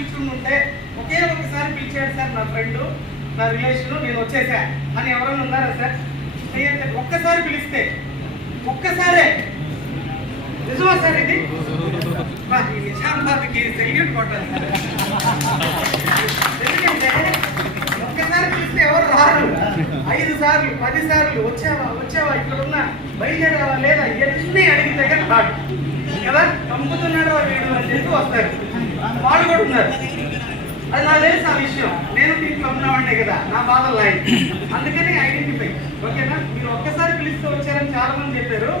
పిలుచుకుంటుంటే ఒకే ఒకసారి పిలిచాడు సార్ నా ఫ్రెండ్, నా రిలేషన్, నేను వచ్చేసా అని ఎవరైనా ఉన్నారా సార్? ఒక్కసారి పిలిస్తే ఒక్కసారే నిజమా సార్? ఇది నిజామాబాద్కి సెల్యూట్ కొట్టాలి సార్. ఎందుకంటే ఒక్కసారి పిలిస్తే ఎవరు రారు. 5 సార్లు 10 సార్లు వచ్చావా ఇక్కడ ఉన్నా, బయలుదేరావా లేదా, ఎన్ని అడిగితే కానీ రాడు కదా. పంపుతున్నాడు వీడు అని చెప్పి వస్తారు. వాళ్ళు కూడా ఉన్నారు. అది నాకు తెలుసు ఆ విషయం. నేను దీంట్లో ఉన్నవాడినే కదా, నా బాధలు లాయి. అందుకని ఐడెంటిఫై. ఓకేనా? మీరు ఒక్కసారి పిలిస్తే వచ్చారని చాలా మంది చెప్పారు.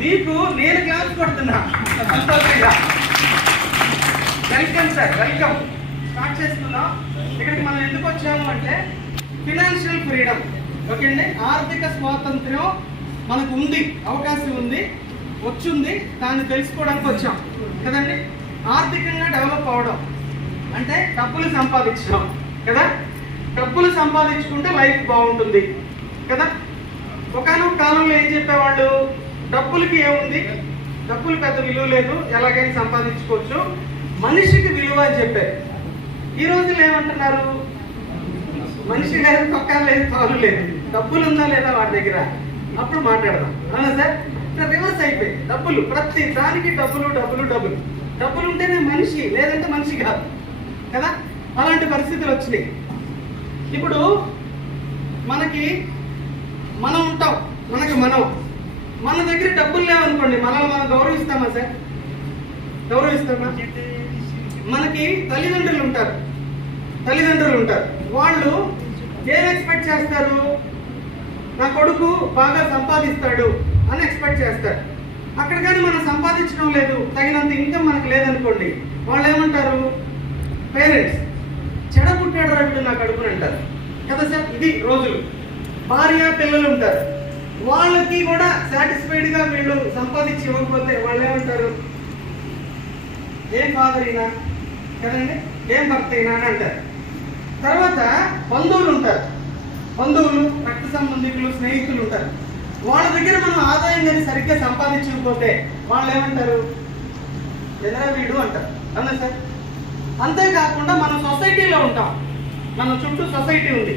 మీకు నేను క్లాస్ కొడుతున్నా సంతోషంగా. Welcome sir, welcome. స్టార్ట్ చేసుకుందాం. ఇక్కడికి మనం ఎందుకు వచ్చాము అంటే ఫినాన్షియల్ ఫ్రీడమ్. ఓకే అండి, ఆర్థిక స్వాతంత్ర్యం మనకు ఉంది, అవకాశం ఉంది, వచ్చింది. దాన్ని తెలుసుకోవడానికి వచ్చాం కదండి. ఆర్థికంగా డెవలప్ అవడం అంటే డబ్బులు సంపాదించడం కదా. డబ్బులు సంపాదించుకుంటే లైఫ్ బాగుంటుంది కదా. ఒకనొక కాలంలో ఏం చెప్పేవాళ్ళు, డబ్బులకి ఏముంది, డబ్బులు పెద్ద విలువ లేదు, ఎలాగైనా సంపాదించుకోవచ్చు, మనిషికి విలువ అని చెప్పారు. ఈ రోజులు ఏమంటున్నారు, మనిషి గారు తొక్క లేదు, తాను లేదు, డబ్బులు ఉందా లేదా వాడి దగ్గర, అప్పుడు మాట్లాడదాం. అవునా సార్? రివర్స్ అయిపోయి డబ్బులు, ప్రతి దానికి డబ్బులు డబ్బులు డబ్బులు. డబ్బులు ఉంటేనే మనిషి, లేదంటే మనిషి కాదు కదా. అలాంటి పరిస్థితులు వచ్చినాయి. ఇప్పుడు మనం ఉంటాం, మన దగ్గర డబ్బులు లేవనుకోండి, మనల్ని మనం గౌరవిస్తామా సార్? గౌరవిస్తామా? మనకి తల్లిదండ్రులు ఉంటారు. వాళ్ళు ఏం ఎక్స్పెక్ట్ చేస్తారు, నా కొడుకు బాగా సంపాదిస్తాడు అని ఎక్స్పెక్ట్ చేస్తారు. అక్కడ కానీ మనం సంపాదించడం లేదు, తగినంత ఇన్కమ్ మనకు లేదనుకోండి, వాళ్ళు ఏమంటారు, పేరెంట్స్ చెడ పుట్టాడు రాడు నాకు అడుగుని అంటారు కదా సార్. ఇది రోజులు. భార్య పిల్లలు ఉంటారు, వాళ్ళకి కూడా సాటిస్ఫైడ్గా వీళ్ళు సంపాదించి ఇవ్వకపోతే వాళ్ళు ఏమంటారు, ఏం ఫాదర్ అయినా కదండి, ఏం భర్త అయినా అని అంటారు. తర్వాత బంధువులు ఉంటారు, రక్త సంబంధికులు, స్నేహితులు ఉంటారు. వాళ్ళ దగ్గర మనం ఆదాయం కానీ సరిగ్గా సంపాదించకపోతే వాళ్ళు ఏమంటారు, ఎదరా వీడు అంటారు. అవునా సార్? అంతేకాకుండా మనం సొసైటీలో ఉంటాం, మన చుట్టూ సొసైటీ ఉంది.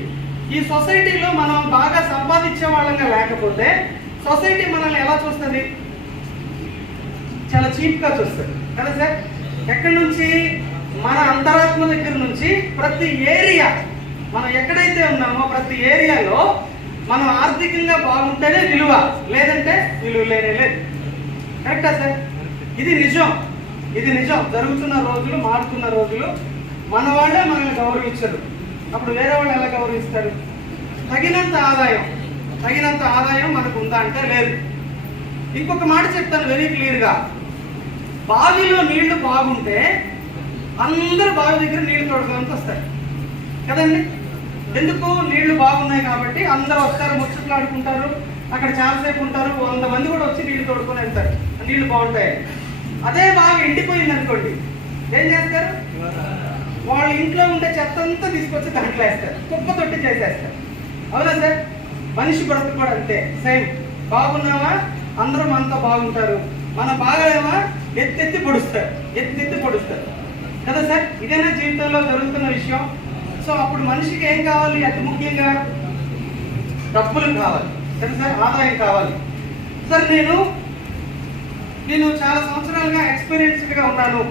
ఈ సొసైటీలో మనం బాగా సంపాదించే వాళ్ళంగా లేకపోతే సొసైటీ మనల్ని ఎలా చూస్తుంది, చాలా చీప్గా చూస్తుంది కదా సార్. ఎక్కడి నుంచి, మన అంతరాత్మ దగ్గర నుంచి ప్రతి ఏరియా, మనం ఎక్కడైతే ఉన్నామో ప్రతి ఏరియాలో మనం ఆర్థికంగా బాగుంటేనే విలువ, లేదంటే విలువ లేనే లేదు. కరెక్టా సార్? ఇది నిజం. జరుగుతున్న రోజులు, మారుతున్న రోజులు. మన వాళ్ళే మనల్ని గౌరవించరు, అప్పుడు వేరే వాళ్ళు ఎలా గౌరవిస్తారు? తగినంత ఆదాయం మనకు ఉందా అంటే లేదు. ఇంకొక మాట చెప్తాను వెరీ క్లియర్గా, బావిలో నీళ్లు బాగుంటే అందరూ బావి దగ్గర నీళ్లు తోడుకోవడానికి వస్తారు కదండి. ఎందుకు? నీళ్లు బాగున్నాయి కాబట్టి అందరూ వస్తారు, ముచ్చట్లాడుకుంటారు, అక్కడ చాలాసేపు ఉంటారు, 100 మంది కూడా వచ్చి నీళ్లు తోడుకొని వెళ్తారు, నీళ్లు బాగుంటాయి. అదే బాగా ఎండిపోయింది అనుకోండి, ఏం చేస్తారు, వాళ్ళ ఇంట్లో ఉండే చెత్త అంతా తీసుకొచ్చి దాంట్లో వేస్తారు, కుప్ప తొట్టి చేసేస్తారు. అవునా సార్? మనిషి బ్రతుకు కూడా అంతే, సేమ్. బాగున్నావా, అందరూ మనతో బాగుంటారు, మన బాగాలేమా ఎత్తెత్తి పొడుస్తారు కదా సార్. ఇదేనా జీవితంలో జరుగుతున్న విషయం? సో అప్పుడు మనిషికి ఏం కావాలి, అతి ముఖ్యంగా డబ్బులు కావాలి కదా సార్, ఆదాయం కావాలి సార్. నేను చాలా సంవత్సరాలుగా ఎక్స్పీరియన్స్డ్గా ఉన్నాను,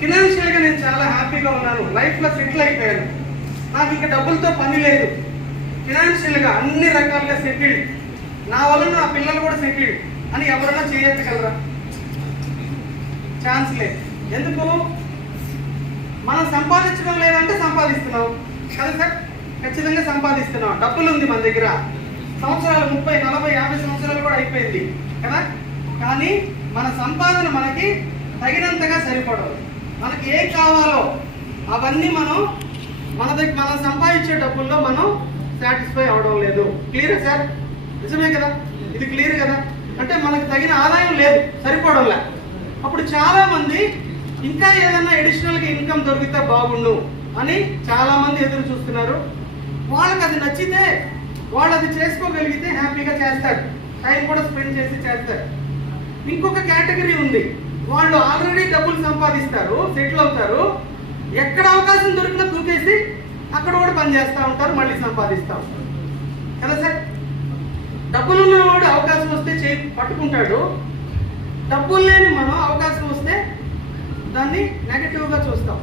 ఫినాన్షియల్గా నేను చాలా హ్యాపీగా ఉన్నాను, లైఫ్లో సెటిల్ అయిపోయాను, నాకు ఇంకా డబ్బులతో పని లేదు, ఫినాన్షియల్గా అన్ని రకాలుగా సెటిల్డ్, నా వల్ల నా పిల్లలు కూడా సెటిల్డ్ అని ఎవరైనా చేయగలరా? ఛాన్స్ లేదు. ఎందుకు? మనం సంపాదించడం లేదంటే సంపాదిస్తున్నాం కదా సార్, ఖచ్చితంగా సంపాదిస్తున్నాం, డబ్బులు ఉంది మన దగ్గర, సంవత్సరాలు 30, 40, 50 సంవత్సరాలు కూడా అయిపోయింది కదా. కానీ మన సంపాదన మనకి తగినంతగా సరిపడదు. మనకి ఏం కావాలో అవన్నీ మనం సంపాదించే డబ్బుల్లో మనం సాటిస్ఫై అవడం లేదు. Clear sir? నిజమే కదా, ఇది క్లియర్ కదా. అంటే మనకు తగిన ఆదాయం లేదు, సరిపడంలే. అప్పుడు చాలా మంది ఇంకా ఏదైనా అడిషనల్గా ఇన్కమ్ దొరికితే బాగుండు అని చాలా మంది ఎదురు చూస్తున్నారు. వాళ్ళకి అది నచ్చితే, వాళ్ళు అది చేసుకోగలిగితే హ్యాపీగా చేస్తారు, టైం కూడా స్పెండ్ చేసి చేస్తారు. ఇంకొక కేటగిరీ ఉంది, వాళ్ళు ఆల్రెడీ డబ్బులు సంపాదిస్తారు, సెటిల్ అవుతారు, ఎక్కడ అవకాశం దొరికినా దూకేసి అక్కడ కూడా పని చేస్తూ ఉంటారు, మళ్ళీ సంపాదిస్తూ ఉంటారు కదా సార్. డబ్బులు ఉన్నవాడు అవకాశం వస్తే చేయి పట్టుకుంటాడు, డబ్బులు లేని మనం అవకాశం వస్తే దాన్ని నెగటివ్గా చూస్తాం.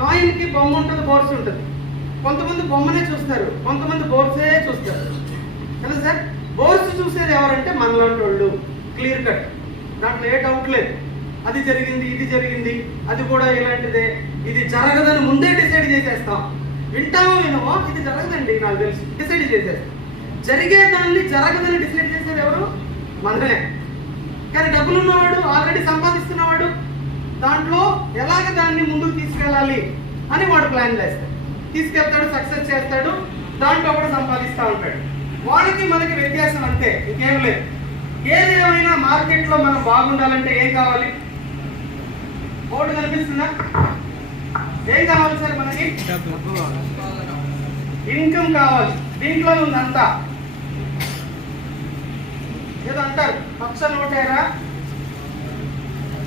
కాయిన్కి బొమ్మ ఉంటుంది, బోర్స్ ఉంటుంది. కొంతమంది బొమ్మనే చూస్తారు, కొంతమంది బోర్సే చూస్తారు కదా సార్. బోర్స్ చూసేది ఎవరంటే మనలాంటి వాళ్ళు, క్లియర్ కట్, దాంట్లో ఏ డౌట్ లేదు. అది జరిగింది, ఇది జరిగింది, అది కూడా ఇలాంటిదే, ఇది జరగదని ముందే డిసైడ్ చేసేస్తాం. వింటామో వినమో ఇది జరగదండి నాకు తెలుసు, డిసైడ్ చేసేస్తాం. జరిగేదాన్ని జరగదని డిసైడ్ చేసేది ఎవరు? మనమే. కానీ డబ్బులు ఉన్నవాడు, ఆల్రెడీ సంపాదిస్తున్నవాడు, దాంట్లో ఎలాగ దాన్ని ముందుకు తీసుకెళ్ళాలి అని వాడు ప్లాన్ చేస్తాడు, తీసుకెళ్తాడు, సక్సెస్ చేస్తాడు, దాంట్లో కూడా సంపాదిస్తూ ఉంటాడు. వాళ్ళకి మనకి వ్యత్యాసం అంతే, ఇంకేం లేదు. ఏది ఏమైనా మార్కెట్లో మనం బాగుండాలంటే ఏం కావాలి? బోర్డు కనిపిస్తుందా? ఏం కావాలి సార్ మనకి? ఇన్కమ్ కావాలి. దీంట్లో ఉందంతా ఏదో అంటారు, పక్ష నోటేరా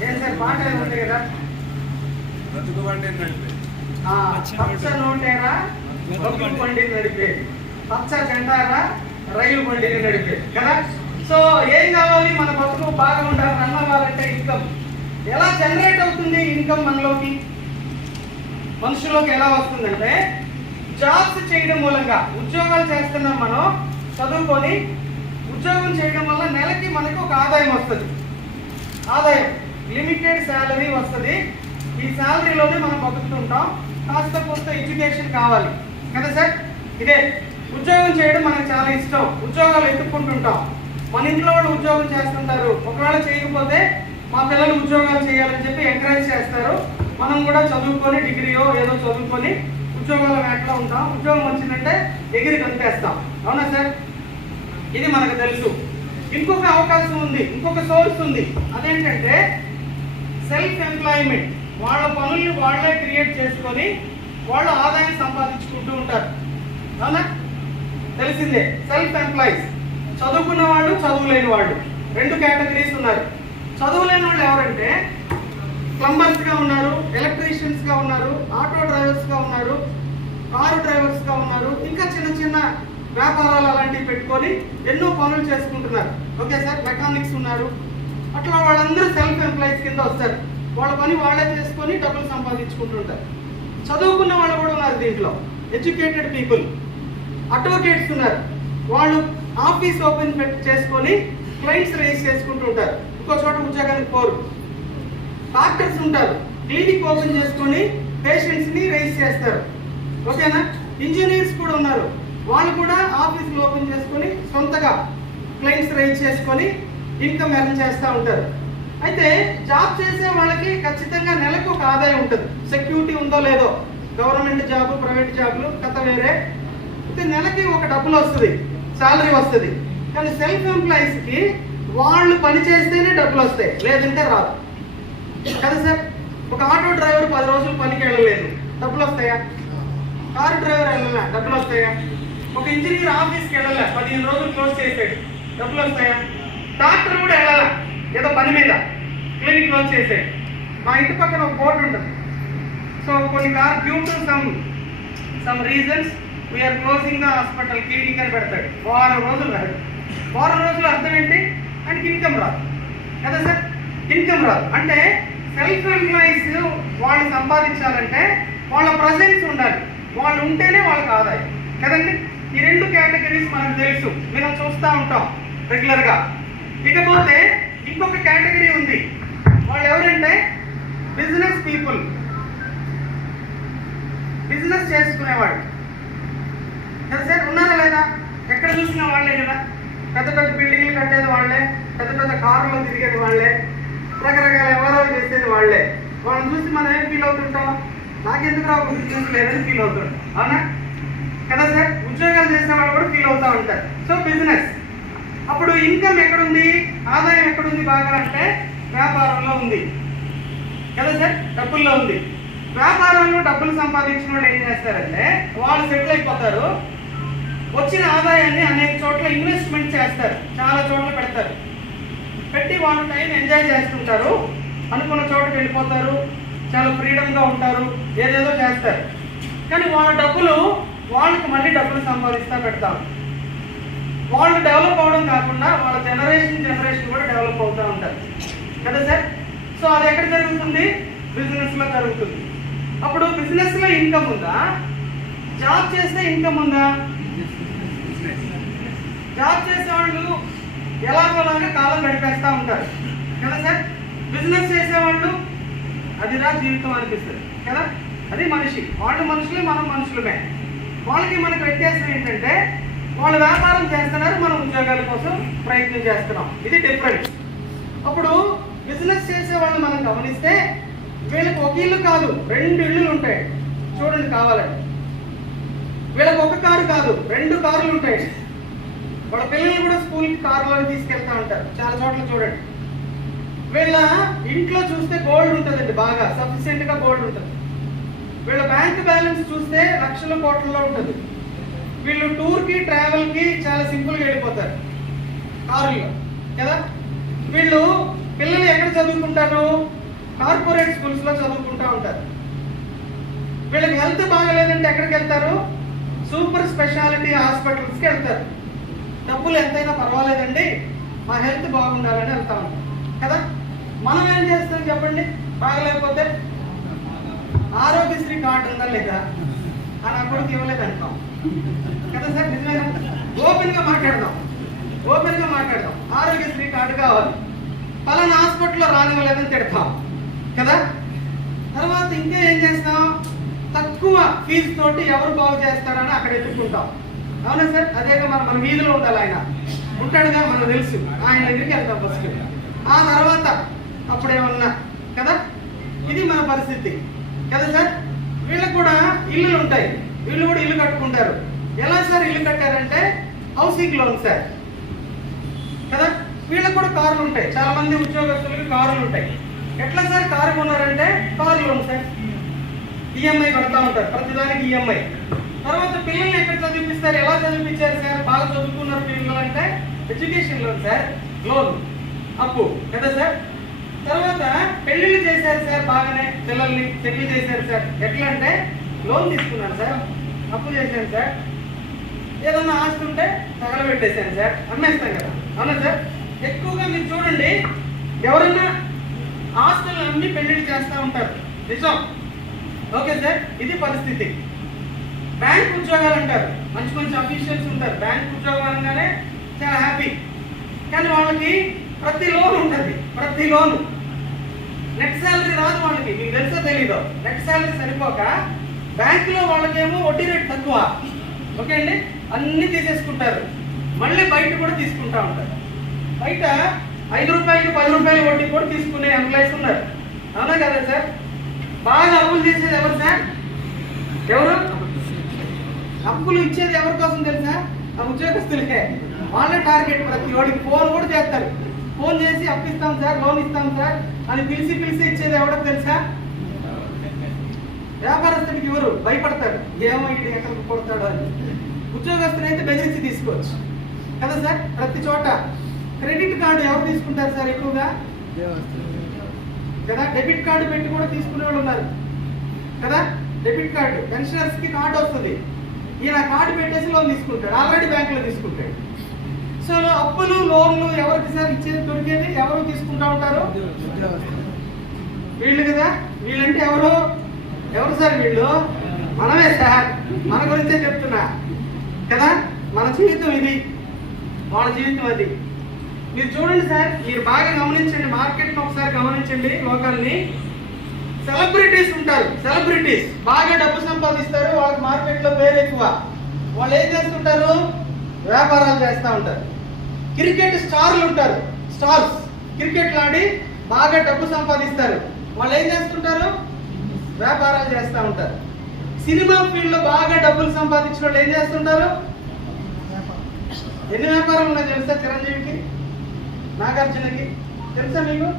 ఏం సార్, పాట ఏదో ఉంది కదా, పచ్చ నోటేరా బతుకు బండి నడిపే, పచ్చ జెండారా రైలు బండిని నడిపే కదా. సో ఏం కావాలి? మన బతుకు బాగా ఉండాలి, రన్ అవ్వాలంటే ఇన్కమ్. ఎలా జనరేట్ అవుతుంది ఇన్కమ్ మనలోకి, మనుషుల్లోకి ఎలా వస్తుందంటే జాబ్స్ చేయడం మూలంగా. ఉద్యోగాలు చేస్తున్నాం మనం, చదువుకొని ఉద్యోగం చేయడం వల్ల నెలకి మనకి ఒక ఆదాయం వస్తుంది. ఆదాయం లిమిటెడ్ శాలరీ వస్తుంది. ఈ శాలరీలోనే మనం బతుకుతుంటాం. కాస్త కొంత ఎడ్యుకేషన్ కావాలి కదా సార్. ఇదే ఉద్యోగం చేయడం మనకు చాలా ఇష్టం, ఉద్యోగాలు ఎత్తుక్కుంటుంటాం. మన ఇంట్లో వాళ్ళు ఉద్యోగం చేస్తుంటారు, ఒకవేళ చేయకపోతే మా పిల్లలు ఉద్యోగాలు చేయాలని చెప్పి ఎంకరేజ్ చేస్తారు. మనం కూడా చదువుకొని డిగ్రీయో ఏదో చదువుకొని ఉద్యోగాల వేటలో ఉంటాం. ఉద్యోగం వచ్చిందంటే ఎగిరి కనిపేస్తాం, అవునా సార్? ఇది మనకు తెలుసు. ఇంకొక అవకాశం ఉంది, ఇంకొక సోర్స్ ఉంది. అదేంటంటే సెల్ఫ్ ఎంప్లాయ్మెంట్. వాళ్ళ పనుల్ని వాళ్ళే క్రియేట్ చేసుకొని వాళ్ళు ఆదాయం సంపాదించుకుంటూ ఉంటారు, అవునా? తెలిసిందే. సెల్ఫ్ ఎంప్లాయీస్, చదువుకున్న వాళ్ళు, చదువులేని వాళ్ళు, రెండు కేటగిరీస్ ఉన్నారు. చదువులేని వాళ్ళు ఎవరంటే ప్లంబర్స్గా ఉన్నారు, ఎలక్ట్రీషియన్స్గా ఉన్నారు, ఆటో డ్రైవర్స్గా ఉన్నారు, కారు డ్రైవర్స్గా ఉన్నారు, ఇంకా చిన్న చిన్న వ్యాపారాలు అలాంటివి పెట్టుకొని ఎన్నో పనులు చేసుకుంటున్నారు. ఓకే సార్, మెకానిక్స్ ఉన్నారు. అట్లా వాళ్ళందరూ సెల్ఫ్ ఎంప్లాయీస్ కింద వస్తారు. వాళ్ళ పని వాళ్ళే చేసుకొని డబ్బులు సంపాదించుకుంటుంటారు. చదువుకున్న వాళ్ళు కూడా ఉన్నారు దీంట్లో, ఎడ్యుకేటెడ్ పీపుల్. అడ్వకేట్స్ ఉన్నారు, వాళ్ళు ఆఫీస్ ఓపెన్ చేసుకొని క్లయింట్స్ రైజ్ చేసుకుంటూ ఉంటారు, ఇంకో చోట ఉద్యోగానికి పోరు. డాక్టర్స్ ఉంటారు, క్లినిక్ ఓపెన్ చేసుకొని పేషెంట్స్ని రైజ్ చేస్తారు, ఓకేనా? ఇంజనీర్స్ కూడా ఉన్నారు, వాళ్ళు కూడా ఆఫీసులు ఓపెన్ చేసుకొని సొంతగా క్లయింట్స్ రైజ్ చేసుకొని ఇన్కమ్ ఎర్న్ చేస్తూ ఉంటారు. అయితే జాబ్ చేసే వాళ్ళకి ఖచ్చితంగా నెలకు ఒక ఆదాయం ఉంటుంది. సెక్యూరిటీ ఉందో లేదో, గవర్నమెంట్ జాబ్, ప్రైవేట్ జాబ్లు కథ వేరే. అయితే నెలకి ఒక డబ్బులు వస్తుంది, శాలరీ వస్తుంది. కానీ సెల్ఫ్ ఎంప్లాయీస్కి వాళ్ళు పని చేస్తేనే డబ్బులు వస్తాయి, లేదంటే రాదు కదా సార్. ఒక ఆటో డ్రైవర్ 10 రోజులు పనికి వెళ్ళలేదు, డబ్బులు వస్తాయా? కారు డ్రైవర్ వెళ్ళలే, డబ్బులు వస్తాయా? ఒక ఇంజనీర్ ఆఫీస్కి వెళ్ళలే, 15 రోజులు క్లోజ్ చేసాడు, డబ్బులు వస్తాయా? డాక్టర్ కూడా వెళ్ళాలా, ఏదో పని మీద క్లినిక్ క్లోజ్ చేసాడు. మా ఇంటి పక్కన ఒక బోర్డు ఉంటుంది. సో కొన్ని కార్ due to some reasons we are closing the hospital clinic అని పెడతాడు. 4 రోజులు రాడు. 4 రోజులు అర్థం ఏంటి? ఆయనకి ఇన్కమ్ రాదు కదా సార్. ఇన్కమ్ రాదు అంటే సెల్ఫ్ ఎంప్లాయీస్ వాళ్ళు సంపాదించాలంటే వాళ్ళ ప్రజెన్స్ ఉండాలి, వాళ్ళు ఉంటేనే వాళ్ళకి ఆదాయం కదండి. ఈ రెండు కేటగిరీస్ మనకు తెలుసు, మనం చూస్తూ ఉంటాం రెగ్యులర్గా. ఇకపోతే ఇంకొక కేటగిరీ ఉంది, వాళ్ళు ఎవరంటే బిజినెస్ పీపుల్. బిజినెస్ చేసుకునేవాళ్ళు కదా సార్, ఉన్నారా లేదా? ఎక్కడ చూసిన వాళ్ళే కదా. పెద్ద పెద్ద బిల్డింగ్లు కట్టేది వాళ్ళే, పెద్ద పెద్ద కారులో తిరిగేది వాళ్ళే, రకరకాల వ్యవహారాలు చేసేది వాళ్ళే. వాళ్ళని చూసి మనం ఏం ఫీల్ అవుతుంటాం? నాకెందుకు రావు బిజినెస్ లేదని ఫీల్ అవుతుంటాం, అవునా కదా సార్. ఉద్యోగాలు చేసే వాళ్ళు కూడా ఫీల్ అవుతూ ఉంటారు. So business. అప్పుడు ఇన్కమ్ ఎక్కడుంది, ఆదాయం ఎక్కడుంది బాగా అంటే వ్యాపారంలో ఉంది కదా సార్, డబ్బుల్లో ఉంది. వ్యాపారంలో డబ్బులు సంపాదించిన వాళ్ళు ఏం చేస్తారంటే వాళ్ళు సెటిల్ అయిపోతారు. వచ్చిన ఆదాయాన్ని అనేక చోట్ల ఇన్వెస్ట్మెంట్ చేస్తారు, చాలా చోట్ల పెడతారు. పెట్టి వాళ్ళు టైం ఎంజాయ్ చేస్తుంటారు, అనుకున్న చోటుకి వెళ్ళిపోతారు, చాలా ఫ్రీడమ్గా ఉంటారు, ఏదేదో చేస్తారు. కానీ వాళ్ళ డబ్బులు వాళ్ళకి మళ్ళీ డబ్బులు సంపాదిస్తా పెడతాం. వాళ్ళు డెవలప్ అవడం కాకుండా వాళ్ళ జనరేషన్ కూడా డెవలప్ అవుతూ ఉంటారు కదా సార్. సో అది ఎక్కడ జరుగుతుంది? బిజినెస్లో జరుగుతుంది. అప్పుడు బిజినెస్లో ఇన్కమ్ ఉందా? జాబ్ చేస్తే ఇన్కమ్ ఉందా? జాబ్ చేసేవాళ్ళు ఎలాగోలాగా కాలం గడిపేస్తూ ఉంటారు కదా సార్. బిజినెస్ చేసేవాళ్ళు అదిరా జీవితం అనిపిస్తుంది కదా. అది మనిషి, వాళ్ళు మనుషులే, మనం మనుషులమే. వాళ్ళకి మనకు వ్యత్యాసం ఏంటంటే వాళ్ళు వ్యాపారం చేస్తున్నారు, మనం ఉద్యోగాల కోసం ప్రయత్నం చేస్తున్నాం. ఇది డిఫరెన్స్. అప్పుడు బిజినెస్ చేసే వాళ్ళు మనం గమనిస్తే వీళ్ళకి ఒక ఇల్లు కాదు, 2 ఇళ్ళు ఉంటాయి. చూడండి కావాలండి. వీళ్ళకి ఒక కారు కాదు, 2 కార్లు ఉంటాయి. వాళ్ళ పిల్లలు కూడా స్కూల్కి కారులో తీసుకెళ్తా ఉంటారు చాలా చోట్ల. చూడండి, వీళ్ళ ఇంట్లో చూస్తే గోల్డ్ ఉంటుందండి, బాగా సఫిషియెంట్గా గోల్డ్ ఉంటుంది. వీళ్ళ బ్యాంక్ బ్యాలెన్స్ చూస్తే లక్షల కోట్లలో ఉంటుంది. వీళ్ళు టూర్కి ట్రావెల్కి చాలా సింపుల్గా వెళ్ళిపోతారు కారులో కదా. వీళ్ళు పిల్లలు ఎక్కడ చదువుకుంటారు? కార్పొరేట్ స్కూల్స్లో చదువుకుంటూ ఉంటారు. వీళ్ళకి హెల్త్ బాగాలేదంటే ఎక్కడికి వెళ్తారు? సూపర్ స్పెషాలిటీ హాస్పిటల్స్కి వెళ్తారు. డబ్బులు ఎంతైనా పర్వాలేదండి, మా హెల్త్ బాగుండాలని వెళ్తా ఉంటాం కదా. మనం ఏం చేస్తాం చెప్పండి? బాగలేకపోతే ఆరోగ్యశ్రీ కార్డు ఉందా లేదా అని అక్కడికి ఇవ్వలేదు అంటాం కదా సార్. నిజమేనా? ఓపెన్గా మాట్లాడదాం. ఆరోగ్యశ్రీ కార్డు కావాలి, పలానా హాస్పిటల్లో రానివ్వలేదని తిడతాం కదా. తర్వాత ఇంకా ఏం చేస్తాం? తక్కువ ఫీజు తోటి ఎవరు బాగు చేస్తారని అక్కడ ఎత్తుకుంటాం. అవునా సార్? అదేగా మన వీధిలో ఉండాలి, ఆయన ఉంటాడుగా, మనకు తెలుసు. ఆయన దగ్గరికి వెళ్తాం ఫస్ట్. ఆ తర్వాత అప్పుడేమన్నా కదా. ఇది మన పరిస్థితి కదా సార్. వీళ్ళకు కూడా ఇల్లులు ఉంటాయి, వీళ్ళు కూడా ఇల్లు కట్టుకుంటారు. ఎలా సార్ ఇల్లు కట్టారంటే హౌసింగ్ లోన్ సార్ కదా. వీళ్ళకు కూడా కార్లు ఉంటాయి, చాలా మంది ఉద్యోగస్తులకి కార్లు ఉంటాయి. ఎట్లా సార్ కారు కొన్నారంటే కారు లోన్ సార్. ఈఎంఐ కడతా ఉంటారు, ప్రతిదానికి ఈఎంఐ. తర్వాత పిల్లల్ని ఎక్కడ చదివిపిస్తారు? ఎలా చదివించారు సార్? బాగా చదువుకున్నారు పిల్లలు అంటే ఎడ్యుకేషన్ లోన్ సార్, లోన్ అప్పు కదా సార్. తర్వాత పెళ్లిళ్ళు చేశారు సార్, బాగానే పిల్లల్ని సెటిల్ చేశారు సార్. ఎట్లా అంటే లోన్ తీసుకున్నాను సార్, అప్పు చేశాను సార్. ఏదన్నా ఆస్తి ఉంటే తగలబెట్టేశాను సార్, అమ్మేస్తాం కదా. అవునా సార్? ఎక్కువగా మీరు చూడండి, ఎవరన్నా ఆస్తులను అమ్మి పెళ్లిళ్ళు చేస్తూ ఉంటారు, నిజం. ఓకే సార్, ఇది పరిస్థితి. బ్యాంక్ ఉద్యోగాలు అంటారు, మంచి అఫీషియల్స్ ఉంటారు. బ్యాంక్ ఉద్యోగం అనగానే చాలా హ్యాపీ. కానీ వాళ్ళకి ప్రతి లోన్ ఉంటుంది, ప్రతి లోను. నెట్ శాలరీ రాదు వాళ్ళకి, మీకు తెలుసో తెలీదో. నెట్ శాలరీ సరిపోక బ్యాంకులో వాళ్ళకేమో వడ్డీ రేట్ తక్కువ. ఓకే అండి, అన్నీ తీసేసుకుంటారు. మళ్ళీ బయట కూడా తీసుకుంటా ఉంటారు. బయట 5 రూపాయలు 10 రూపాయల వడ్డీ కూడా తీసుకునే ఎంప్లాయీస్ ఉన్నారు. అవునా కదా సార్? బాగా అప్పులు చేసేది ఎవరు సార్? ఎవరు అప్పులు ఇచ్చేది ఎవరి కోసం తెలుసా? ఆ ఉద్యోగస్తులకే. వాళ్ళే టార్గెట్. ప్రతి వాడికి ఫోన్ కూడా చేస్తారు. ఫోన్ చేసి అప్పిస్తాం సార్, లోన్ ఇస్తాం సార్ అని పిలిచి ఇచ్చేది ఎవడో తెలుసా? వ్యాపారస్తుడికి ఎవరు భయపడతారు, ఏమో ఇది ఎక్కడికి కొడతాడు అని. ఉద్యోగస్తులు అయితే బెదిరించి తీసుకోవచ్చు కదా సార్. ప్రతి చోట క్రెడిట్ కార్డు ఎవరు తీసుకుంటారు సార్ ఎక్కువగా కదా. డెబిట్ కార్డు పెట్టి కూడా తీసుకునే వాళ్ళు ఉన్నారు కదా. డెబిట్ కార్డు పెన్షనర్స్ కి కార్డు వస్తుంది, ఈయన కార్డు పెట్టేసి లోన్ తీసుకుంటాడు, ఆల్రెడీ బ్యాంకులో తీసుకుంటాడు. సో అప్పులు లోన్లు ఎవరికి సార్ ఇచ్చేది? దొరికేది ఎవరు తీసుకుంటా ఉంటారు? వీళ్ళు కదా. వీళ్ళంటే ఎవరు సార్? వీళ్ళు మనమే సార్. మన గురించే చెప్తున్నా కదా. మన జీవితం ఇది, వాళ్ళ జీవితం అది. మీరు చూడండి సార్, మీరు బాగా గమనించండి, మార్కెట్ని ఒకసారి గమనించండి. లోకల్ని సెలబ్రిటీస్ ఉంటారు, సెలబ్రిటీస్ బాగా డబ్బు సంపాదిస్తారు, వాళ్ళకి మార్కెట్లో పేరు ఎక్కువ. వాళ్ళు ఏం చేస్తుంటారు? వ్యాపారాలు చేస్తూ ఉంటారు. క్రికెట్ స్టార్లు ఉంటారు, స్టార్స్ క్రికెట్లు ఆడి బాగా డబ్బు సంపాదిస్తారు. వాళ్ళు ఏం చేస్తుంటారు? వ్యాపారాలు చేస్తూ ఉంటారు. సినిమా ఫీల్డ్లో బాగా డబ్బులు సంపాదించిన వాళ్ళు ఏం చేస్తుంటారు? ఎన్ని వ్యాపారాలు ఉన్నాయి తెలుసా? చిరంజీవికి, నాగార్జునకి తెలుసా మీకు?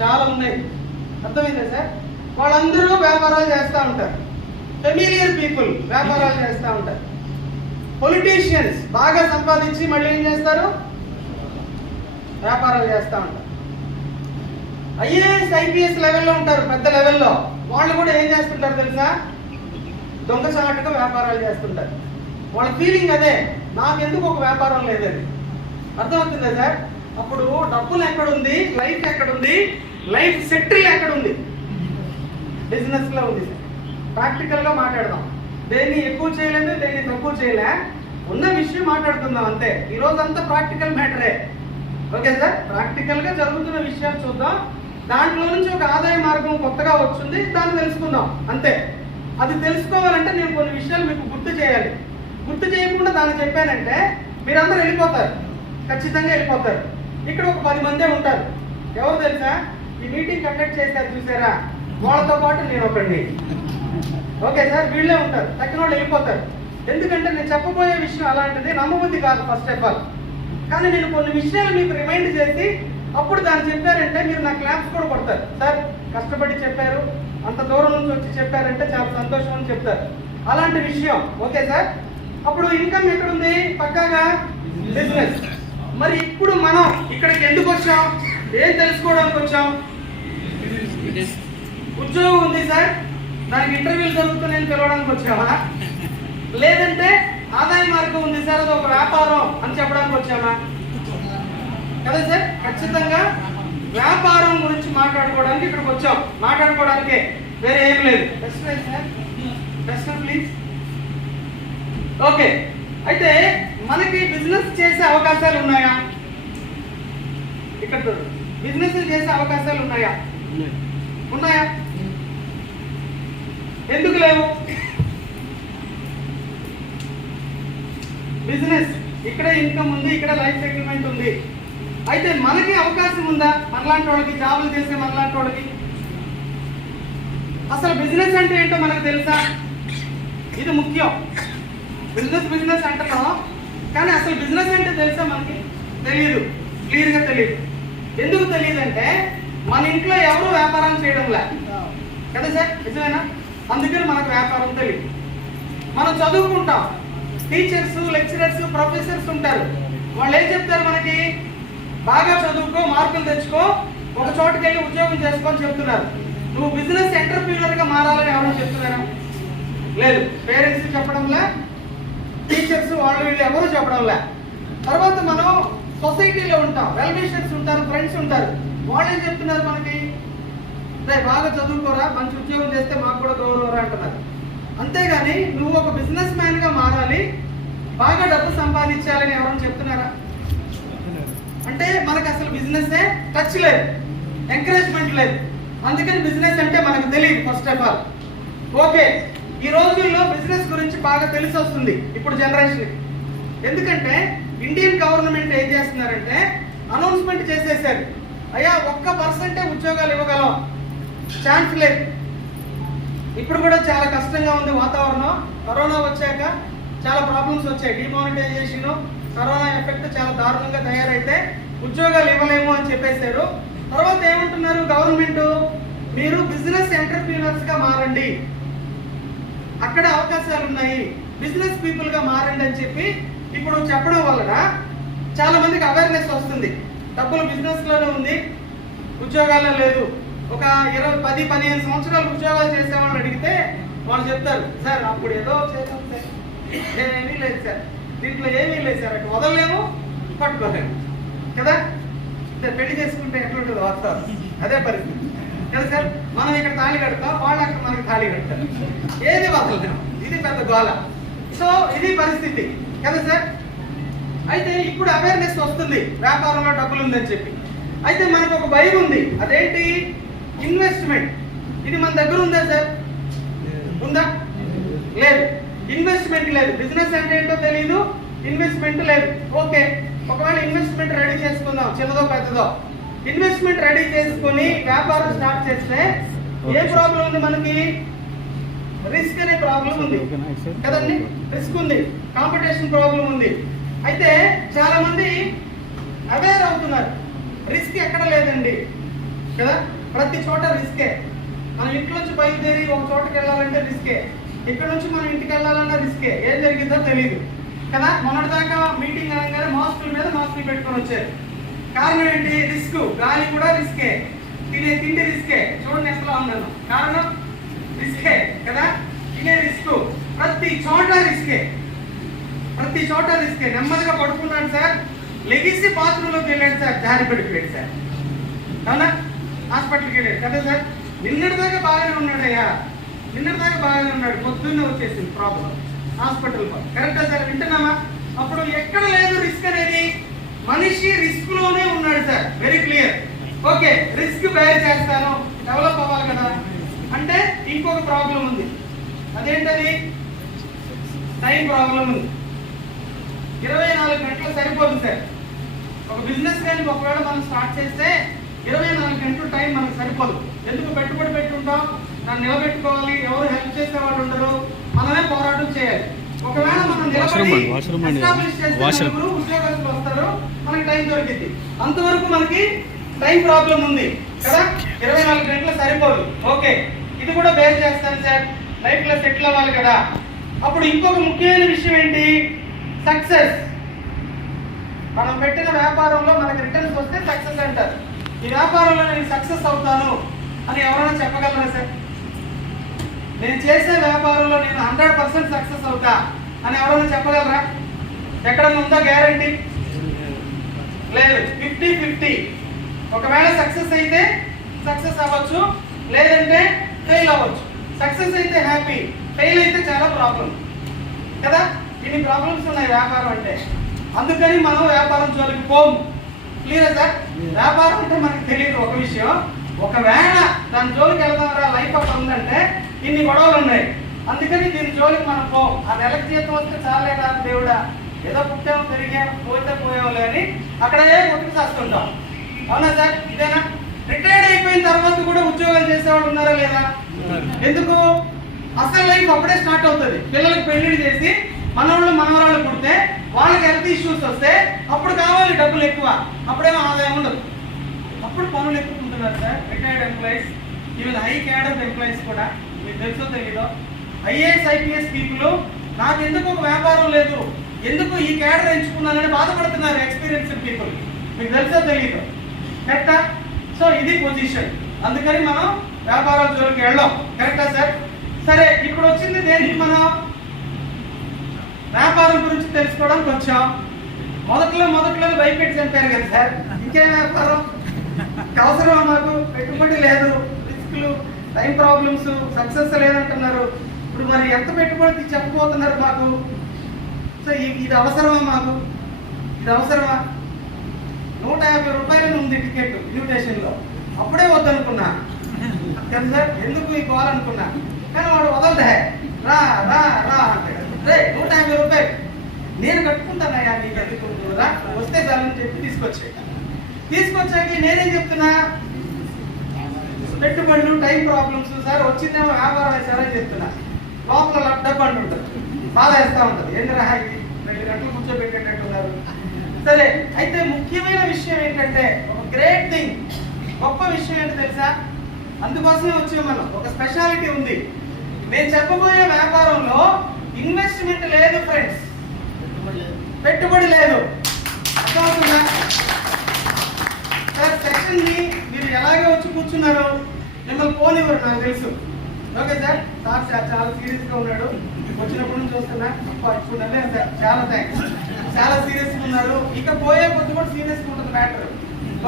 చాలా ఉన్నాయి. అర్థమైందా సార్? వాళ్ళందరూ వ్యాపారాలు చేస్తూ ఉంటారు. ఫెమిలియర్ పీపుల్ వ్యాపారాలు చేస్తూ ఉంటారు. పొలిటీషియన్స్ బాగా సంపాదించి మళ్ళీ ఏం చేస్తారు? వ్యాపారాలు చేస్తూ ఉంటారు. ఐఏఎస్ ఐపీఎస్ లెవెల్లో ఉంటారు, పెద్ద లెవెల్లో. వాళ్ళు కూడా ఏం చేస్తుంటారు తెలుసా? దొంగచాటుగా వ్యాపారాలు చేస్తుంటారు. వాళ్ళ ఫీలింగ్ అదే, నాకెందుకు ఒక వ్యాపారం లేదని. అర్థమవుతుందా సార్? అప్పుడు డబ్బులు ఎక్కడుంది, లైఫ్ ఎక్కడుంది, లైఫ్ సెటిల్ ఎక్కడుంది? బిజినెస్ లో ఉంది సార్. ప్రాక్టికల్ గా మాట్లాడదాం. దేన్ని ఎక్కువ చేయలేదు, దేన్ని తక్కువ చేయలే, ఉన్న విషయం మాట్లాడుకుందాం అంతే. ఈ రోజు అంతా ప్రాక్టికల్ మ్యాటరే. Okay sir? ప్రాక్టికల్ గా జరుగుతున్న విషయాలు చూద్దాం. దాంట్లో నుంచి ఒక ఆదాయ మార్గం కొత్తగా వచ్చింది, దాన్ని తెలుసుకుందాం అంతే. అది తెలుసుకోవాలంటే నేను కొన్ని విషయాలు మీకు గుర్తు చేయాలి. గుర్తు చేయకుండా దాన్ని చెప్పానంటే మీరందరూ వెళ్ళిపోతారు, ఖచ్చితంగా వెళ్ళిపోతారు. ఇక్కడ ఒక 10 మందే ఉంటారు. ఎవరు తెలుసా? ఈ మీటింగ్ కండక్ట్ చేశారు చూసారా, వాళ్ళతో పాటు నేను ఒకడిని. Okay sir? వీళ్ళే ఉంటారు, తక్కిన వాళ్ళు వెళ్ళిపోతారు. ఎందుకంటే నేను చెప్పబోయే విషయం అలాంటిది, నమ్మబుద్ధి కాదు ఫస్ట్ ఆఫ్ ఆల్. కానీ నేను కొన్ని విషయాలు మీకు రిమైండ్ చేసి అప్పుడు దాన్ని చెప్పారంటే మీరు నా క్లాప్స్ కూడా కొడతారు. సార్ కష్టపడి చెప్పారు, అంత దూరం నుంచి వచ్చి చెప్పారంటే చాలా సంతోషం అని చెప్తారు. అలాంటి విషయం. Okay sir? అప్పుడు ఇన్కమ్ ఎక్కడుంది? పక్కాగా బిజినెస్. మరి ఇప్పుడు మనం ఇక్కడికి ఎందుకు వచ్చాం? ఏం తెలుసుకోవడానికి వచ్చాం? ఉద్యోగం ఉంది సార్, దానికి ఇంటర్వ్యూలు జరుగుతున్నాయని పిలవడానికి వచ్చామా? లేదంటే ఆదాయ మార్గం ఉంది సార్, అది ఒక వ్యాపారం అని చెప్పడానికి వచ్చామా? కదా సార్? ఖచ్చితంగా వ్యాపారం గురించి మాట్లాడుకోవడానికి ఇక్కడికి వచ్చాం. మాట్లాడుకోవడానికే, వేరే ఏం లేదు. ప్రశ్న ప్లీజ్. ఓకే, అయితే మనకి బిజినెస్ చేసే అవకాశాలు ఉన్నాయా? ఇక్కడ బిజినెస్ చేసే అవకాశాలు ఉన్నాయా? ఉన్నాయా? ఎందుకు లేవు? బిజినెస్ ఇక్కడే ఇన్కమ్ ఉంది, ఇక్కడ లైఫ్ సెటిల్మెంట్ ఉంది. అయితే మనకి అవకాశం ఉందా? మనలాంటి వాళ్ళకి, జాబులు చేసే మనలాంటి వాళ్ళకి అసలు బిజినెస్ అంటే ఏంటో మనకు తెలుసా? ఇది ముఖ్యం. బిజినెస్ అంటున్నాం, కానీ అసలు బిజినెస్ అంటే తెలుసా? మనకి తెలియదు, క్లియర్గా తెలియదు. ఎందుకు తెలియదు అంటే మన ఇంట్లో ఎవరు వ్యాపారం చేయడంలే కదా సార్? నిజమేనా? అందుకని మనకు వ్యాపారం తెలియదు. మనం చదువుకుంటాం, టీచర్స్, లెక్చరర్స్, ప్రొఫెసర్స్ ఉంటారు. వాళ్ళు ఏం చెప్తారు మనకి? బాగా చదువుకో, మార్కులు తెచ్చుకో, ఒక చోటుకి వెళ్ళి ఉద్యోగం చేసుకో అని చెప్తున్నారు. నువ్వు బిజినెస్ ఎంటర్ప్రీనర్ గా మారాలని ఎవరైనా చెప్తున్నారా? లేదు. పేరెంట్స్ చెప్పడంలే, టీచర్స్ వాళ్ళు వీళ్ళు ఎవరు చెప్పడంలే. తర్వాత మనం సొసైటీలో ఉంటాం, వెల్ విషర్స్ ఉంటారు, ఫ్రెండ్స్ ఉంటారు. వాళ్ళు ఏం చెప్తున్నారు మనకి? బాగా చదువుకోరా, మంచి ఉద్యోగం చేస్తే మాకు కూడా గౌరవరా అంటున్నారు. అంతేగాని నువ్వు ఒక బిజినెస్ మ్యాన్ గా మారాలి, బాగా డబ్బు సంపాదించాలని ఎవరైనా చెప్తున్నారా? అంటే మనకు అసలు బిజినెస్ టచ్ లేదు, ఎంకరేజ్మెంట్ లేదు. అందుకని బిజినెస్ అంటే మనకు తెలియదు ఫస్ట్ ఆఫ్ ఆల్. ఓకే, ఈ రోజుల్లో బిజినెస్ గురించి బాగా తెలిసి వస్తుంది ఇప్పుడు జనరేషన్. ఎందుకంటే ఇండియన్ గవర్నమెంట్ ఏం చేస్తున్నారంటే అనౌన్స్మెంట్ చేసేసారు, అయ్యా 1% ఉద్యోగాలు ఇవ్వగలం, ఛాన్స్ లేదు. ఇప్పుడు కూడా చాలా కష్టంగా ఉంది వాతావరణం. కరోనా వచ్చాక చాలా ప్రాబ్లమ్స్ వచ్చాయి. డిమానిటైజేషన్, కరోనా ఎఫెక్ట్ చాలా దారుణంగా తయారైతే ఉద్యోగాలు ఇవ్వలేము అని చెప్పేశారు. తర్వాత ఏమంటున్నారు గవర్నమెంట్? మీరు బిజినెస్ ఎంటర్ప్రీనర్స్ గా మారండి, అక్కడ అవకాశాలు ఉన్నాయి, బిజినెస్ పీపుల్ గా మారండి అని చెప్పి ఇప్పుడు చెప్పడం వలన చాలా మందికి అవేర్నెస్ వస్తుంది. డబ్బులు బిజినెస్ లోనే ఉంది, ఉద్యోగాల్లో లేదు. ఒక 10-15 సంవత్సరాలు ఉద్యోగాలు చేసే వాళ్ళని అడిగితే వాళ్ళు చెప్తారు, సార్ అప్పుడు ఏదో చేసాం సార్, ఏమీ లేదు సార్, దీంట్లో ఏమీ లేదు సార్, అటు వదలలేము, పట్టుకోలేము కదా. పెళ్లి చేసుకుంటే ఎట్లుంటుంది వాస్తవం? అదే పరిస్థితి కదా సార్. మనం ఇక్కడ తాళి కడతాం, వాళ్ళు అక్కడ మనకి తాళి కడతారు, ఏది వదలలేము. ఇది పెద్ద గోల. సో ఇది పరిస్థితి కదా సార్. అయితే ఇప్పుడు అవేర్నెస్ వస్తుంది, వ్యాపారంలో డబ్బులు ఉందని చెప్పి. అయితే మనకు ఒక భయం ఉంది, అదేంటి? ఇన్వెస్ట్మెంట్. ఇది మన దగ్గర ఉందా సార్? ఉందా? లేదు. ఇన్వెస్ట్మెంట్ లేదు. బిజినెస్ అంటే ఏంటో తెలియదు, ఇన్వెస్ట్మెంట్ లేదు. ఓకే, ఒకవేళ ఇన్వెస్ట్మెంట్ రెడీ చేసుకుందాం, చిన్నదో పెద్దదో. ఇన్వెస్ట్మెంట్ రెడీ చేసుకుని వ్యాపారం స్టార్ట్ చేస్తే ఏ ప్రాబ్లం ఉంది మనకి? రిస్క్ అనే ప్రాబ్లం ఉంది కదండి. రిస్క్ ఉంది, కాంపిటీషన్ ప్రాబ్లం ఉంది. అయితే చాలా మంది అవేర్ అవుతున్నారు, రిస్క్ ఎక్కడ లేదండి కదా, ప్రతి చోట రిస్కే. మనం ఇంట్లో నుంచి బయలుదేరి ఒక చోటకి వెళ్ళాలంటే రిస్కే, ఇక్కడ నుంచి మనం ఇంటికి వెళ్ళాలన్నా రిస్కే, ఏం జరిగిందో తెలియదు కదా. మొన్నటిదాకా మీటింగ్ అనగానే మాస్కుల మీద మాస్కులు పెట్టుకొని వచ్చారు. కారణం ఏంటి? రిస్క్. గాలి కూడా రిస్కే, తినే తిండి రిస్కే. చూడండి ఎంతలో ఉన్నాను, కారణం రిస్కే కదా. తినే రిస్క్, ప్రతి చోట రిస్కే, ప్రతి చోట రిస్కే. నెమ్మదిగా పడుకున్నాడు సార్, లెగిసి బాత్రూంలోకి వెళ్ళాడు సార్, జారి పడిపోయాడు సార్, అవునా? హాస్పిటల్కి వెళ్ళాడు కదా సార్. నిన్నటిదాకా బాగానే ఉన్నాడయ్యా, నిన్నటిదాకా బాగానే ఉన్నాడు, పొద్దున్నే వచ్చేసింది ప్రాబ్లం, హాస్పిటల్. కరెక్టా సార్? వింటున్నామా? అప్పుడు ఎక్కడ లేదు రిస్క్ అనేది, మనిషి రిస్క్ లోనే ఉన్నాడు sir. Very clear. Okay, risk bear చేస్తాను, డెవలప్ అవ్వాలి కదా. అంటే ఇంకొక ప్రాబ్లం ఉంది, అదేంటది? టైం ప్రాబ్లం ఉంది. 24 గంటలు సరిపోదు సార్. ఒక బిజినెస్ కానీ ఒకవేళ మనం స్టార్ట్ చేస్తే 24 గంటలు టైం మనకు సరిపోదు. ఎందుకు? పెట్టుబడి పెట్టుంటాం, దాన్ని నిలబెట్టుకోవాలి, ఎవరు హెల్ప్ చేసే వాళ్ళు ఉండరు, మనమే పోరాటం చేయాలి. ఒకవేళ మనం నిలబడి ఎస్టాబ్లిష్ చేస్తే ఉద్యోగస్తులు వస్తారు, మనకి టైం దొరికింది. అంతవరకు మనకి టైం ప్రాబ్లం ఉంది కదా. 24 గంటలు సరిపోదు. ఓకే, ఇది కూడా బేర్ చేస్తాను సార్, లైఫ్ లో సెటిల్ అవ్వాలి కదా. అప్పుడు ఇంకొక ముఖ్యమైన విషయం ఏంటి? సక్సెస్. మనం పెట్టిన వ్యాపారంలో మనకి రిటర్న్స్ వస్తే సక్సెస్ అంటారు. ఈ వ్యాపారంలో నేను సక్సెస్ అవుతాను అని ఎవరైనా చెప్పగలరా సార్? నేను చేసే వ్యాపారంలో నేను 100% సక్సెస్ అవుతా అని ఎవరైనా చెప్పగలరా? ఎక్కడన్నా ఉందా గ్యారంటీ? లేదు. 50-50. ఒకవేళ సక్సెస్ అయితే సక్సెస్ అవ్వచ్చు, లేదంటే ఫెయిల్ అవ్వచ్చు. సక్సెస్ అయితే హ్యాపీ, ఫెయిల్ అయితే చాలా ప్రాబ్లం కదా. ఇన్ని ప్రాబ్లమ్స్ ఉన్నాయి వ్యాపారం అంటే. అందుకని మనం వ్యాపారం జోలికి పోము. Clear sir? వ్యాపారం అంటే మనకు తెలియదు ఒక విషయం. ఒకవేళ దాని జోలికి వెళ్దాం, లైఫ్ అక్కడ ఉందంటే ఇన్ని గొడవలు ఉన్నాయి. అందుకని దీని జోలికి మనం పోం. ఆ నెలకు జీతం వస్తే చాలేదా దేవుడా, ఏదో పుట్టాము పెరిగాము పోతే పోయాములే అని అక్కడే కొట్టుకు చేస్తుంటాం. అవునా సార్? ఇదేనా? రిటైర్డ్ అయిపోయిన తర్వాత కూడా ఉద్యోగాలు చేసేవాడు ఉన్నారా లేదా? ఎందుకు? అసలు లైఫ్ అప్పుడే స్టార్ట్ అవుతుంది. పిల్లలకు పెళ్లిళ్ళు చేసి మనవాళ్ళు మనవరాళ్ళు పుడితే వాళ్ళకి హెల్త్ ఇష్యూస్ వస్తే అప్పుడు కావాలి డబ్బులు ఎక్కువ, అప్పుడేమో ఆదాయం ఉండదు. అప్పుడు పనులు ఎక్కుంటున్నారు sir retired employees, even high cadre employees కూడా. మీకు తెలుసో తెలీదో, ఐఏఎస్ ఐపీఎస్ పీపుల్ నాకు ఎందుకు ఒక వ్యాపారం లేదు, ఎందుకు ఈ క్యాడర్ ఎంచుకున్నానని బాధపడుతున్నారు ఎక్స్పీరియన్స్డ్ పీపుల్. మీకు తెలుసో తెలీదు, కరెక్టా? సో ఇది పొజిషన్. అందుకని మనం వ్యాపారాల జోలికి వెళ్ళాం. కరెక్టా సార్? సరే, ఇప్పుడు వచ్చింది దేనికి? మనం వ్యాపారం గురించి తెలుసుకోవడానికి వచ్చాం. మొదట్లో భయపెట్టి చంపారు కదా సార్, ఇంకేం వ్యాపారం అవసరమా మాకు? పెట్టుబడి లేదు, రిస్క్లు, టైం ప్రాబ్లమ్స్, సక్సెస్ లేదంటున్నారు. ఇప్పుడు మరి ఎంత పెట్టుబడి చెప్పబోతున్నారు మాకు? సో ఇది అవసరమా మాకు? ఇది అవసరమా? 150 రూపాయలు ఉంది టికెట్ ఇన్విటేషన్లో, అప్పుడే వద్దనుకున్నా కదా సార్. ఎందుకు ఈ కాల్ అనుకున్నా, కానీ వాడు వదలదే, రా రా రా అంటే. రే 150 రూపాయలు నేను కట్టుకుంటానయ్యా, నీకు ఎందుకుంటుందా, వస్తే చాలని చెప్పి తీసుకొచ్చాక నేనేం చెప్తున్నా? పెట్టుబడులు, టైం ప్రాబ్లమ్స్ సార్, వచ్చిందేమో వ్యాపారం సార్ అని చెప్తున్నా. లోపల డబ్బు అంటు ఉంటుంది, బాధ వేస్తూ ఉంటుంది. ఏంటరా 2 గంటలు కూర్చోబెట్టేటట్టున్నారు. సరే, అయితే ముఖ్యమైన విషయం ఏంటంటే, ఒక గ్రేట్ థింగ్, గొప్ప విషయం ఏంటి తెలుసా? అందుకోసమే వచ్చాం మనం. ఒక స్పెషాలిటీ ఉంది. నేను చెప్పబోయే వ్యాపారంలో ఇన్వెస్ట్మెంట్ లేదు ఫ్రెండ్స్, పెట్టుబడి లేదు. అర్థమవుతుందా సార్? సెషన్ ని మీరు ఎలాగే వచ్చి కూర్చున్నారు, మిమ్మల్ని పోనివ్వరు నాకు తెలుసు. Okay sir? సార్ చాలా సీరియస్ గా ఉన్నాడు, వచ్చినప్పటి నుంచి చూస్తున్నా. ఇప్పుడు సార్ చాలా థ్యాంక్స్, చాలా సీరియస్ గా ఉన్నారు. ఇక పోయే కొద్ది కూడా సీరియస్ గా ఉంటుంది మ్యాటర్.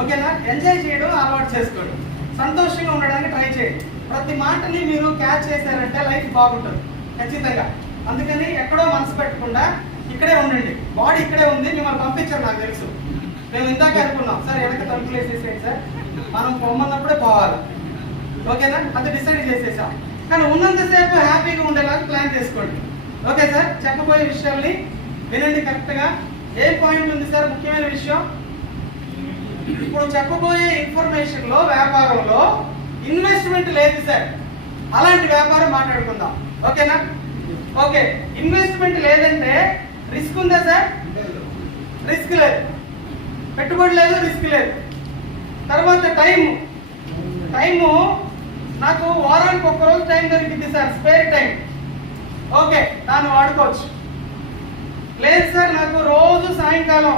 ఓకేనా? ఎంజాయ్ చేయడం అలవాటు చేసుకోండి, సంతోషంగా ఉండడానికి ట్రై చేయండి. ప్రతి మాటని మీరు క్యాచ్ చేశారంటే లైఫ్ బాగుంటుంది ఖచ్చితంగా. అందుకని ఎక్కడో మనసు పెట్టకుండా ఇక్కడే ఉండండి. బాడీ ఇక్కడే ఉంది, మిమ్మల్ని పంపించారు నాకు తెలుసు. మేము ఇందాక అనుకున్నాం సార్, వెనక తలుపులు వేసేసేయండి సార్, మనం పొమ్మన్నప్పుడే పోవాలి. ఓకేనా? అది డిసైడ్ చేసేసాం. కానీ ఉన్నంతసేపు హ్యాపీగా ఉండేలాగా ప్లాన్ చేసుకోండి. Okay sir? చెప్పబోయే విషయాల్ని వినండి కరెక్ట్గా. ఏ పాయింట్ ఉంది సార్ ముఖ్యమైన విషయం? ఇప్పుడు చెప్పబోయే ఇన్ఫర్మేషన్ లో వ్యాపారంలో ఇన్వెస్ట్మెంట్ లేదు సార్. అలాంటి వ్యాపారం మాట్లాడుకుందాం. ఓకేనా? ఓకే, ఇన్వెస్ట్మెంట్ లేదంటే రిస్క్ ఉందా సార్? రిస్క్ లేదు. పెట్టుబడి లేదు, రిస్క్ లేదు. తర్వాత టైము నాకు వారానికి ఒక్కరోజు టైం దొరికింది సార్, స్పేర్ టైం. ఓకే, దాన్ని వాడుకోవచ్చు. లేదు సార్, నాకు రోజు సాయంకాలం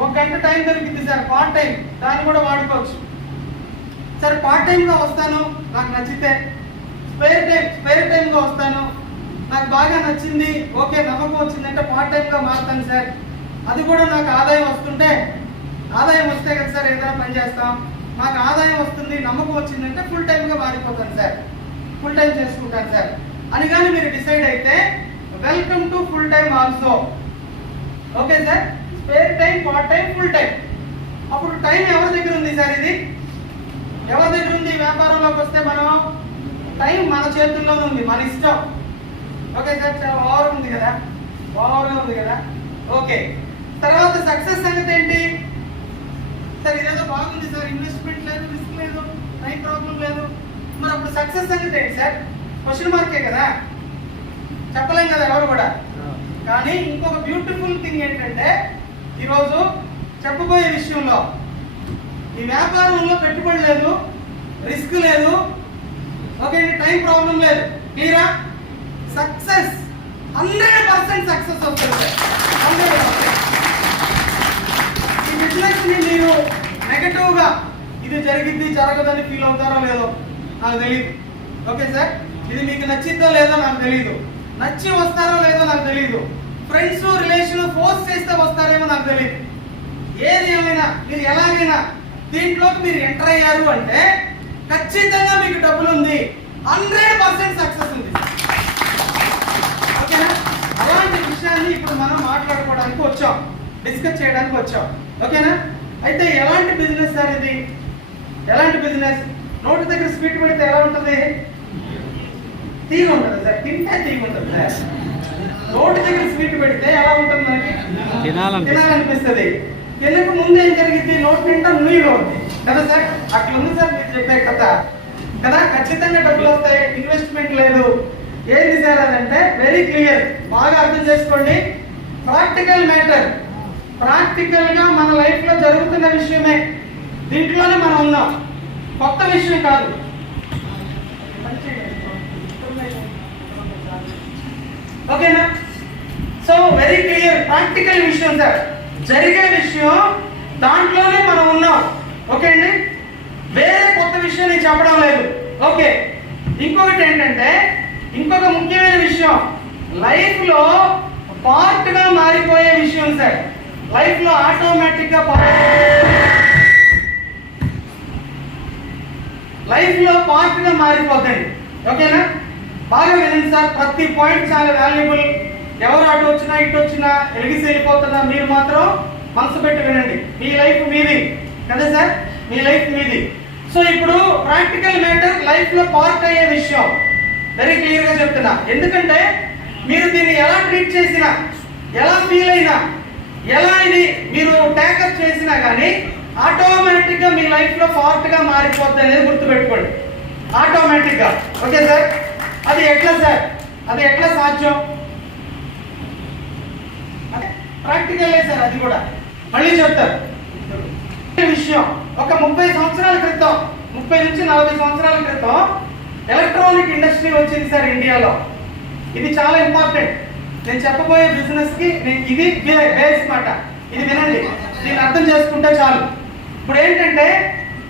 1 గంట టైం దొరికింది సార్, పార్ట్ టైం, దాన్ని కూడా వాడుకోవచ్చు. సరే పార్ట్ టైంగా వస్తాను నాకు నచ్చితే, స్పేర్ టైంగా వస్తాను నాకు బాగా నచ్చింది, ఓకే నమ్మకం వచ్చిందంటే పార్ట్ టైంగా మారుతాను సార్. అది కూడా నాకు ఆదాయం వస్తుంటే, ఆదాయం వస్తే కదా సార్ ఏదైనా పని చేస్తాం, మాకు ఆదాయం వస్తుంది నమ్మకం వచ్చిందంటే ఫుల్ టైంగా మారిపోతాను సార్, ఫుల్ టైం చేసుకుంటాను సార్ అని కానీ మీరు డిసైడ్ అయితే welcome to full time also. Okay sir, spare time, part time, full time. అప్పుడు టైం ఎవరి దగ్గర ఉంది సార్? ఇది ఎవరి దగ్గర ఉంది? వ్యాపారంలోకి వస్తే మనం టైం మన చేతుల్లోనే ఉంది, మన ఇష్టం. ఓకే సార్, చాలా ఓవర్ ఉంది కదా, ఓవర్గా ఉంది కదా. ఓకే, తర్వాత సక్సెస్ సంగతి ఏంటి సార్? ఇదేదో బాగుంది సార్, ఇన్వెస్ట్మెంట్ లేదు, రిస్క్ లేదు, టైం ప్రాబ్లం లేదు, మరి అప్పుడు సక్సెస్ సంగతి ఏంటి సార్? క్వశ్చన్ మార్కే కదా, చెప్పలేం కదా ఎవరు కూడా. కానీ ఇంకొక బ్యూటిఫుల్ థింగ్ ఏంటంటే ఈరోజు చెప్పబోయే విషయంలో ఈ వ్యాపారంలో పెట్టుబడి లేదు, రిస్క్ లేదు, ఓకే, టైం ప్రాబ్లం లేదు, క్లియరా? సక్సెస్ 100% సక్సెస్ వస్తుంది సార్, 100%. ఈ బిజినెస్ ని మీరు నెగటివ్ గా ఇది జరిగింది జరగదని ఫీల్ అవుతారో లేదో నాకు తెలియదు. ఓకే సార్, ఇది మీకు నచ్చిద్దో లేదో నాకు తెలియదు, నచ్చి వస్తారో లేదో నాకు తెలియదు, ఫ్రెండ్స్ రిలేషన్ ఫోర్స్ చేస్తే వస్తారేమో నాకు తెలియదు. ఏది ఏమైనా మీరు ఎలాగైనా దీంట్లోకి మీరు ఎంటర్ అయ్యారు అంటే ఖచ్చితంగా మీకు డబ్బులు ఉంది, 100% సక్సెస్ ఉంది. ఓకేనా? అలాంటి విషయాన్ని ఇప్పుడు మనం మాట్లాడుకోవడానికి వచ్చాం, డిస్కస్ చేయడానికి వచ్చాం. ఓకేనా? అయితే ఎలాంటి బిజినెస్ సార్ ఇది? ఎలాంటి బిజినెస్? నోటి దగ్గర స్వీట్ పెడితే ఎలా ఉంటుంది? తీగ ఉంటుంది సార్, తింటే తీగ ఉంటుంది సార్. నోటి దగ్గర స్వీట్ పెడితే ఎలా ఉంటుంది? మనకి తినాలనిపిస్తుంది. తినక ముందు ఏం జరిగింది? నోటి నిండా నుయ్యిగా ఉంది కదా సార్. అట్లా ఉంది సార్ మీరు చెప్పే కథ కదా. ఖచ్చితంగా డబ్బులు వస్తాయి, ఇన్వెస్ట్మెంట్ లేదు. ఏంటి సార్ అదంటే వెరీ క్లియర్, బాగా అర్థం చేసుకోండి. ప్రాక్టికల్ మ్యాటర్, ప్రాక్టికల్ గా మన లైఫ్ లో జరుగుతున్న విషయమే, దీంట్లోనే మనం ఉన్నాం, కొత్త విషయం కాదు. ఓకేనా? సో వెరీ క్లియర్, ప్రాక్టికల్ విషయం సార్, జరిగే విషయం, దాంట్లోనే మనం ఉన్నాం. ఓకే అండి, వేరే కొత్త విషయం నేను చెప్పడం లేదు. ఓకే, ఇంకొకటి ఏంటంటే, ఇంకొక ముఖ్యమైన విషయం, లైఫ్ లో పార్ట్ గా మారిపోయే విషయం సార్. లైఫ్ లో ఆటోమేటిక్ గా లైఫ్ లో పార్ట్ గా మారిపోతుంది. ఓకేనా? బాగా వినండి సార్, ప్రతి పాయింట్ చాలా వాల్యుబుల్. ఎవరు అటు వచ్చినా ఇటు వచ్చినా ఎలిగిసి వెళ్ళిపోతున్నా, మీరు మాత్రం మనసు పెట్టి వినండి. మీ లైఫ్ మీది కదా సార్, మీ లైఫ్ మీది. సో ఇప్పుడు ప్రాక్టికల్ మ్యాటర్, లైఫ్ లో పార్ట్ అయ్యే విషయం వెరీ క్లియర్ గా చెప్తున్నా. ఎందుకంటే మీరు దీన్ని ఎలా ట్రీట్ చేసినా, ఎలా ఫీల్ అయినా, ఎలా ఇది మీరు టేకప్ చేసినా కానీ ఆటోమేటిక్ గా మీ లైఫ్ లో పార్ట్ గా మారిపోద్ది అనేది గుర్తుపెట్టుకోండి, ఆటోమేటిక్ గా. ఓకే సార్, అది ఎట్లా సార్? అది ఎట్లా సాధ్యం? ప్రాక్టికల్ సార్, అది కూడా మళ్ళీ చెప్తారు విషయం. ఒక 30 సంవత్సరాల క్రితం, 30 నుంచి 40 సంవత్సరాల క్రితం ఎలక్ట్రానిక్ ఇండస్ట్రీ వచ్చింది సార్ ఇండియాలో. ఇది చాలా ఇంపార్టెంట్, నేను చెప్పబోయే బిజినెస్ కి ఇది బేస్ మాట. ఇది వినండి, దీన్ని అర్థం చేసుకుంటే చాలు. ఇప్పుడు ఏంటంటే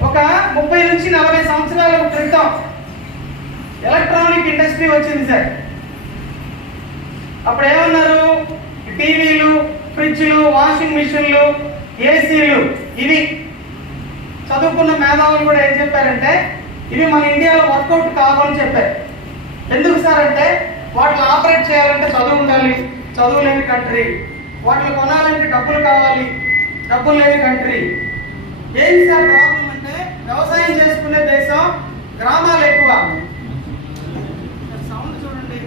ఒక 30 నుంచి 40 సంవత్సరాల క్రితం ఎలక్ట్రానిక్ ఇండస్ట్రీ వచ్చింది సార్. అప్పుడు ఏమన్నారు? టీవీలు, ఫ్రిడ్జ్లు, వాషింగ్ మిషన్లు, ఏసీలు, ఇవి చదువుకున్న మేధావులు కూడా ఏం చెప్పారంటే ఇవి మన ఇండియాలో వర్కౌట్ కావాలని చెప్పారు. ఎందుకు సార్ అంటే వాటిని ఆపరేట్ చేయాలంటే చదువు ఉండాలి, చదువు లేని కంట్రీ. వాటిని కొనాలంటే డబ్బులు కావాలి, డబ్బులు లేని కంట్రీ. ఏంటి సార్ ప్రాబ్లం అంటే వ్యవసాయం చేసుకునే దేశం, గ్రామాలు ఎక్కువ. సౌండ్ చూడండి,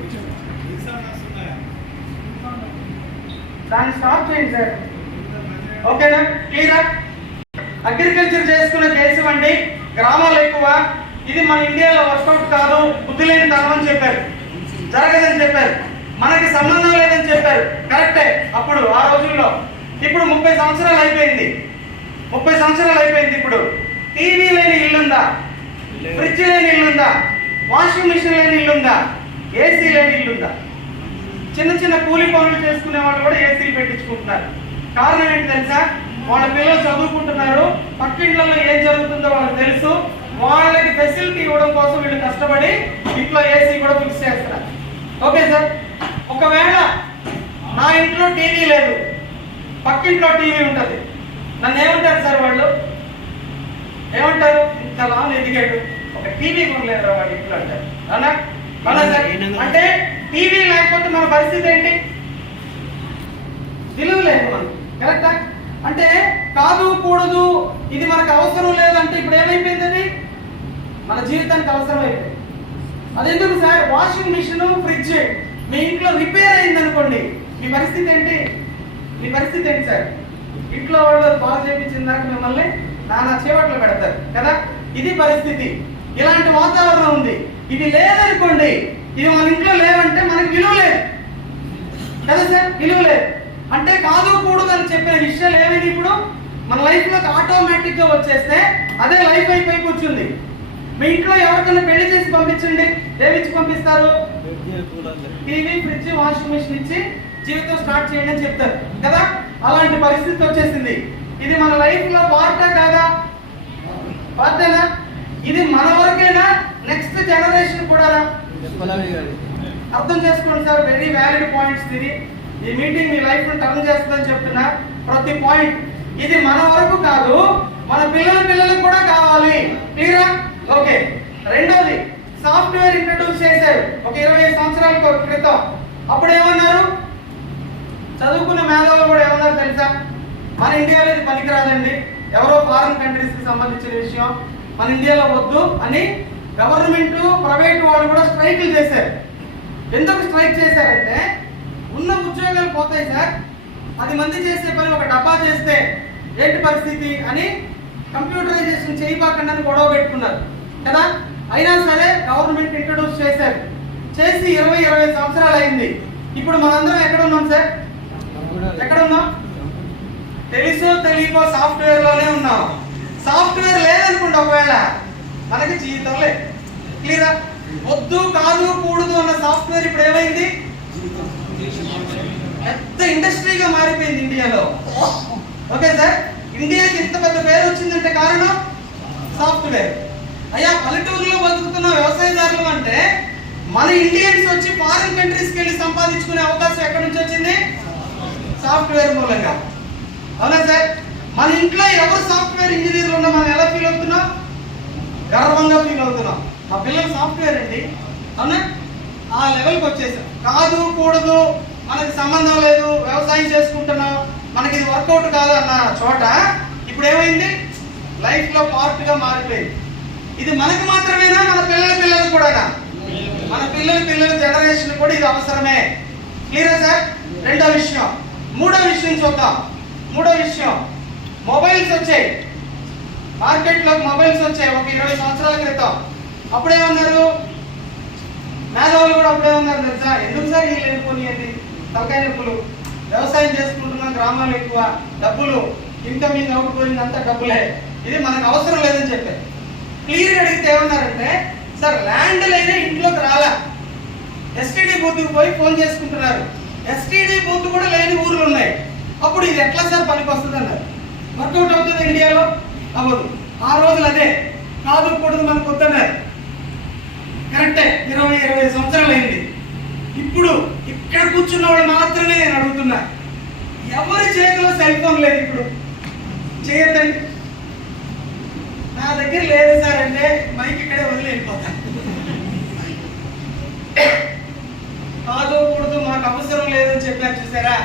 దాన్ని స్టాప్ చేయండి సార్. ఓకేనా? క్లియరా? అగ్రికల్చర్ చేసుకునే దేశం అండి, గ్రామాలు ఎక్కువ. ఇది మన ఇండియాలో వర్కౌట్ కాదు, బుద్ధి లేని తనం అని చెప్పారు, జరగదని చెప్పారు, మనకి సంబంధం లేదని చెప్పారు. కరెక్టే అప్పుడు ఆ రోజుల్లో. ఇప్పుడు 30 సంవత్సరాలు అయిపోయింది, 30 సంవత్సరాలు అయిపోయింది. ఇప్పుడు టీవీ లేని ఇల్లుందా? ఫ్రిడ్జ్ లేని ఇల్లుందా? వాషింగ్ మిషన్ లేని ఇల్లుందా? ఏసీ లేని ఇల్లుందా? చిన్న చిన్న కూలి పనులు చేసుకునే వాళ్ళు కూడా ఏసీలు పెట్టించుకుంటున్నారు. కారణం ఏంటి తెలుసా? వాళ్ళ పిల్లలు చదువుకుంటున్నారు, పక్కింట్లలో ఏం జరుగుతుందో వాళ్ళకి తెలుసు, వాళ్ళకి ఫెసిలిటీ ఇవ్వడం కోసం వీళ్ళు కష్టపడి ఇంట్లో ఏసీ కూడా ఫిక్స్ చేస్తారు. ఓకే సార్, ఒకవేళ నా ఇంట్లో టీవీ లేదు, పక్కింట్లో టీవీ ఉంటుంది, నన్ను ఏమంటారు సార్ వాళ్ళు? ఏమంటారు? ఇంతలా ఎదిగాడు, ఒక టీవీ కొనలేదు వాడి ఇంట్లో అంటారు. అవునా? అవునా సార్? అంటే టీవీ లేకపోతే మన పరిస్థితి ఏంటి? విలువ లేదు మనకు. కరెక్టా? అంటే కాదు కూడదు, ఇది మనకు అవసరం లేదంటే ఇప్పుడు ఏమైపోయింది? అది మన జీవితానికి అవసరం అయిపోయింది. అదెందుకు సార్? వాషింగ్ మిషన్, ఫ్రిడ్జ్ మీ ఇంట్లో రిపేర్ అయింది అనుకోండి, మీ పరిస్థితి ఏంటి? మీ పరిస్థితి ఏంటి సార్? ఇంట్లో వాళ్ళు బాగా చేయించిన దాకా మిమ్మల్ని నానా చేపట్లు పెడతారు కదా. ఇది పరిస్థితి. ఇలాంటి వాతావరణం ఉంది. ఇది లేదనుకోండి, ఇది మన ఇంట్లో లేవంటే మనకి విలువ లేదు కదా సార్. విలువ లేదు అంటే కాదు కూడదు అని చెప్పే విషయాలు ఏమైనా ఇప్పుడు మన లైఫ్ లోకి ఆటోమేటిక్ గా వచ్చేస్తే అదే లైఫ్ అయిపోయి కూర్చుంది. మీ ఇంట్లో ఎవరికైనా పెళ్లి చేసి పంపించండి, ఏమిచ్చి పంపిస్తారు? టీవీ, ఫ్రిడ్జ్, వాషింగ్ మిషన్ ఇచ్చి జీవితం స్టార్ట్ చేయండి అని చెప్తారు కదా. అలాంటి పరిస్థితి వచ్చేసింది. ఇది మన లైఫ్ లో పార్టా కాదా? పార్టేనా? ఇది మన వరకేనా? నెక్స్ట్ జనరేషన్ కూడా అర్థం చేసుకోండి సార్. Very valid points. ఇది ఈ మీటింగ్ మీ లైఫ్ ను టర్న్ చేస్తుందని చెప్తున్నా. ప్రతి పాయింట్ ఇది మన వరకు కాదు, మన పిల్లలకు కూడా కావాలి. క్లియరా? ఓకే. రెండోది, సాఫ్ట్వేర్ ఇంట్రడ్యూస్ చేశారు ఒక 25 సంవత్సరాల క్రితం. అప్పుడు ఏమన్నారు? చదువుకున్న మేధావులు కూడా ఏమన్నారు తెలుసా? మన ఇండియాలో ఇది పనికిరాదండి, ఎవరో ఫారిన్ కంట్రీస్ కి సంబంధించిన విషయం, మన ఇండియాలో వద్దు అని గవర్నమెంట్, ప్రైవేట్ వాళ్ళు కూడా స్ట్రైకులు చేశారు. ఎందుకు స్ట్రైక్ చేశారంటే ఉన్న ఉద్యోగాలు పోతాయి సార్, 10 మంది చేసే పని ఒక డబ్బా చేస్తే ఏంటి పరిస్థితి అని కంప్యూటరైజేషన్ చేయబాకండి అని గొడవ పెట్టుకున్నారు కదా. అయినా సరే గవర్నమెంట్ ఇంట్రడ్యూస్ చేశారు. చేసి 20-25 సంవత్సరాలు అయింది. ఇప్పుడు మనందరం ఎక్కడ ఉన్నాం సార్? ఎక్కడ ఉన్నాం? తెలుసో తెలియకో సాఫ్ట్వేర్ లోనే ఉన్నాం. సాఫ్ట్వేర్ లేదనుకోండి ఒకవేళ మనకి జీవితం లేదు. క్లియరా? వద్దు కాదు కూడదు అన్న సాఫ్ట్వేర్ ఇప్పుడు ఏమైంది? పెద్ద ఇండస్ట్రీగా మారిపోయింది ఇండియాలో. ఓకే సార్, ఇండియాకి ఇంత పెద్ద పేరు వచ్చిందంటే కారణం సాఫ్ట్వేర్. అయ్యా పల్లెటూరులో బతుకుతున్న వ్యవసాయదారులు అంటే మన ఇండియన్స్ వచ్చి ఫారిన్ కంట్రీస్కి వెళ్ళి సంపాదించుకునే అవకాశం ఎక్కడి నుంచి వచ్చింది? సాఫ్ట్వేర్ మూలంగా. అవునా సార్? మన ఇంట్లో ఎవరు సాఫ్ట్వేర్ ఇంజనీర్లు ఉన్నా మనం ఎలా ఫీల్ అవుతున్నాం? గర్వంగా ఫీల్ అవుతున్నాం. మా పిల్లలు సాఫ్ట్వేర్ అండి. అవునా? ఆ లెవెల్కి వచ్చేసాం. కాదు కూడదు, మనకి సంబంధం లేదు, వ్యవసాయం చేసుకుంటున్నాం, మనకి ఇది వర్కౌట్ కాదు అన్న చోట ఇప్పుడు ఏమైంది? లైఫ్ లో పార్ట్ గా మారిపోయింది. ఇది మనకు మాత్రమేనా? మన పిల్లలకు కూడా? మన పిల్లల జనరేషన్ కూడా ఇది అవసరమే. క్లియరా సార్? రెండో విషయం. మూడో విషయం చూద్దాం. మూడో విషయం, మొబైల్స్ వచ్చాయి. మార్కెట్ లో మొబైల్స్ వచ్చాయి ఒక 20 సంవత్సరాల క్రితం. అప్పుడేమన్నారు మేధావులు కూడా? అప్పుడేమన్నారు తెలుసా? ఎందుకు సార్ ఈ లేనిపోనియండి తలకాయ నొప్పులు, వ్యవసాయం చేసుకుంటున్నాం, గ్రామాలు ఎక్కువ, డబ్బులు, ఇన్కమింగ్ అవుట్ గోయింగ్ అంతా డబ్బులే, ఇది మనకు అవసరం లేదని చెప్పారు. క్లియర్ అడిగితే ఏమన్నారంటే సార్ ల్యాండ్ లైనే ఇంట్లోకి రాలా, ఎస్టీడీ బూత్కి పోయి ఫోన్ చేసుకుంటున్నారు. ఎస్టీడీ బూత్ కూడా లేని ఊర్లు ఉన్నాయి. అప్పుడు ఇది ఎట్లా సార్ పనికి వస్తుంది అన్నారు. వర్కౌట్ అవుతుంది ఇండియాలో? అవ్వదు. ఆ రోజులు అదే కాదు కూడదు మనకు వద్దన్నారు. కరెక్టే, 20-25 సంవత్సరాలు అయింది. ఇప్పుడు ఇక్కడ కూర్చున్న వాళ్ళు మాత్రమే నేను అడుగుతున్నా, ఎవరి చేతిలో సెల్ ఫోన్ లేదు ఇప్పుడు? చేయొద్దండి. నా దగ్గర లేదు సార్ అంటే మైక్ ఇక్కడే వదిలి వెళ్ళిపోతాను. కాదు కూడదు మాకు అవసరం లేదని చెప్పారు చూసారా?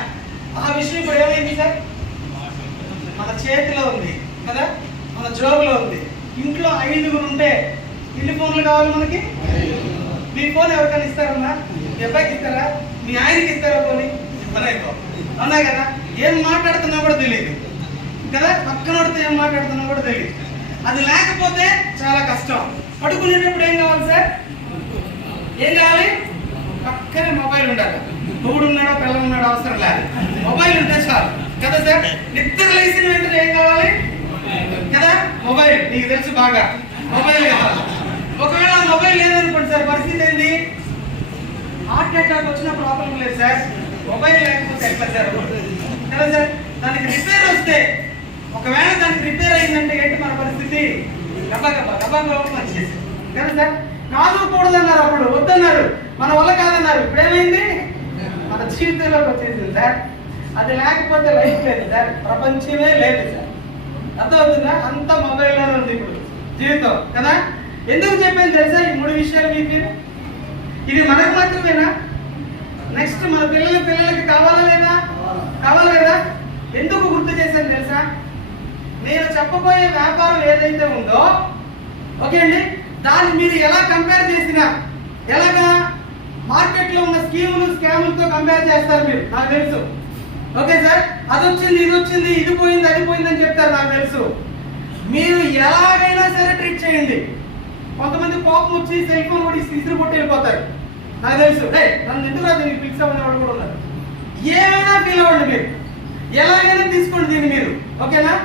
ఆ విషయం ఇప్పుడు ఏమైంది సార్? మన చేతిలో ఉంది కదా, మన జోబులో ఉంది. ఇంట్లో 5 ఉంటే ఎన్ని ఫోన్లు కావాలి మనకి? మీ ఫోన్ ఎవరికైనా ఇస్తారన్నా? మీ అబ్బాయికి ఇస్తారా? మీ ఆయనకి ఇస్తారా? పోనీ అన్నా కదా. ఏం మాట్లాడుతున్నా కూడా తెలియదు కదా, పక్కనోడితో ఏం మాట్లాడుతున్నా కూడా తెలియదు. అది లేకపోతే చాలా కష్టం. పడుకునేటప్పుడు ఏం కావాలి సార్? ఏం కావాలి? పక్కనే మొబైల్ ఉండాలి. మొగుడు ఉన్నాడో పిల్లలు ఉన్నాడో అవసరం లేదు, మొబైల్ ఉంటే చాలు కదా సార్. నిద్ర లేచిన వెంటనే ఏం కావాలి కదా? మొబైల్. నీకు తెలుసు బాగా, మొబైల్ కావాలి. ఒకవేళ మొబైల్ లేదనుకోండి సార్, పరిస్థితి ఏంటి? హార్ట్ అటాక్ వచ్చిన ప్రాబ్లం లేదు సార్, మొబైల్ లేకపోతే ఎట్లా సార్ కదా సార్. దానికి రిపేర్ వస్తే, ఒకవేళ దానికి రిపేర్ అయిందంటే ఏంటి మన పరిస్థితి? గబా గబా గబా గబా పనిచేసారు కదా సార్. కాదు కూడదన్నారు, అప్పుడు వద్దన్నారు, మన వల్ల కాదన్నారు. ఇప్పుడు ఏమైంది? మన జీవితంలోకి వచ్చేసింది సార్. అది లేకపోతే లైఫ్ లేదు సార్, ప్రపంచమే లేదు సార్. అర్థమవుతుందా? అంత మొబైల్లోనే ఉంది ఇప్పుడు జీవితం కదా. ఎందుకు చెప్పాను తెలుసా ఈ 3 విషయాలు మీకు? ఇది మనకు మాత్రమేనా? నెక్స్ట్ మన పిల్లలకి కావాలా లేదా? కావాలా లేదా? ఎందుకు గుర్తు చేశాను తెలుసా? నేను చెప్పబోయే వ్యాపారం ఏదైతే ఉందో, ఓకే అండి, దాన్ని మీరు ఎలా కంపేర్ చేసినా, ఎలాగా మార్కెట్లో ఉన్న స్కీములు స్కాములతో కంపేర్ చేస్తారు మీరు, నాకు తెలుసు. ఓకే సార్, అది వచ్చింది ఇది వచ్చింది, ఇది పోయింది అది పోయింది అని చెప్తారు, నాకు తెలుసు. మీరు ఎలాగైనా సరే ట్రీట్ చేయండి. కొంతమంది కోపం వచ్చి సెల్ ఫోన్ కూడా ఇసురు కొట్టి వెళ్ళిపోతారు, నాకు తెలుసు. నన్ను ఎందుకు రాదు నీకు ఫిక్స్ అవ్వని వాళ్ళు కూడా ఉన్నారు. ఏమైనా ఫీల్ అవ్వండి మీరు, ఎలాగైనా తీసుకోండి దీన్ని మీరు, ఓకేనా?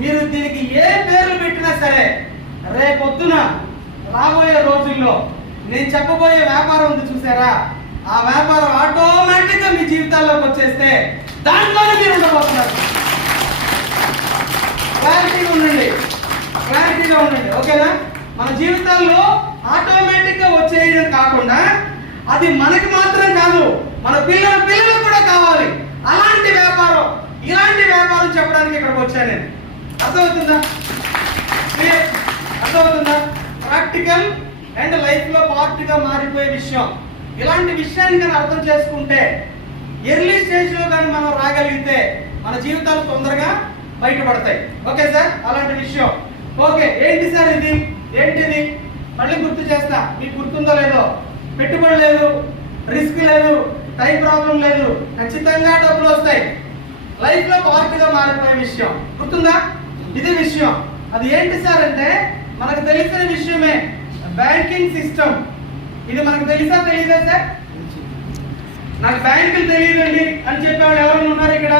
మీరు దీనికి ఏ పేర్లు పెట్టినా సరే రేపొద్దున రాబోయే రోజుల్లో నేను చెప్పబోయే వ్యాపారం ఉంది చూసారా, ఆ వ్యాపారం ఆటోమేటిక్గా మీ జీవితాల్లోకి వచ్చేస్తే దాంట్లోనే మీరు ఉండబోతున్నారు. క్లారిటీగా ఉండండి, ఓకేనా? మన జీవితాల్లో ఆటోమేటిక్గా వచ్చేయడం కాకుండా అది మనకి మాత్రం కాదు, మన పిల్లలకు కూడా కావాలి. అలాంటి వ్యాపారం, ఇలాంటి వ్యాపారం చెప్పడానికి ఇక్కడికి వచ్చాను నేను. అర్థమవుతుందా? అర్థమవుతుందా? ప్రాక్టికల్ అండ్ లైఫ్ లో పార్ట్గా మారిపోయే విషయం. ఇలాంటి విషయాన్ని కానీ అర్థం చేసుకుంటే, ఎర్లీ స్టేజ్ లో కానీ మనం రాగలిగితే మన జీవితాలు తొందరగా బయటపడతాయి. ఓకే సార్, అలాంటి విషయం. ఓకే, ఏంటి సార్ ఇది? ఏంటిది? మళ్ళీ గుర్తు చేస్తా, మీకు గుర్తుందో లేదో. పెట్టుబడి లేదు, రిస్క్ లేదు, టైం ప్రాబ్లం లేదు, ఖచ్చితంగా డబ్బులు వస్తాయి. లైఫ్ లో పార్ట్గా మారిపోయే విషయం గుర్తుందా? ఇది విషయం. అది ఏంటి సార్ అంటే మనకు తెలిసిన విషయమే, బ్యాంకింగ్ సిస్టమ్. ఇది మనకు తెలుసా తెలియదా సార్? నాకు బ్యాంకులు తెలియదండి అని చెప్పేవాళ్ళు ఎవరైనా ఉన్నారు ఇక్కడ?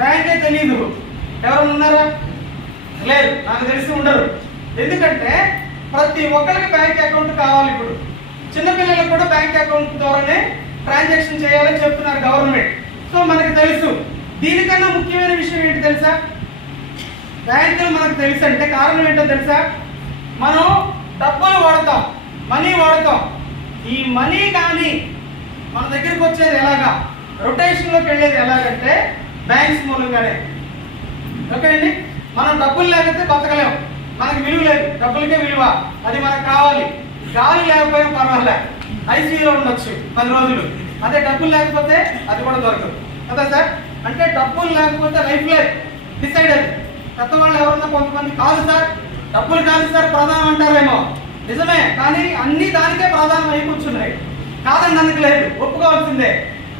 బ్యాంకే తెలియదు ఎవరైనా ఉన్నారా? లేదు, నాకు తెలిసి ఉండరు. ఎందుకంటే ప్రతి ఒక్కరికి బ్యాంక్ అకౌంట్ కావాలి. ఇప్పుడు చిన్నపిల్లలకు కూడా బ్యాంక్ అకౌంట్ ద్వారానే ట్రాన్సాక్షన్ చేయాలని చెప్తున్నారు గవర్నమెంట్. సో మనకు తెలుసు. దీనికన్నా ముఖ్యమైన విషయం ఏంటి తెలుసా? బ్యాంకులు మనకు తెలుసు అంటే కారణం ఏంటో తెలుసా? మనం డబ్బులు వాడతాం, మనీ వాడతాం. ఈ మనీ కానీ మన దగ్గరికి వచ్చేది ఎలాగా, రొటేషన్లోకి వెళ్ళేది ఎలాగంటే బ్యాంక్స్ మూలంగానే. ఓకే అండి, మనం డబ్బులు లేకపోతే బతకలేము, మనకి విలువ లేదు, డబ్బులకే విలువ, అది మనకు కావాలి. గాలి లేకపోయినా పర్వాలే, ఐసీయూలో ఉండొచ్చు 10 రోజులు. అదే డబ్బులు లేకపోతే అది కూడా దొరకదు కదా సార్. అంటే డబ్బులు లేకపోతే లైఫ్ లేదు, డిసైడ్ అది. కొత్త వాళ్ళు ఎవరన్నా కొంతమంది కాదు సార్, డబ్బులు కాదు సార్ ప్రధానం అంటారేమో, నిజమే. కానీ అన్ని దానికే ప్రధానం అయి కూర్చున్నాయి. కాదని అందుకు లేదు, ఒప్పుకోవాల్సిందే.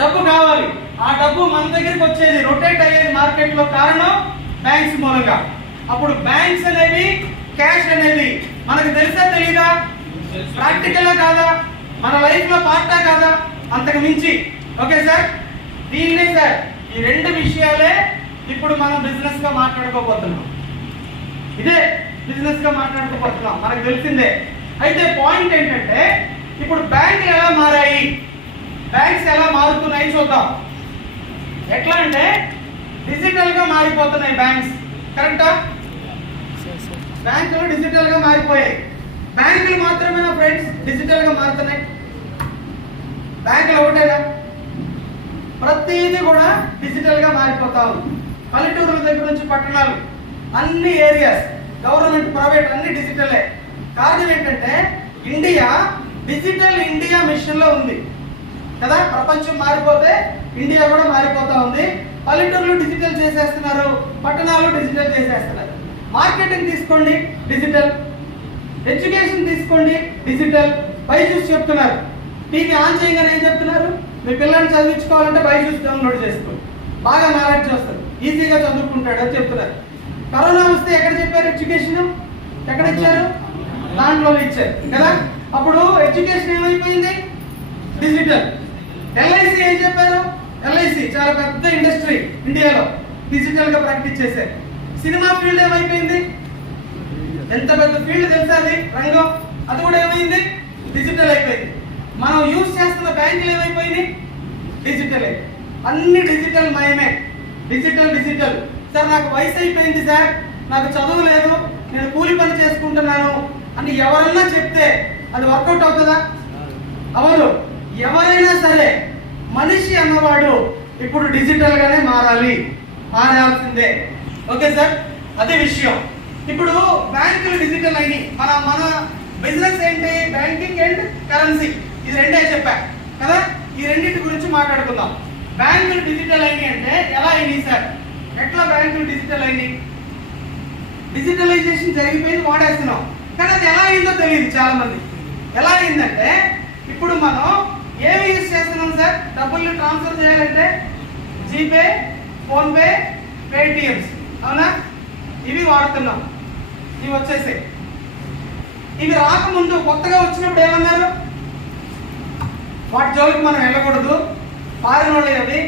డబ్బు కావాలి. ఆ డబ్బు మన దగ్గరికి వచ్చేది, రొటేట్ అయ్యేది మార్కెట్లో కారణం బ్యాంక్స్ మూలంగా. అప్పుడు బ్యాంక్స్ అనేవి, క్యాష్ అనేది మనకు తెలుసా తెలీదా? ప్రాక్టికల్గా కాదా? మన లైఫ్ లో పార్టా కాదా? అంతకు మించి. ఓకే సార్, దీన్నే సార్ ఈ 2 విషయాలే ఇప్పుడు మనం బిజినెస్ గా మాట్లాడుకోబోతున్నాం. ఇదే బిజినెస్ గా మాట్లాడుకోబోతున్నాం, మనకు తెలిసిందే. అయితే పాయింట్ ఏంటంటే ఇప్పుడు బ్యాంకులు ఎలా మారాయి, బ్యాంక్స్ ఎలా మారుతున్నాయి చూద్దాం. ఎట్లా అంటే డిజిటల్ గా మారిపోతున్నాయి బ్యాంక్స్. కరెక్టా? బ్యాంకులు డిజిటల్ గా మారిపోయాయి. బ్యాంకులు మాత్రమేనా ఫ్రెండ్స్ డిజిటల్ గా మారుతున్నాయి? బ్యాంకులు ఒకటేనా? ప్రతిదీ కూడా డిజిటల్ గా మారిపోతా ఉంది. పల్లెటూరుల దగ్గర నుంచి పట్టణాలు, అన్ని ఏరియాస్, గవర్నమెంట్ ప్రైవేట్ అన్ని డిజిటలే. కారణం ఏంటంటే ఇండియా డిజిటల్ ఇండియా మిషన్ లో ఉంది కదా. ప్రపంచం మారిపోతే ఇండియా కూడా మారిపోతా ఉంది. పల్లెటూరులు డిజిటల్ చేసేస్తున్నారు, పట్టణాలు డిజిటల్ చేసేస్తున్నారు. మార్కెటింగ్ తీసుకోండి డిజిటల్, ఎడ్యుకేషన్ తీసుకోండి డిజిటల్. బైజూస్ చెప్తున్నారు, టీవీ ఆన్ చేయగానే ఏం చెప్తున్నారు? మీ పిల్లల్ని చదివించుకోవాలంటే బైజూస్ డౌన్లోడ్ చేసుకోండి, బాగా నాలెడ్జ్ వస్తుంది, ఈజీగా చదువుకుంటాడు అని చెప్తున్నారు. కరోనా వస్తే ఎక్కడ చెప్పారు ఎడ్యుకేషన్? ఎక్కడ ఇచ్చారు? దాంట్లో ఇచ్చారు కదా. అప్పుడు ఎడ్యుకేషన్ ఏమైపోయింది? డిజిటల్. ఎల్ఐసి ఏం చెప్పారు? ఎల్ఐసి చాలా పెద్ద ఇండస్ట్రీ ఇండియాలో, డిజిటల్ గా ప్రాక్టీస్ చేశారు. సినిమా ఫీల్డ్ ఏమైపోయింది? ఎంత పెద్ద ఫీల్డ్ తెలుసా అది, రంగం, అది కూడా ఏమైంది? డిజిటల్ అయిపోయింది. మనం యూజ్ చేస్తున్న బ్యాంకులు ఏమైపోయింది? డిజిటల్. అన్ని డిజిటల్ మయమే, డిజిటల్ డిజిటల్. సార్ నాకు వయసు అయిపోయింది సార్, నాకు చదువు లేదు, నేను కూలి పని చేసుకుంటున్నాను అని ఎవరన్నా చెప్తే అది వర్కౌట్ అవుతుందా? అవరు. ఎవరైనా సరే మనిషి అన్నవాడు ఇప్పుడు డిజిటల్ గానే మారాల్సిందే. ఓకే సార్, అదే విషయం. ఇప్పుడు బ్యాంకులు డిజిటల్ అయినాయి. మన బిజినెస్ ఏంటి? Banking and currency. ఇది రెండే చెప్పా కదా. ఈ రెండింటి గురించి మాట్లాడుకుందాం. బ్యాంకులు డిజిటల్ అయినాయి అంటే ఎలా అయినాయి సార్? ఎట్లా బ్యాంకులు డిజిటల్ అయినాయి? డిజిటలైజేషన్ జరిగిపోయింది, వాడేస్తున్నాం. కానీ అది ఎలా అయిందో తెలియదు చాలా మంది. ఎలా అయిందంటే ఇప్పుడు మనం ఏమి యూజ్ చేస్తున్నాం సార్? డబ్బుల్ని ట్రాన్స్ఫర్ చేయాలంటే జీపే, ఫోన్పే, పేటిఎమ్స్, అవునా? ఇవి వాడుతున్నాం. ఇవి వచ్చేసాయి. ఇవి రాకముందు కొత్తగా వచ్చినప్పుడు ఏమన్నారు? వాటి జోలికి మనం వెళ్ళకూడదు, మారిన వాళ్ళే అవి.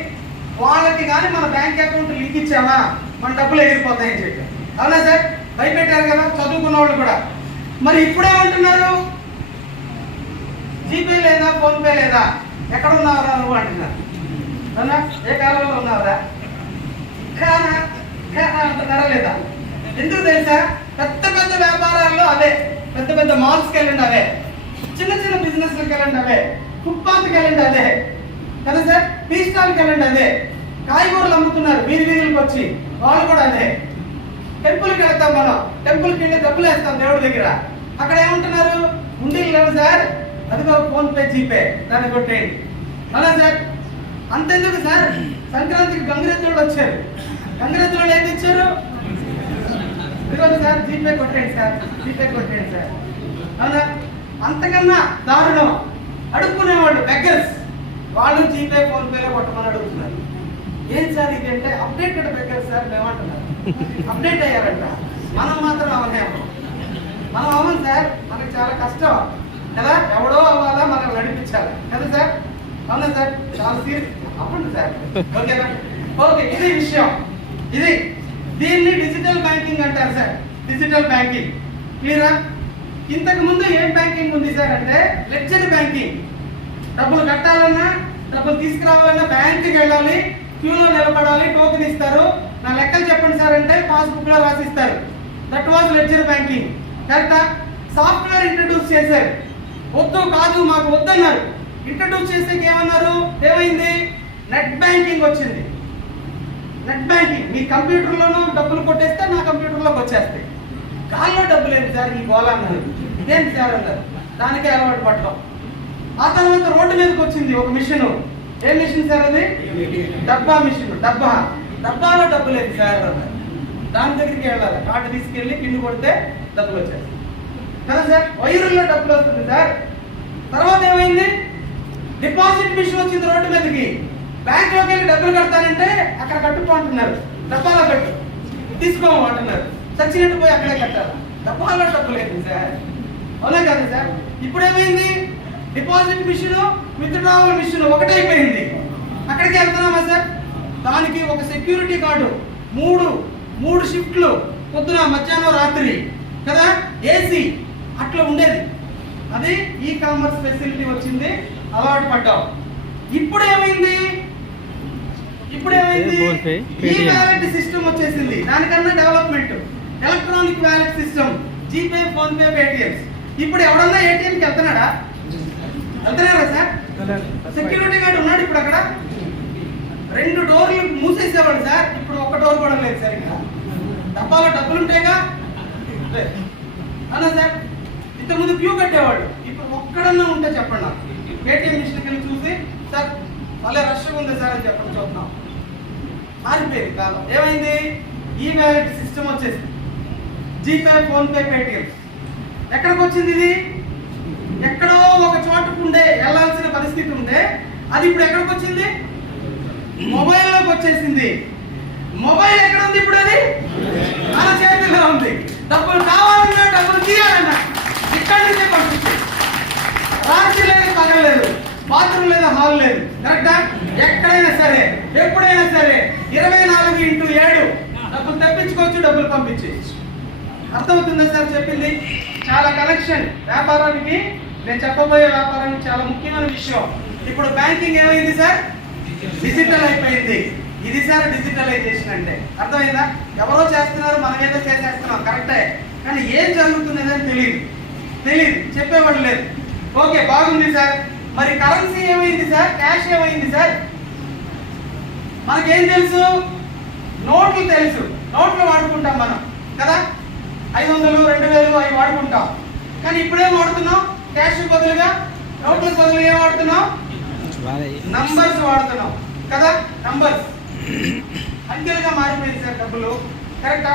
వాళ్ళకి కానీ మన బ్యాంక్ అకౌంట్ లింక్ ఇచ్చామా మన డబ్బులు ఎగిరిపోతాయని చెప్పి, అవునా సార్? భయపెట్టారు కదా చదువుకున్న వాళ్ళు కూడా. మరి ఇప్పుడేమంటున్నారు? జీపే లేదా, ఫోన్పే లేదా, ఎక్కడ ఉన్నావరా నువ్వు అంటున్నారు. అవునా? ఏ కాలంలో ఉన్నావరా అంటున్నారా లేదా? ఎందుకు తెలుసా? పెద్ద పెద్ద వ్యాపారాల్లో అవే, పెద్ద పెద్ద మాల్స్కి వెళ్ళండి అవే, చిన్న చిన్న బిజినెస్లకు వెళ్ళండి అవే, ఫుట్పాత్కి వెళ్ళండి అదే కదా సార్, టీ స్టాల్కి వెళ్ళండి అదే, కాయగూరలు అమ్ముతున్నారు వీధి వీధులకు వచ్చి వాళ్ళు కూడా అదే. టెంపుల్కి వెళ్తాం మనం, టెంపుల్కి వెళ్ళి డబ్బులు వేస్తాం దేవుడి దగ్గర. అక్కడ ఏమంటున్నారు? ఉండీలు లేవు సార్, అదిగో ఫోన్పే, జీపే, దాన్ని కొట్టేయండి, అవునా సార్? అంతెందుకు సార్, సంక్రాంతికి గంగిరెద్దులు వచ్చారు. గంగిరెద్దులు ఏం ఇచ్చారు? ఇదిగోండి సార్, జీపే కొట్టేయండి సార్, జీపే కొట్టేయండి సార్, అవునా? అంతకన్నా దారుణం అడుక్కునేవాళ్ళు, బెగ్గర్స్, వాళ్ళు జీపే, ఫోన్పేలో కొట్టమని అడుగుతున్నారు. ఏం సార్ ఇది అంటే అప్డేటెడ్ బెగ్గర్స్ సార్ మేమంటున్నారు. అప్డేట్ అయ్యారంట, మనం మాత్రం అవనేమో. మనం అవ్వం సార్, మనకి చాలా కష్టం కదా. ఎవడో అవ్వాలా, మనం నడిపించాలి కదా సార్, అవునా సార్? చాలా సీరియస్ అవ్వండి సార్, ఓకేనా? ఓకే, ఇది విషయం. ఇది దీన్ని డిజిటల్ బ్యాంకింగ్ అంటారు సార్, డిజిటల్ బ్యాంకింగ్. క్లియరా? ఇంతకు ముందు ఏం బ్యాంకింగ్ ఉంది సార్ అంటే లెడ్జర్ బ్యాంకింగ్. డబ్బులు కట్టాలన్నా, డబ్బులు తీసుకురావాలన్నా బ్యాంక్కి వెళ్ళాలి, క్యూలో నిలబడాలి, టోకెన్ ఇస్తారు, నా లెక్కలు చెప్పండి సార్ అంటే పాస్బుక్ లో రాసిస్తారు. That was ledger banking. కరెక్టా? సాఫ్ట్వేర్ ఇంట్రడ్యూస్ చేశారు. వద్దు కాదు మాకు వద్దన్నారు. ఇంట్రడ్యూస్ చేసాక ఏమన్నారు? ఏమైంది? నెట్ బ్యాంకింగ్ వచ్చింది. నెట్ బ్యాంకింగ్ మీ కంప్యూటర్లోనూ డబ్బులు కొట్టేస్తే నా కంప్యూటర్లోకి వచ్చేస్తాయి. కాల్లో డబ్బులు ఏంటి సార్, ఈ గోళ అన్నారు. ఇదేంటి సార్ అన్నారు. దానికే అలవాటు పడటం. ఆ తర్వాత రోడ్డు మీదకి వచ్చింది ఒక మిషన్. ఏ మిషన్ సార్ అది? డబ్బా మిషన్. డబ్బాలో డబ్బులు ఏంటి సార్ అన్నారు. దాని దగ్గరికి వెళ్ళాలి, కార్డు తీసుకెళ్ళి కింద కొడితే డబ్బులు వచ్చేస్తాయి కదా సార్. వైరుల్లో డబ్బులు వస్తుంది సార్. తర్వాత ఏమైంది? డిపాజిట్ మిషన్ వచ్చింది రోడ్డు మీదకి. బ్యాంక్లోకి వెళ్ళి డబ్బులు కడతానంటే అక్కడ కట్టుకుంటున్నారు, డబ్బాలో కట్టు, తీసుకోమంటున్నారు. చచ్చినట్టు పోయి అక్కడే కట్టాలి, డబ్బాలో డబ్బులు ఏంటి సార్, అవునా కదా సార్? ఇప్పుడు ఏమైంది? డిపాజిట్ మిషన్, విత్డ్రావల్ మిషన్ ఒకటైపోయింది. అక్కడికి వెళ్తున్నామా సార్? దానికి ఒక సెక్యూరిటీ గార్డు, మూడు షిఫ్ట్లు, పొద్దున, మధ్యాహ్నం, రాత్రి కదా, ఏసీ అట్లా ఉండేది. అది ఈ కామర్స్ ఫెసిలిటీ వచ్చింది, అలవాటు పడ్డాం. ఇప్పుడు ఏమైంది? ఈ వ్యాలెట్ సిస్టమ్ వచ్చేసింది. దానికన్నా development, electronic wallet system, GPay, PhonePe, Paytms. ఇప్పుడు ఎవడన్నా ఏటీఎంకి వెళ్తున్నాడా సార్? సెక్యూరిటీ గార్డు ఉన్నాడు ఇప్పుడు అక్కడ. 2 డోర్లు మూసేసేవాడు సార్, ఇప్పుడు ఒక్క డోర్ కూడా లేదు సార్. ఇక్కడ డబ్బాలో డబ్బులు ఉంటాయిగా, అవునా సార్? ఇంతకుముందు క్యూ కట్టేవాడు, ఇప్పుడు ఒక్కడన్నా ఉంటే చెప్పండి. ఏటీఎం మిషన్కి వెళ్ళి చూసి సార్ మళ్ళీ రష్గా ఉంది సార్ అని చెప్పండి, చూద్దాం. మారిపోయింది కాలం. ఏమైంది? ఈ వ్యాలెట్ సిస్టమ్ వచ్చేసింది. GPay, PhonePe, Paytm. ఎక్కడికి వచ్చింది ఇది? ఎక్కడో ఒక చోటకు వెళ్ళాల్సిన పరిస్థితి ఉండే, అది ఇప్పుడు ఎక్కడికి వచ్చింది? మొబైల్లోకి వచ్చేసింది. మొబైల్ ఎక్కడ ఉంది ఇప్పుడు? అది మన చేతిలో ఉంది. డబ్బులు కావాలన్నా, డబ్బులు తీయాలన్నా ఇక్కడి నుంచే పంపిస్తుంది. రాత్రి లేదు, పగలేదు, బాత్రూమ్ లేదు, హాల్ లేదు. కరెక్టా? ఎక్కడైనా సరే, ఎప్పుడైనా సరే 24x7 డబ్బులు తెప్పించుకోవచ్చు, డబ్బులు పంపించవచ్చు. అర్థమవుతుందా సార్ చెప్పింది? చాలా కనెక్షన్ వ్యాపారానికి. నేను చెప్పబోయే వ్యాపారానికి చాలా ముఖ్యమైన విషయం. ఇప్పుడు బ్యాంకింగ్ ఏమైంది సార్? డిజిటల్ అయిపోయింది. ఇది సార్ డిజిటలైజేషన్ అంటే. అర్థమైందా? ఎవరో చేస్తున్నారు, మనం ఏదో చేసేస్తున్నాం, కరెక్టే. కానీ ఏం జరుగుతున్నదని తెలియదు చెప్పేవాళ్ళు లేదు. ఓకే, బాగుంది సార్. మరి కరెన్సీ ఏమైంది సార్? క్యాష్ ఏమైంది సార్? మనకేం తెలుసు? నోట్లు తెలుసు. నోట్లు వాడుకుంటాం మనం కదా, 500, 2000 అవి వాడుకుంటాం. కానీ ఇప్పుడేం వాడుతున్నాం? క్యాష్ బదులుగా, నోట్లకు బదులుగా ఏం వాడుతున్నాం? నంబర్స్ వాడుతున్నాం కదా. నంబర్స్ అంకెలుగా మారిపోయింది సార్ డబ్బులు. కరెక్టా?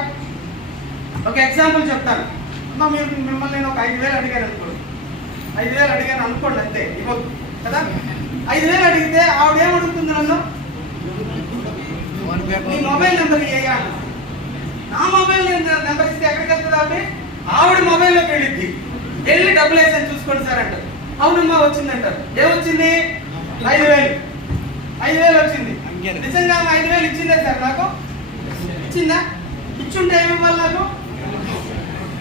ఒక ఎగ్జాంపుల్ చెప్తాను అమ్మా. మిమ్మల్ని నేను ఒక 5000 అడిగాను అనుకోండి. 5000 అడిగాను అనుకోండి, అంతే, ఇవ్వద్దు కదా. 5000 అడిగితే ఆవిడ ఏమడుగుతుంది నన్ను? నీ మొబైల్ నెంబర్ ఇయ్యా. నా మొబైల్ నెంబర్ ఇస్తే ఎక్కడికి వెళ్తుంది? ఆవిడ మొబైల్లోకి వెళ్ళిద్ది. వెళ్ళి డబ్బులు వేసాను చూసుకోండి సార్ అంటారు. అవునమ్మా వచ్చింది అంటారు. ఏమొచ్చింది? 5000 వచ్చింది. నిజంగా 5000 ఇచ్చిందే సార్ నాకు? ఇచ్చిందా? ఇచ్చుంటే ఏమి ఇవ్వాలి నాకు?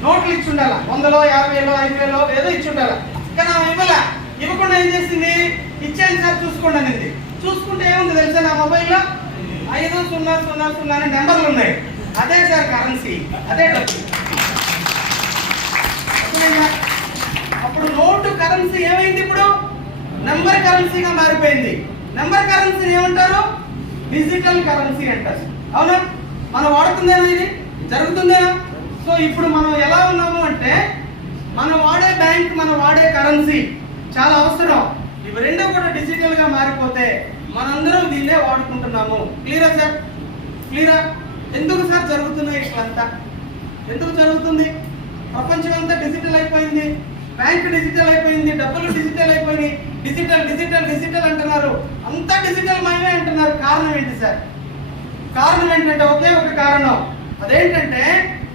నోట్లు ఇచ్చుండాలా, 100, 50, 5000 ఏదో ఇచ్చుండాలా. కానీ ఆమె ఇవ్వాలా. ఇవ్వకుండా ఏం చేసింది? ఇచ్చాను సార్ చూసుకోండి అనేది. చూసుకుంటే ఏముంది తెలుసా? నా మొబైల్లో 5000 అనే నెంబర్లు ఉన్నాయి. అదే సార్ కరెన్సీ, అదే డబ్బు. అప్పుడు నోటు కరెన్సీ ఏమైంది? ఇప్పుడు నెంబర్ కరెన్సీగా మారిపోయింది. నెంబర్ కరెన్సీ ఏమంటారు? డిజిటల్ కరెన్సీ అంటారు. అవునా? మనం వాడుతుందేనా? ఇది జరుగుతుందేనా? సో ఇప్పుడు మనం ఎలా ఉన్నాము అంటే, మనం వాడే బ్యాంక్, మనం వాడే కరెన్సీ చాలా అవసరం. ఇవి రెండూ కూడా డిజిటల్ గా మారిపోతే మనందరం దీన్నే వాడుకుంటున్నాము. క్లియరా సార్? క్లియరా? ఎందుకు సార్ జరుగుతున్నాయి ఇట్లంతా? ఎందుకు జరుగుతుంది? ప్రపంచం అంతా డిజిటల్ అయిపోయింది, బ్యాంక్ డిజిటల్ అయిపోయింది, డబ్బులు డిజిటల్ అయిపోయినాయి. డిజిటల్ డిజిటల్ డిజిటల్ అంటున్నారు, అంతా డిజిటల్ మయమే అంటున్నారు. కారణం ఏంటి సార్? కారణం ఏంటంటే ఒకే ఒక కారణం. అదేంటంటే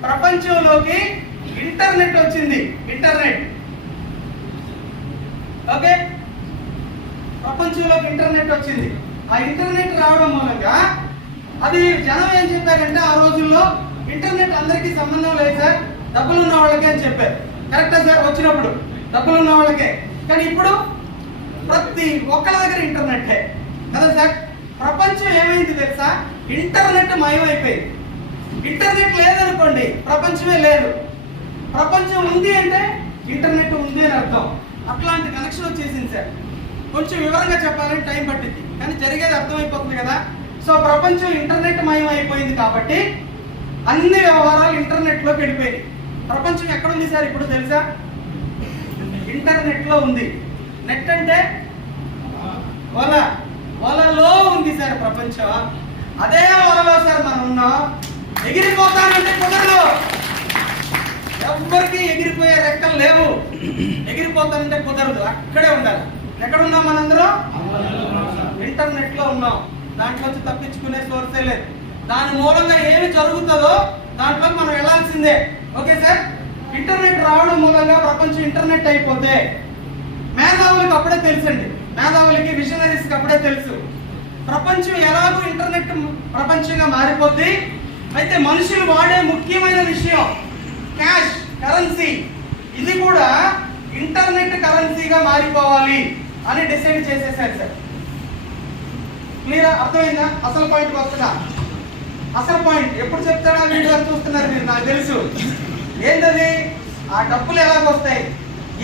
ప్రపంచంలోకి ఇంటర్నెట్ వచ్చింది. ఇంటర్నెట్. ఓకే, ప్రపంచంలోకి ఇంటర్నెట్ వచ్చింది. ఆ ఇంటర్నెట్ రావడం మూలంగా అది జనం ఏం చెప్పారంటే, ఆ రోజుల్లో ఇంటర్నెట్ అందరికీ సంబంధం లేదు సార్, డబ్బులు ఉన్న వాళ్ళకే అని చెప్పారు. కరెక్టా సార్? వచ్చినప్పుడు డబ్బులు ఉన్న వాళ్ళకే. కానీ ఇప్పుడు ప్రతి ఒక్కరి దగ్గర ఇంటర్నెట్ కదా సార్. ప్రపంచం ఏమైంది తెలుసా? ఇంటర్నెట్ మయమైపోయింది. ఇంటర్నెట్ లేదనుకోండి, ప్రపంచమే లేదు. ప్రపంచం ఉంది అంటే ఇంటర్నెట్ ఉంది అని అర్థం. అట్లాంటి కనెక్షన్ వచ్చేసింది సార్. కొంచెం వివరంగా చెప్పాలంటే టైం పట్టింది, కానీ జరిగేది అర్థమైపోతుంది కదా. సో ప్రపంచం ఇంటర్నెట్ మయం అయిపోయింది కాబట్టి అన్ని వ్యవహారాలు ఇంటర్నెట్ లోకి వెళ్ళిపోయాయి. ప్రపంచం ఎక్కడుంది సార్ ఇప్పుడు తెలుసా? ఇంటర్నెట్ లో ఉంది. నెట్ అంటే వలలో ఉంది సార్ ప్రపంచం. అదే వలలో సార్ మనం ఉన్నాం. ఎగిరిపోతానంటే కుదరదు. ఎవ్వరికి ఎగిరిపోయే రెక్కలు లేవు. ఎగిరిపోతానంటే కుదరదు, అక్కడే ఉండాలి. ఎక్కడున్నాం మనందరం? ఇంటర్నెట్ లో ఉన్నాం. దాంట్లోంచి తప్పించుకునే సోర్సే లేదు. దాని మూలంగా ఏమి జరుగుతుందో దాంట్లో మనం వెళ్ళాల్సిందే. Okay sir? ఇంటర్నెట్ రావడం మూలంగా ప్రపంచం ఇంటర్నెట్ అయిపోతే మేధావులకు అప్పుడే తెలుసండి. మేధావులకి, విజనరీస్కి అప్పుడే తెలుసు ప్రపంచం ఎలాగో ఇంటర్నెట్ ప్రపంచంగా మారిపోద్ది. అయితే మనుషులు వాడే ముఖ్యమైన విషయం క్యాష్, కరెన్సీ, ఇది కూడా ఇంటర్నెట్ కరెన్సీగా మారిపోవాలి అని డిసైడ్ చేసేసారు సార్. క్లియర్? అర్థమైందా? అసలు పాయింట్ వస్తుందా? అసలు పాయింట్ ఎప్పుడు చెప్తాడా వీడియో చూస్తున్నారు మీరు, నాకు తెలుసు. ఏంటది? ఆ డబ్బులు ఎలాగ వస్తాయి,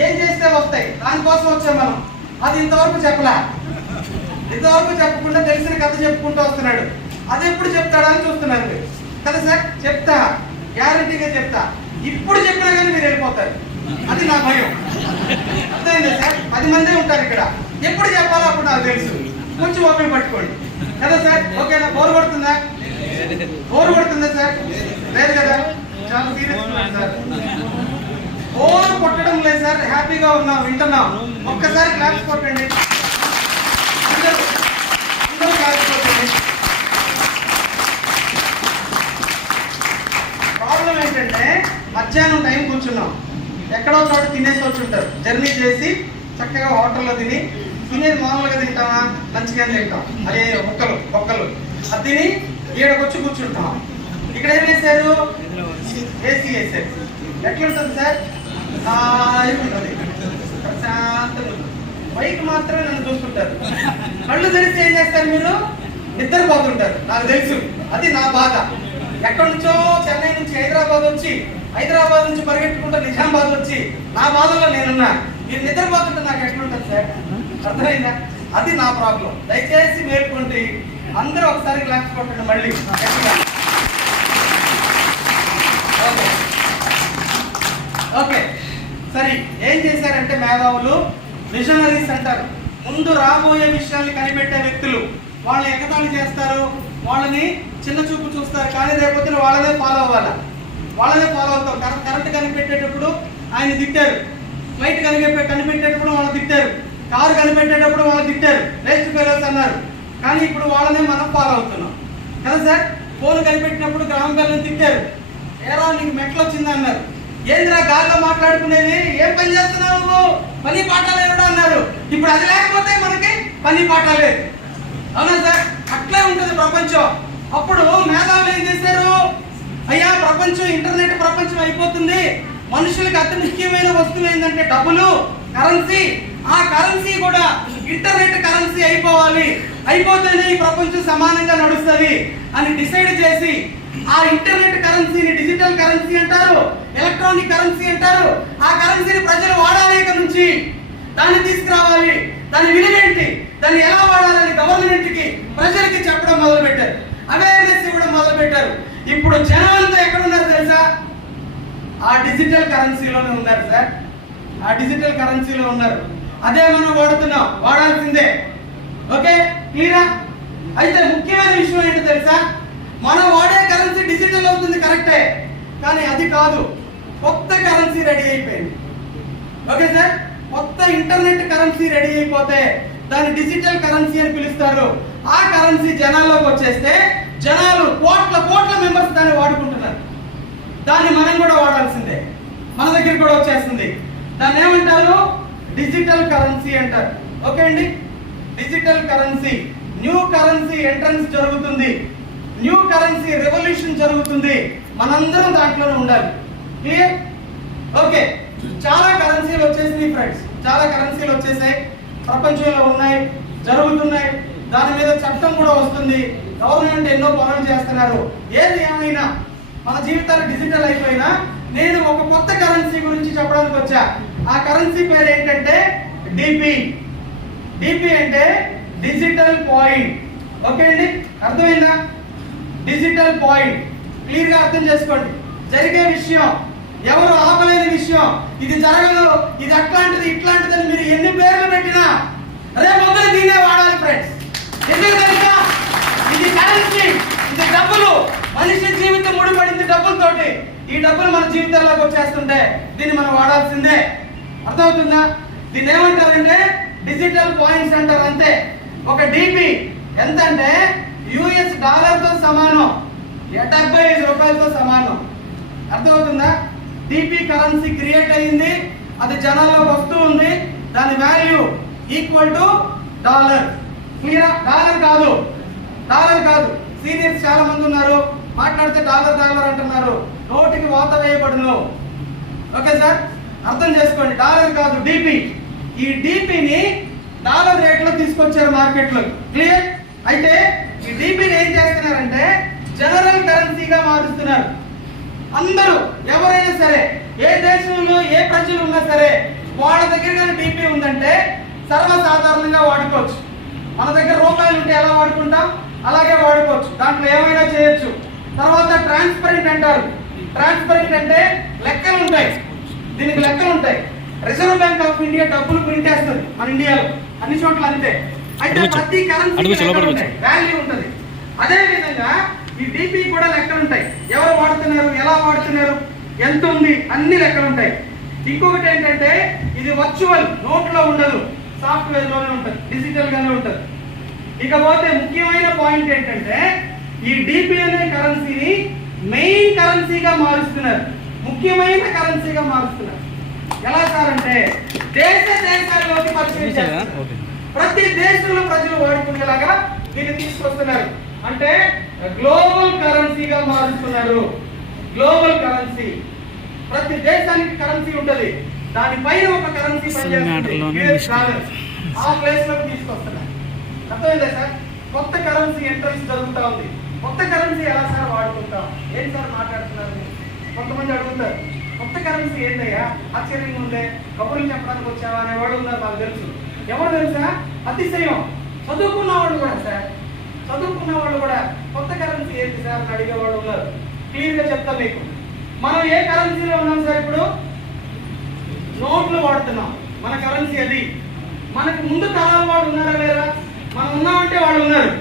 ఏం చేస్తే వస్తాయి, దానికోసం వచ్చాం మనం. అది ఇంతవరకు చెప్పలా. ఇంతవరకు చెప్పకుండా తెలిసిన కథ చెప్పుకుంటూ వస్తున్నాడు. అది ఎప్పుడు చెప్తాడా అని చూస్తున్నారు మీరు కదా సార్. చెప్తా, గ్యారంటీగా చెప్తా. ఇప్పుడు చెప్పినా కానీ మీరు వెళ్ళిపోతారు. అది నా భయం. అర్థమైందా సార్? 10 మంది ఉంటారు ఇక్కడ. ఎప్పుడు చెప్పాలో అప్పుడు నాకు తెలుసు. కొంచెం ఓపిక పట్టుకోండి కదా సార్. ఓకేనా? బోర్ కొడుతుందా? బోర్ కొడుతుందా సార్? లేదు కదా? చాలా సీరియస్ సార్. బోర్ కొట్టడం లేదు సార్, హ్యాపీగా ఉన్నాం, వింటున్నాం. ఒక్కసారి క్లాప్స్ కొట్టండి. అందరూ క్లాప్స్ కొట్టండి. ప్రాబ్లం ఏంటంటే మధ్యాహ్నం టైం కూర్చున్నాం, ఎక్కడో చోట తినేసి వచ్చి ఉంటారు. జర్నీ చేసి చక్కగా హోటల్లో తినేది మామూలుగా తింటామా? మంచిగా తింటాం. అదే ఒక్కలు అది తిని ఏడకొచ్చి కూర్చుంటాం. ఇక్కడ ఏం వేశారు? ఏసీ వేసారు. ఎట్లుంటుంది సార్? ఉంటుంది, ప్రశాంతంగా. బైక్ మాత్రమే నన్ను చూసుకుంటారు. కళ్ళు తెరిచి ఏం చేస్తారు మీరు? నిద్రపోతుంటారు. నాకు తెలుసు, అది నా బాధ. ఎక్కడి నుంచో చెన్నై నుంచి హైదరాబాద్ వచ్చి హైదరాబాద్ నుంచి పరిగెట్టుకుంటూ నిజామాబాద్ వచ్చి నా బాధలో నేనున్నా, మీరు నిద్రపోతుంటే నాకు ఎట్లుంటుంది సార్? అర్థమైందా? అది నా ప్రాబ్లం. దయచేసి మేల్కొంటే అందరూ ఒకసారి క్లాస్ కొట్టండి మళ్ళీ. ఓకే సరే, ఏం చేశారంటే మేధావులు విజనరీస్ అంటారు. ముందు రాబోయే విషయాన్ని కనిపెట్టే వ్యక్తులు. వాళ్ళని ఎగతాళి చేస్తారు, వాళ్ళని చిన్న చూపు చూస్తారు, కానీ రేపొద్దున వాళ్ళదే ఫాలో అవ్వాలి, వాళ్ళదే ఫాలో అవుతాం. కరెంట్ కనిపెట్టేటప్పుడు ఆయన తిట్టారు, ఫ్లైట్ కనిపెట్టేటప్పుడు వాళ్ళు తిట్టారు, కారు కనిపెట్టేటప్పుడు వాళ్ళు తిట్టారు, వేస్ట్ ఫెలోస్ అన్నారు. కానీ ఇప్పుడు వాళ్ళనే మనం ఫాలో అవుతున్నాం కదా సార్. ఫోన్ కనిపెట్టినప్పుడు గ్రామ పిల్లల్ని తిట్టారు, ఏరా నీకు మెట్లు వచ్చింది అన్నారు. ఏంద్రా గాల్లో మాట్లాడుకునేది, ఏం పని చేస్తున్నావు నువ్వు, పని పాట లేదు అన్నారు. ఇప్పుడు అది లేకపోతే మనకి పని పాట లేదు. అవునా సార్? అట్లే ఉంటుంది ప్రపంచం. అప్పుడు మేధావులు ఏం చేశారు, అయ్యా ప్రపంచం ఇంటర్నెట్ ప్రపంచం అయిపోతుంది, మనుషులకు అతి ముఖ్యమైన వస్తువు ఏంటంటే డబ్బులు, కరెన్సీ. ఆ కరెన్సీ కూడా ఇంటర్నెట్ కరెన్సీ అయిపోతేనే ఈ ప్రపంచం సమానంగా నడుస్తుంది అని డిసైడ్ చేసి ఆ ఇంటర్నెట్ కరెన్సీని డిజిటల్ కరెన్సీ అంటారు, ఎలక్ట్రానిక్ కరెన్సీ అంటారు. ఆ కరెన్సీని ప్రజలు వాడాలి, ఇక నుంచి దాన్ని తీసుకురావాలి, దాని విలువేంటి, దాన్ని ఎలా వాడాలని గవర్నమెంట్ కి ప్రజలకి చెప్పడం మొదలు పెట్టారు, అవేర్నెస్ ఇవ్వడం మొదలు పెట్టారు. ఇప్పుడు జనాలంతా ఎక్కడ ఉన్నారు తెలుసా? ఆ డిజిటల్ కరెన్సీలోనే ఉన్నారు సార్, ఆ డిజిటల్ కరెన్సీలో ఉన్నారు. అదే మనం వాడుతున్నాం, వాడాల్సిందే. ఓకే క్లియరా? అయితే ముఖ్యమైన విషయం ఏంటో తెలుసా, మనం వాడే కరెన్సీ డిజిటల్ అవుతుంది కరెక్టే, కానీ అది కాదు, కొత్త కరెన్సీ రెడీ అయిపోయింది. ఓకే సార్, కొత్త ఇంటర్నెట్ కరెన్సీ రెడీ అయిపోతే దాన్ని డిజిటల్ కరెన్సీ అని పిలుస్తారు. ఆ కరెన్సీ జనాల్లోకి వచ్చేస్తే జనాలు కోట్ల మెంబర్స్ దాన్ని వాడుకుంటున్నారు. దాన్ని మనం కూడా వాడాల్సిందే, మన దగ్గర కూడా వచ్చేస్తుంది. దాన్ని ఏమంటారు? డిజిటల్ కరెన్సీ అంటారు. ఓకే అండి, digital currency, new currency entrance జరుగుతుంది, న్యూ కరెన్సీ రెవల్యూషన్ జరుగుతుంది. మనందరం దాంట్లోనే ఉండాలి. క్లియర్? ఓకే, చాలా కరెన్సీలు వచ్చేసినాయి ఫ్రెండ్స్, చాలా కరెన్సీలు వచ్చేసాయి, ప్రపంచంలో ఉన్నాయి, జరుగుతున్నాయి. దాని మీద చట్టం కూడా వస్తుంది, గవర్నమెంట్ ఎన్నో పనులు చేస్తున్నారు. ఏది ఏమైనా మన జీవితాలు డిజిటల్ అయిపోయినా నేను ఒక కొత్త కరెన్సీ గురించి చెప్పడానికి వచ్చా. ఆ కరెన్సీ పేరు ఏంటంటే డిపి. డిపి అంటే డిజిటల్ పాయింట్. ఓకే అండి, అర్థమైందా? డిజిటల్ పాయింట్ క్లియర్ గా అర్థం చేసుకోండి. జరిగే విషయం, ఎవరు ఆపలేని విషయం, ఇది జరగదు, ఇది అట్లాంటిది ఇట్లాంటిది అని మీరు ఎన్ని పేర్లు పెట్టినా రేపొద్దున దీన్నే వాడాలి ఫ్రెండ్స్. ఎందుకు తెలుసా? ఇది కరెన్సీ, ఇది డబ్బులు, మనిషి జీవితం ముడిపడింది డబ్బులతోటి. ఈ డబ్బులు మన జీవితాల్లోకి వచ్చేస్తుంటే దీన్ని మనం వాడాల్సిందే. అర్థమవుతుందా? దీన్ని ఏమంటారంటే డిజిటల్ పాయింట్స్ అంటారు. అంతే. ఒక డిపి ఎంత అంటే యుఎస్ డాలర్ తో సమానం, 75 రూపాయలతో సమానం. అర్థమవుతుందా? డిపి కరెన్సీ క్రియేట్ అయ్యింది, అది జనాల్లో వస్తూ ఉంది, దాని value equal to dollar. Clear? Dollar కాదు. సీనియర్స్ చాలా మంది ఉన్నారు, మాట్లాడితే డాలర్ అంటున్నారు, నోటికి వాత వేయబడును. ఓకే సార్, అర్థం చేసుకోండి. డాలర్ కాదు, డిపి. ఈ డిపిని డాలర్ రేట్ లో తీసుకొచ్చారు మార్కెట్ లో. క్లియర్? అయితే ఈ డిపిని ఏం చేస్తున్నారంటే జనరల్ కరెన్సీగా మారుస్తున్నారు. అందరూ ఎవరైనా సరే, ఏ దేశంలో ఏ ప్రజలు ఉన్నా సరే, వాళ్ళ దగ్గర కానీ డిపి ఉందంటే సర్వసాధారణంగా వాడుకోవచ్చు. మన దగ్గర రూపాయలు ఉంటే ఎలా వాడుకుంటాం అలాగే వాడుకోవచ్చు, దాంట్లో ఏమైనా చేయొచ్చు. తర్వాత ట్రాన్స్పరెంట్ అంటారు. ట్రాన్స్పరెంట్ అంటే లెక్కలు ఉంటాయి, దీనికి లెక్కలు ఉంటాయి. రిజర్వ్ బ్యాంక్ ఆఫ్ ఇండియా డబ్బులు ప్రింట్ చేస్తుంది మన ఇండియాలో, అన్ని చోట్ల అంతే. అయితే ప్రతి కరెన్సీ వాల్యూ ఉంటుంది. అదే విధంగా ఈ డిపి కూడా లెక్కలు ఉంటాయి, ఎవరు వాడుతున్నారు, ఎలా వాడుతున్నారు, ఎంత ఉంది, అన్ని లెక్కలు ఉంటాయి. ఇంకొకటి ఏంటంటే ఇది వర్చువల్, నోట్లో ఉండదు, సాఫ్ట్వేర్ లోనే ఉంటుంది, డిజిటల్ గానే ఉంటుంది. ఇకపోతే ముఖ్యమైన పాయింట్ ఏంటంటే ఈ డిపి అనే కరెన్సీని మెయిన్ కరెన్సీగా మారుస్తున్నారు, ముఖ్యమైన కరెన్సీగా మారుస్తున్నారు. ఎలా సార్ అంటే దేశాల్లోకి పరిచయం చేస్తారు, ప్రతి దేశంలో ప్రజలు వాడుకునేలాగా దీన్ని తీసుకొస్తున్నారు. అంటే గ్లోబల్ కరెన్సీగా మారుస్తున్నారు. గ్లోబల్ కరెన్సీ, ప్రతి దేశానికి కరెన్సీ ఉంటది, దానిపైన ఒక కరెన్సీ పనిచేస్తుంది, ఆ ప్లేస్ లోకి తీసుకొస్తున్నారు. అర్థమైందా సార్? కొత్త కరెన్సీ ఎంట్రన్స్ జరుగుతూ ఉంది. కొత్త కరెన్సీ ఎలా సార్ వాడుకుంటాం, ఏం సార్ మాట్లాడుతున్నారు? కొంతమంది అడుగుతారు, కొత్త కరెన్సీ ఏందయ్యా, ఆశ్చర్యంగా ఉందే, కబుర్లు చెప్పడానికి వచ్చావా అనేవాడు ఉన్నారు. నాకు తెలుసు. ఎవరు తెలుసా? అతిశయం. చదువుకున్న వాళ్ళు కూడా సార్, చదువుకున్న వాళ్ళు కూడా కొత్త కరెన్సీ ఏంటి సార్ అని అడిగేవాళ్ళు ఉన్నారు. క్లియర్గా చెప్తాం మీకు. మనం ఏ కరెన్సీలో ఉన్నాం సార్? ఇప్పుడు నోట్లు వాడుతున్నాం. మన కరెన్సీ అది. మనకు ముందు తరాల వాళ్ళు ఉన్నారా లేరా? మనం ఉన్నామంటే వాళ్ళు ఉన్నారు.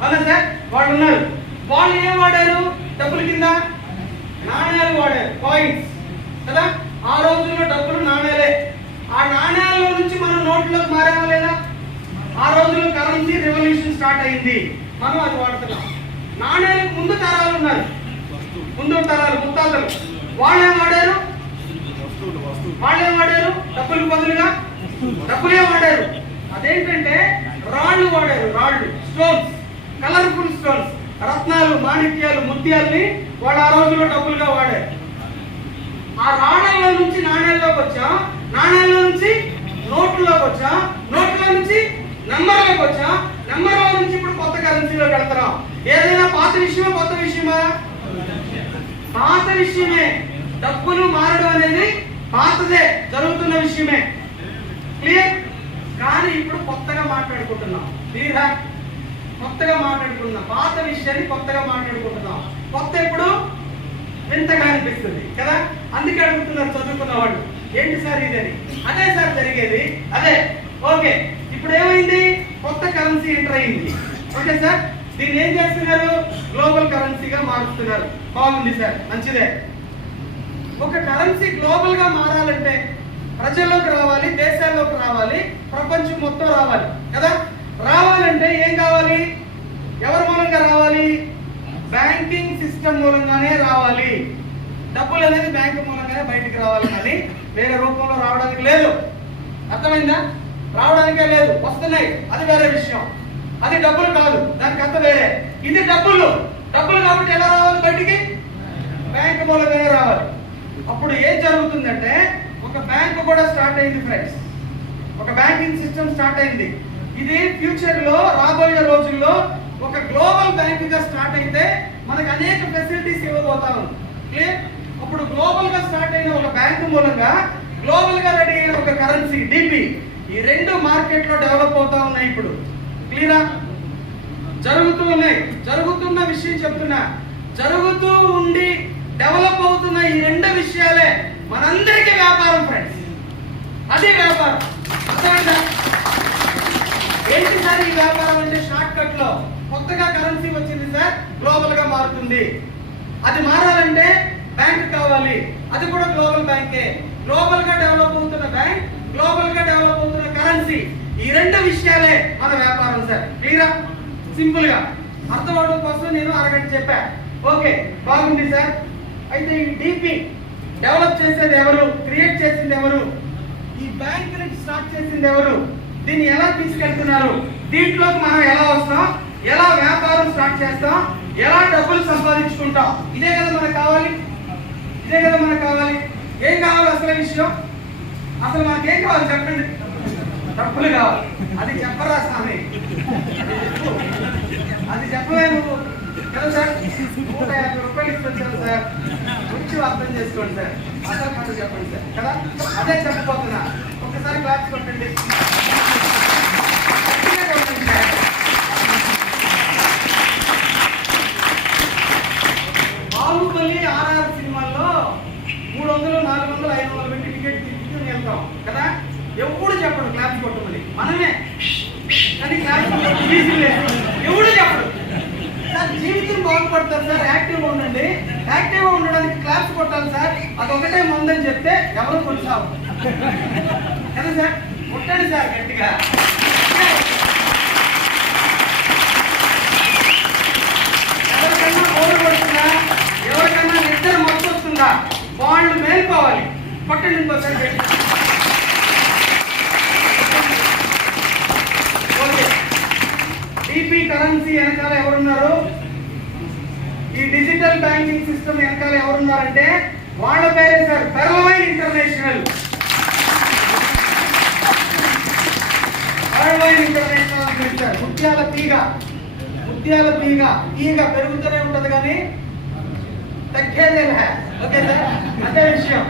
అవునా సార్? వాళ్ళు ఉన్నారు. వాళ్ళు ఏం వాడారు? డబ్బుల కింద నాణ్యాలు వాడారు, కాయిన్స్ కదా. ఆ రోజుల్లో డబ్బులు నాణ్యాలే. ఆ నాణ్యాల నుంచి మనం నోట్లోకి మారామా లేదా? ఆ రోజుల్లో కరెన్సీ రెవల్యూషన్ స్టార్ట్ అయింది, మనం అది వాడుతున్నాం. నాణ్యాలకు ముందు తరాలు ఉన్నారు, ముందు తరాలు ముత్తాతలు. వాళ్ళేం వాడారు? డబ్బులు బదులుగా డబ్బులే వాడారు. అదేంటంటే రాళ్ళు వాడారు, రాళ్ళు, స్టోన్స్, కలర్ఫుల్ స్టోన్స్, రత్నాలు, మాణిక్యాలు, ముత్యాల్ని వాళ్ళు ఆ రోజుల్లో డబ్బులుగా వాడారు. ఆ రాళ్ళలో నుంచి నాణ్యాల్లోకి వచ్చాం, నాణ్యాల్లో నుంచి నోట్లలోకి వచ్చాం, నోట్ల నుంచి నెంబర్లోకి వచ్చాం, నెంబర్ల నుంచి ఇప్పుడు కొత్త కరెన్సీలోకి వెళ్తున్నాం. ఏదైనా పాత విషయమా కొత్త విషయమా? పాత విషయమే. డబ్బులు మారడం అనేది పాతదే, జరుగుతున్న విషయమే. క్లియర్? కానీ ఇప్పుడు కొత్తగా మాట్లాడుకుంటున్నాం. క్లియరా? కొత్తగా మాట్లాడుకుంటున్నాం. పాత విషయాన్ని కొత్తగా మాట్లాడుకుంటున్నాం. కొత్త ఎప్పుడు వింతగా అనిపిస్తుంది కదా. అందుకే అడుగుతున్నారు చదువుకున్న వాళ్ళు, ఏంటి సార్ ఇదని. అదే సార్ జరిగేది అదే. ఓకే, ఇప్పుడు ఏమైంది? కొత్త కరెన్సీ ఎంటర్ అయింది. ఓకే సార్, దీన్ని ఏం చేస్తున్నారు? గ్లోబల్ కరెన్సీగా మారుస్తున్నారు. బాగుంది సార్, మంచిదే. ఒక కరెన్సీ గ్లోబల్ గా మారాలంటే ప్రజల్లోకి రావాలి, దేశాల్లోకి రావాలి, ప్రపంచం మొత్తం రావాలి కదా. రావాలంటే ఏం కావాలి? ఎవరి మూలంగా రావాలి? బ్యాంకింగ్ సిస్టమ్ మూలంగానే రావాలి. డబ్బులు అనేది బ్యాంకు మూలంగానే బయటికి రావాలి, కానీ వేరే రూపంలో రావడానికి లేదు. అర్థమైందా? రావడానికే లేదు, వస్తున్నాయి, అది వేరే విషయం. అది డబ్బులు కాదు, దానికి అంత వేరే. ఇది డబ్బులు కాబట్టి ఎలా రావాలి బయటికి? బ్యాంకు మూలంగానే రావాలి. అప్పుడు ఏం జరుగుతుందంటే ఒక బ్యాంకు కూడా స్టార్ట్ అయింది ఫ్రెండ్స్, ఒక బ్యాంకింగ్ సిస్టమ్ స్టార్ట్ అయింది. ఇది ఫ్యూచర్ లో రాబోయే రోజుల్లో ఒక గ్లోబల్ బ్యాంక్ గా స్టార్ట్ అయితే మనకు అనేక ఫెసిలిటీస్ ఇవ్వబోతా ఉంది. క్లియర్? అప్పుడు గ్లోబల్ గా స్టార్ట్ అయిన ఒక బ్యాంకు మూలంగా గ్లోబల్ గా రెడీ అయిన ఒక కరెన్సీ డిపి, ఈ రెండు మార్కెట్ లో డెవలప్ అవుతా ఉన్నాయి. ఇప్పుడు క్లియరా? జరుగుతూ ఉన్నాయి. జరుగుతున్న విషయం చెప్తున్నా, జరుగుతూ ఉండి డెవలప్ అవుతున్న ఈ రెండు విషయాలే మనందరికీ వ్యాపారం ఫ్రెండ్స్. అదే వ్యాపారం. అర్థమైందా? ఏంటి సార్ ఈ వ్యాపారం అంటే? షార్ట్ కట్ లో కొత్తగా కరెన్సీ వచ్చింది సార్, గ్లోబల్ గా మారుతుంది. అది మారాలంటే బ్యాంక్ కావాలి, అది కూడా గ్లోబల్ బ్యాంకే. గ్లోబల్ గా డెవలప్ అవుతున్న బ్యాంక్, గ్లోబల్ గా డెవలప్ అవుతున్న కరెన్సీ, ఈ రెండు విషయాలే మన వ్యాపారం సార్. క్లియరా? సింపుల్ గా అర్థం అవడం కోసం నేను అరగంట చెప్పా. ఓకే, బాగుంది సార్. అయితే ఈ డిపి డెవలప్ చేసేది ఎవరు? క్రియేట్ చేసింది ఎవరు? ఈ బ్యాంక్ నుంచి స్టార్ట్ చేసింది ఎవరు? దీన్ని ఎలా తీసుకెళ్తున్నారు? దీంట్లోకి మనం ఎలా వస్తాం? ఎలా వ్యాపారం స్టార్ట్ చేస్తాం? ఎలా డబ్బులు సంపాదించుకుంటాం? ఇదే కదా మనకు కావాలి. ఇదే కదా మనకు కావాలి. ఏం కావాలి అసలు విషయం? అసలు మనకేం కావాలి చెప్పండి? డబ్బులు కావాలి. అది చెప్పరా స్వామి, అది చెప్పవే నువ్వు కదా సార్. 150 రూపాయలు ఇచ్చి సార్, కొంచెం అర్థం చేసుకోండి సార్. అసలు మాట చెప్పండి సార్ కదా. అదే చెప్పబోతున్నా. ఒకసారి క్లాస్ కొట్టండి. బాహుబలి RR సినిమాల్లో 300, 400, 500 పెట్టి టికెట్ తీసుకుని వెళ్తాం కదా. ఎప్పుడు చెప్పడు క్లాస్ కొట్టమని, మనమే. కానీ క్లాస్ ఎవడు చెప్పడు సార్. జీవితం బాగుపడతారు సార్, యాక్టివ్గా ఉండండి. యాక్టివ్గా ఉండడానికి క్లాస్ కొట్టాలి సార్, అదొకటే ముందని చెప్తే ఎవరు కొట్టావు కదా సార్. కొట్టండి సార్ గట్టిగా. ఎవరికన్నా బోర్డు పడుతుందా? ఎవరికన్నా నిద్ర మొత్తం వస్తుందా? వాళ్ళు మేల్కోవాలి. కొట్టండి ఇంకోసారి గట్టి. డిపి కరెన్సీ వెనకాల ఎవరున్నారు? ఈ డిజిటల్ బ్యాంకింగ్ సిస్టమ్ వెనకాల ఎవరున్నారంటే వాళ్ళ పేరే sir, Pearlvine International. Pearlvine International sir. ముత్యాల తీగ, ముత్యాల తీగ. తీగ పెరుగుతూనే ఉంటది కానీ తగ్గేదేలా. ఓకే సార్, అదే విషయం.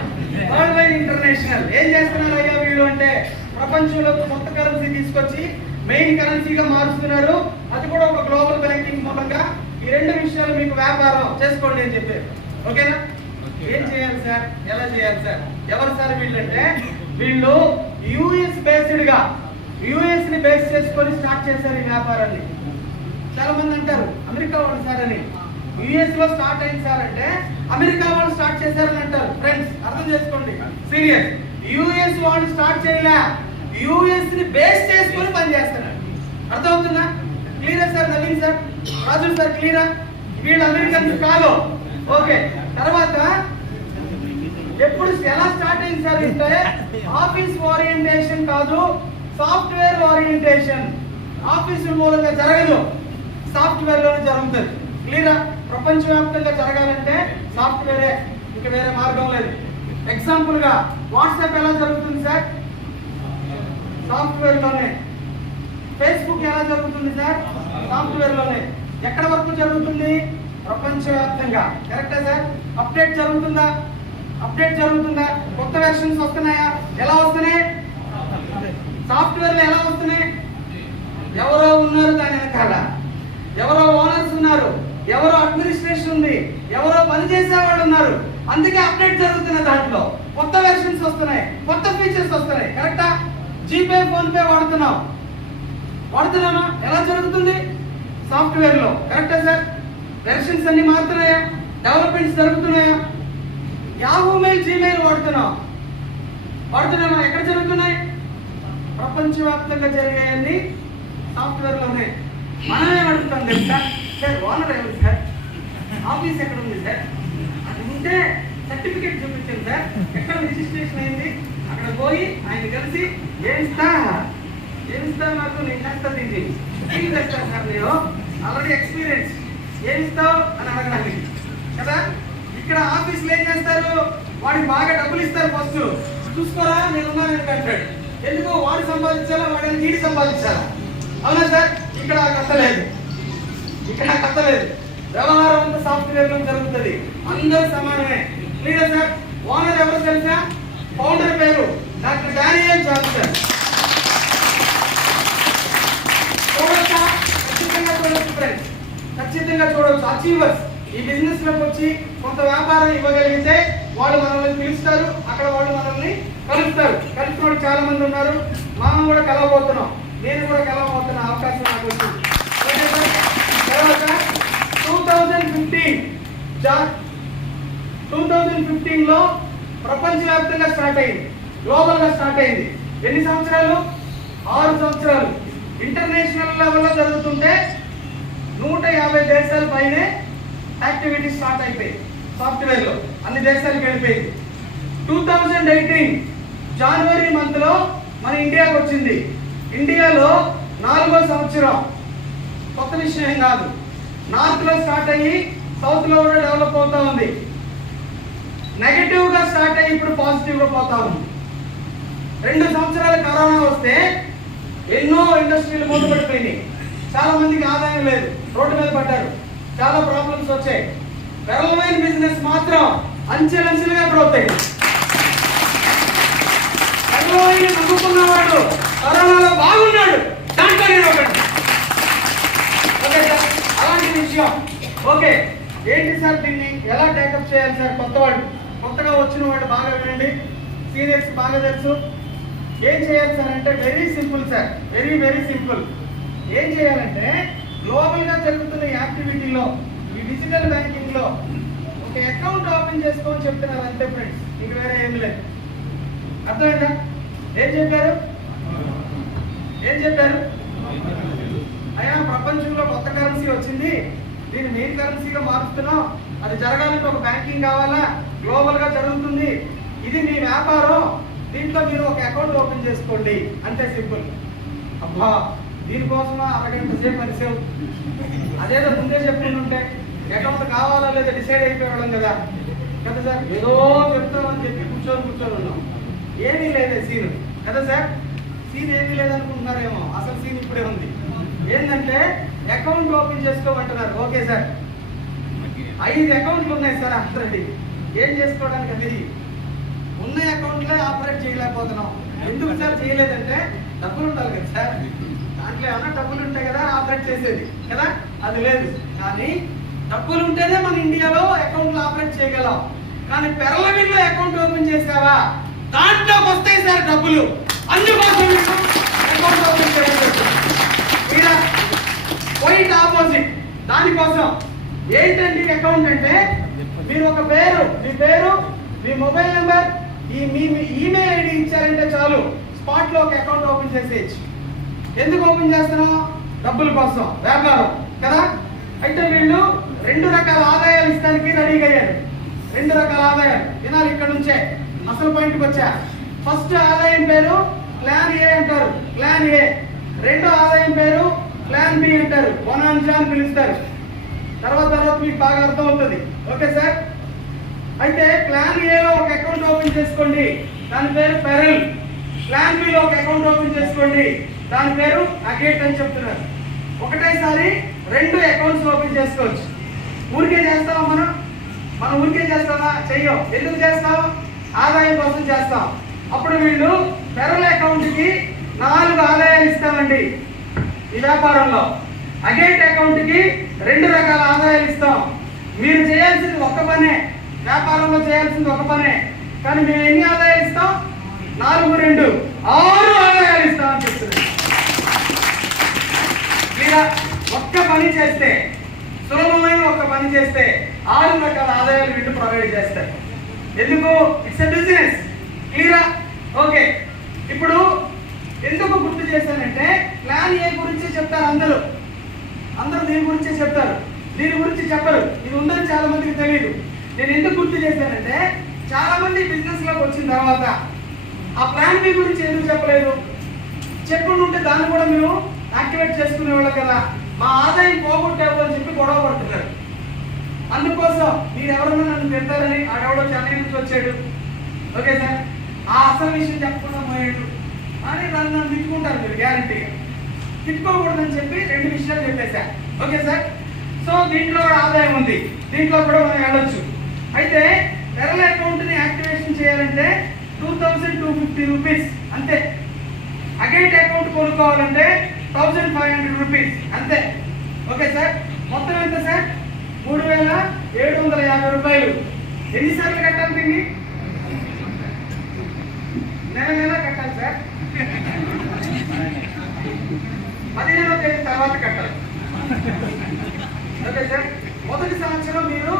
వరల్డ్ వైడ్ ఇంటర్నేషనల్ ఏం చేస్తున్నారు అయ్యా వీళ్ళు అంటే ప్రపంచంలో కొత్త కరెన్సీ తీసుకొచ్చి మెయిన్ కరెన్సీగా మారుస్తున్నారు. అది కూడా ఒక గ్లోబల్ బ్యాంకింగ్ మూలంగా. ఈ రెండు విషయాలు మీకు వ్యాపారం చేసుకోండి అని చెప్పారు. ఓకేనా? ఏం చేయాలి సార్, ఎలా చేయాలి సార్? ఎవరు సార్ వీళ్ళు అంటే వీళ్ళు యుఎస్ బేస్డ్ గా యుఎస్ ని బేస్ చేసుకొని స్టార్ట్ చేశారు ఈ వ్యాపారాన్ని. చాలా మంది అంటారు అమెరికా వాళ్ళు సార్ అని. యుఎస్ లో స్టార్ట్ అయింది సార్ అంటే అమెరికా వాళ్ళు స్టార్ట్ చేశారని అంటారు. ఫ్రెండ్స్ అర్థం చేసుకోండి, సీరియస్. యుఎస్ వాళ్ళు స్టార్ట్ చేయలే, యుఎస్ ని బేస్ చేసుకొని పనిచేస్తున్నారు. అర్థమవుతుందా? క్లియరా సార్? నవీన్ సార్, రాజు సార్, క్లియరా? వీళ్ళు అమెరికన్స్ కాదు. ఓకే, తర్వాత ఎప్పుడు ఎలా స్టార్ట్ అయింది సార్ అంటే ఆఫీస్ ఓరియంటేషన్ కాదు, సాఫ్ట్వేర్ ఓరియంటేషన్. ఆఫీసు మూలంగా జరగదు, సాఫ్ట్వేర్ లోనే జరుగుతుంది. క్లియరా? ప్రపంచవ్యాప్తంగా జరగాలంటే సాఫ్ట్వేరే, ఇంకా వేరే మార్గం లేదు. ఎగ్జాంపుల్ గా వాట్సాప్ ఎలా జరుగుతుంది సార్? సాఫ్ట్వేర్ లోనే. ఫేస్బుక్ ఎలా జరుగుతుంది సార్? సాఫ్ట్వేర్ లోనే. ఎక్కడ వరకు జరుగుతుంది? ప్రపంచవ్యాప్తంగా. కరెక్టా సార్? అప్డేట్ జరుగుతుందా? అప్డేట్ జరుగుతుందా? కొత్త వెర్షన్స్ వస్తున్నాయా? ఎలా వస్తున్నాయి? సాఫ్ట్వేర్ లో ఎలా వస్తున్నాయి? ఎవరో ఉన్నారు దాని వెనకాల, ఎవరో ఓనర్స్ ఉన్నారు, ఎవరో అడ్మినిస్ట్రేషన్ ఉంది, ఎవరో పని చేసే వాళ్ళు ఉన్నారు. అందుకే అప్డేట్ జరుగుతున్న దాంట్లో కొత్త వెర్షన్స్ వస్తున్నాయి, కొత్త ఫీచర్స్ వస్తున్నాయి. కరెక్టా? జీపే, ఫోన్ పే వాడుతున్నామా? ఎలా జరుగుతుంది? సాఫ్ట్వేర్ లో. కరెక్టా సార్? వెర్షన్స్ అన్ని మారుతున్నాయా? డెవలప్మెంట్స్ జరుగుతున్నాయా? యాహూ మెయిల్, జీమెయిల్ వాడుతున్నామా? ఎక్కడ జరుగుతున్నాయి? ప్రపంచవ్యాప్తంగా జరిగాయని సాఫ్ట్వేర్ లోనే. మనమే అడుగుతాం తెలుసా సార్, ఓనర్ ఎవరు సార్, ఆఫీస్ ఎక్కడ ఉంది సార్, అది ఉంటే సర్టిఫికేట్ చూపించాను సార్, ఎక్కడ రిజిస్ట్రేషన్ అయింది, అక్కడ పోయి ఆయన కలిసి ఏమిస్తా నాకు, నేను చేస్తా దీన్ని ఫీల్ చేస్తాను సార్, నేను ఆల్రెడీ ఎక్స్పీరియన్స్, ఏమిస్తావు అని అడగడానికి కదా. ఇక్కడ ఆఫీస్లో ఏం చేస్తారు? వాడికి బాగా డబ్బులు ఇస్తారు, ఫస్ట్ చూసుకోరా నేను ఉన్నానని అంటాడు. ఎందుకు? వాడు సంపాదించాలా, వాడిని నీటి సంపాదించాలా? అవునా సార్? ఇక్కడ కట్టలేదు, వ్యవహారం అంతా సాఫ్ట్వేర్ లో జరుగుతుంది, అందరూ సమానమే. Clear sir? ఓనర్ ఎవరు తెలుసా? ఫౌండర్ పేరు డాక్టర్ డానియల్ జాన్సన్. చూడొచ్చా? ఖచ్చితంగా చూడవచ్చు. అచీవర్స్ ఈ బిజినెస్ లోకి వచ్చి కొంత వ్యాపారం ఇవ్వగలిగితే వాళ్ళు మనల్ని పిలుస్తారు, అక్కడ వాళ్ళు మనల్ని కలుస్తారు. కలిసిన చాలా మంది ఉన్నారు, మనం కూడా కలవబోతున్నాం, నేను కూడా కలవబోతున్న అవకాశం నాకు వచ్చింది. తర్వాత 2015 లో ప్రపంచవ్యాప్తంగా స్టార్ట్ అయింది, గ్లోబల్ గా స్టార్ట్ అయింది. ఎన్ని సంవత్సరాలు? 6 సంవత్సరాలు. ఇంటర్నేషనల్ లెవెల్లో జరుగుతుంటే 150 దేశాల పైనే యాక్టివిటీ స్టార్ట్ అయిపోయింది సాఫ్ట్వేర్ లో, అన్ని దేశాలకు వెళ్ళిపోయింది. 2018 జనవరి మంత్ లో మన ఇండియాకి వచ్చింది. ఇండియాలో 4వ సంవత్సరం. కొత్త విషయం ఏం కాదు. నార్త్ లో స్టార్ట్ అయ్యి సౌత్ లో కూడా డెవలప్ అవుతా ఉంది. నెగటివ్ గా స్టార్ట్ అయ్యి ఇప్పుడు పాజిటివ్ గా పోతా ఉంది. 2 సంవత్సరాలు కరోనా వస్తే ఎన్నో ఇండస్ట్రీలు మూతపడిపోయినాయి, చాలా మందికి ఆదాయం లేదు, రోడ్డు మీద పడ్డారు, చాలా ప్రాబ్లమ్స్ వచ్చాయి. పెరలమైన బిజినెస్ మాత్రం అంచెలంచెలుగా గ్రోత్ అయింది. పెరలమైన నమ్ముకున్నవాడు కరోనాలో బాగున్నాడు, దాంట్లో నేను ఒకటి. ఓకే సార్, అలాంటి విషయం. ఓకే, ఏంటి సార్ దీన్ని ఎలా టేకప్ చేయాలి సార్? కొత్తగా వచ్చిన వాడు బాగా వినండి, సీనియర్స్ బాగా తెలుసు. ఏం చేయాలి సార్ అంటే very simple sir, very simple. ఏం చేయాలంటే గ్లోబల్ గా జరుగుతున్న యాక్టివిటీలో, ఈ డిజిటల్ బ్యాంకింగ్ లో ఒక అకౌంట్ ఓపెన్ చేసుకోని చెప్తున్నారు అంతే ఫ్రెండ్స్, ఇంక వేరే ఏమి లేదు. అర్థమైందా? ఏం చెప్పారు అయ్యా? ప్రపంచంలో కొత్త కరెన్సీ వచ్చింది, దీన్ని మెయిన్ కరెన్సీగా మారుస్తున్నాం, అది జరగాలంటే ఒక బ్యాంకింగ్ కావాలా, గ్లోబల్ గా జరుగుతుంది, ఇది మీ వ్యాపారం, దీంట్లో మీరు ఒక అకౌంట్ ఓపెన్ చేసుకోండి, అంతే సింపుల్. అబ్బా, దీనికోసమా అరగంట సేపు పరిసేవు? అదేదో ముందే చెప్పుకుంటుంటే అకౌంట్ కావాలా లేదా డిసైడ్ అయిపోవడం కదా సార్. ఏదో చెప్తామని చెప్పి కూర్చొని ఉన్నాం, ఏమీ లేదే సీన్ కదా సార్. సీన్ ఏమీ లేదనుకుంటున్నారేమో, అసలు సీన్ ఇప్పుడే ఉంది. ఏంటంటే అకౌంట్ ఓపెన్ చేసుకోమంటున్నారు. ఓకే సార్, 5 అకౌంట్లు ఉన్నాయి సార్ ఆల్రెడీ. ఏం చేసుకోవడానికి అది ఉన్న అకౌంట్లే ఆపరేట్ చేయలేకపోతున్నాం. ఎందుకు సార్ చేయలేదంటే డబ్బులు ఉండాలి కదా సార్. దాంట్లో ఏమన్నా డబ్బులు ఉంటాయి కదా ఆపరేట్ చేసేది కదా, అది లేదు. కానీ డబ్బులు ఉంటేనే మన ఇండియాలో అకౌంట్లు ఆపరేట్ చేయగలం. కానీ పెరలవిల్లో అకౌంట్ ఓపెన్ చేసావా దాంట్లోకి వస్తాయి సార్ డబ్బులు. అందుకోసం అకౌంట్ ఓపెన్ చేయాలి. Quite opposite. దానికోసం ఏంటండి అకౌంట్ అంటే, మీరు ఒక పేరు, మీ పేరు, మీ మొబైల్ నెంబర్, మీ ఈమెయిల్ ఐడి ఇచ్చారంటే చాలు, స్పాట్ లో ఒక అకౌంట్ ఓపెన్ చేసేయచ్చు. ఎందుకు ఓపెన్ చేస్తున్నాం? డబ్బుల కోసం, వ్యాపారం కదా. అయితే వీళ్ళు 2 రకాల ఆదాయాలు ఇస్తానికి రెడీగా అయ్యారు. 2 రకాల ఆదాయాలు వినాలి ఇక్కడ నుంచే, అసలు పాయింట్కి వచ్చా. ఫస్ట్ ఆదాయం పేరు ప్లాన్ ఏ అంటారు, ప్లాన్ ఏ. రెండో ఆదాయం పేరు ప్లాన్ బి అంటారు, బొనాన్జా అని పిలుస్తారు. తర్వాత మీకు బాగా అర్థం అవుతుంది. Okay sir. అయితే ప్లాన్ ఏలో ఒక అకౌంట్ ఓపెన్ చేసుకోండి, దాని పేరు పెరల్. ప్లాన్ బిలో ఒక అకౌంట్ ఓపెన్ చేసుకోండి, దాని పేరు అగేట్ అని చెప్తున్నారు. ఒకటేసారి 2 అకౌంట్స్ ఓపెన్ చేసుకోవచ్చు. ఊరికే చేస్తావా మనం ఊరికే చేస్తావా? చెయ్యం. ఎందుకు చేస్తాం? ఆదాయం కోసం చేస్తాం. అప్పుడు వీళ్ళు పెరల్ అకౌంట్ కి 4 ఆదాయాలు ఇస్తామండి ఈ వ్యాపారంలో. అగేట్ అకౌంట్ కి 2 రకాల ఆదాయాలు ఇస్తాం. మీరు చేయాల్సింది ఒక పనే, వ్యాపారంలో చేయాల్సింది ఒక పనే. కానీ మేము ఎన్ని ఆదాయాలు ఇస్తాం? 4, 2, 6 ఆదాయాలు ఇస్తాం అని చెప్తున్నాం. ఇలా ఒక్క పని చేస్తే, సులభమైన ఒక్క పని చేస్తే 6 రకాల ఆదాయాలు వీళ్ళు ప్రొవైడ్ చేస్తారు. ఎందుకు? It's a business. క్లియరా? ఓకే. ఇప్పుడు ఎందుకు గుర్తు చేశానంటే, ప్లాన్ ఏ గురించి చెప్తారు అందరూ దీని గురించే చెప్తారు, దీని గురించి చెప్పరు. ఇది ఉందని చాలా మందికి తెలియదు. నేను ఎందుకు గుర్తు చేశానంటే, చాలా మంది బిజినెస్ లోకి వచ్చిన తర్వాత ఆ ప్లాన్ బి గురించి ఎందుకు చెప్పలేదు? చెప్పుకుంటుంటే దాన్ని కూడా మేము యాక్టివేట్ చేసుకునేవాళ్ళం కదా. మా ఆదాయం పోగొట్టావు అని చెప్పి గొడవ పడుతున్నారు. అందుకోసం మీరు ఎవరైనా నన్ను తిడతారని, ఆడెవడో చెన్నై నుంచి వచ్చాడు, ఓకే సార్, ఆ అసలు విషయం చెప్పకుండా పోయాడు అని నన్ను తిట్టుకుంటారు మీరు గ్యారంటీగా. తిట్టుకోకూడదని చెప్పి 2 విషయాలు చెప్పేశా. Okay sir. సో దీంట్లో కూడా ఆదాయం ఉంది, దీంట్లో కూడా మనం వెళ్ళొచ్చు. అయితే పెరల్ అకౌంట్ ని యాక్టివేషన్ చేయాలంటే 2250 రూపీస్ అంతే. అగేట్ అకౌంట్ కొనుక్కోవాలంటే 1500 రూపీస్ అంతే. Okay sir. మొత్తం ఎంత సార్? 3750 రూపాయలు. ఎన్నిసార్లు కట్టాలి దీన్ని? నెల కట్టాలి సార్. 15వ తేదీ తర్వాత కట్టాలి. Okay sir. మొదటి సంవత్సరం మీరు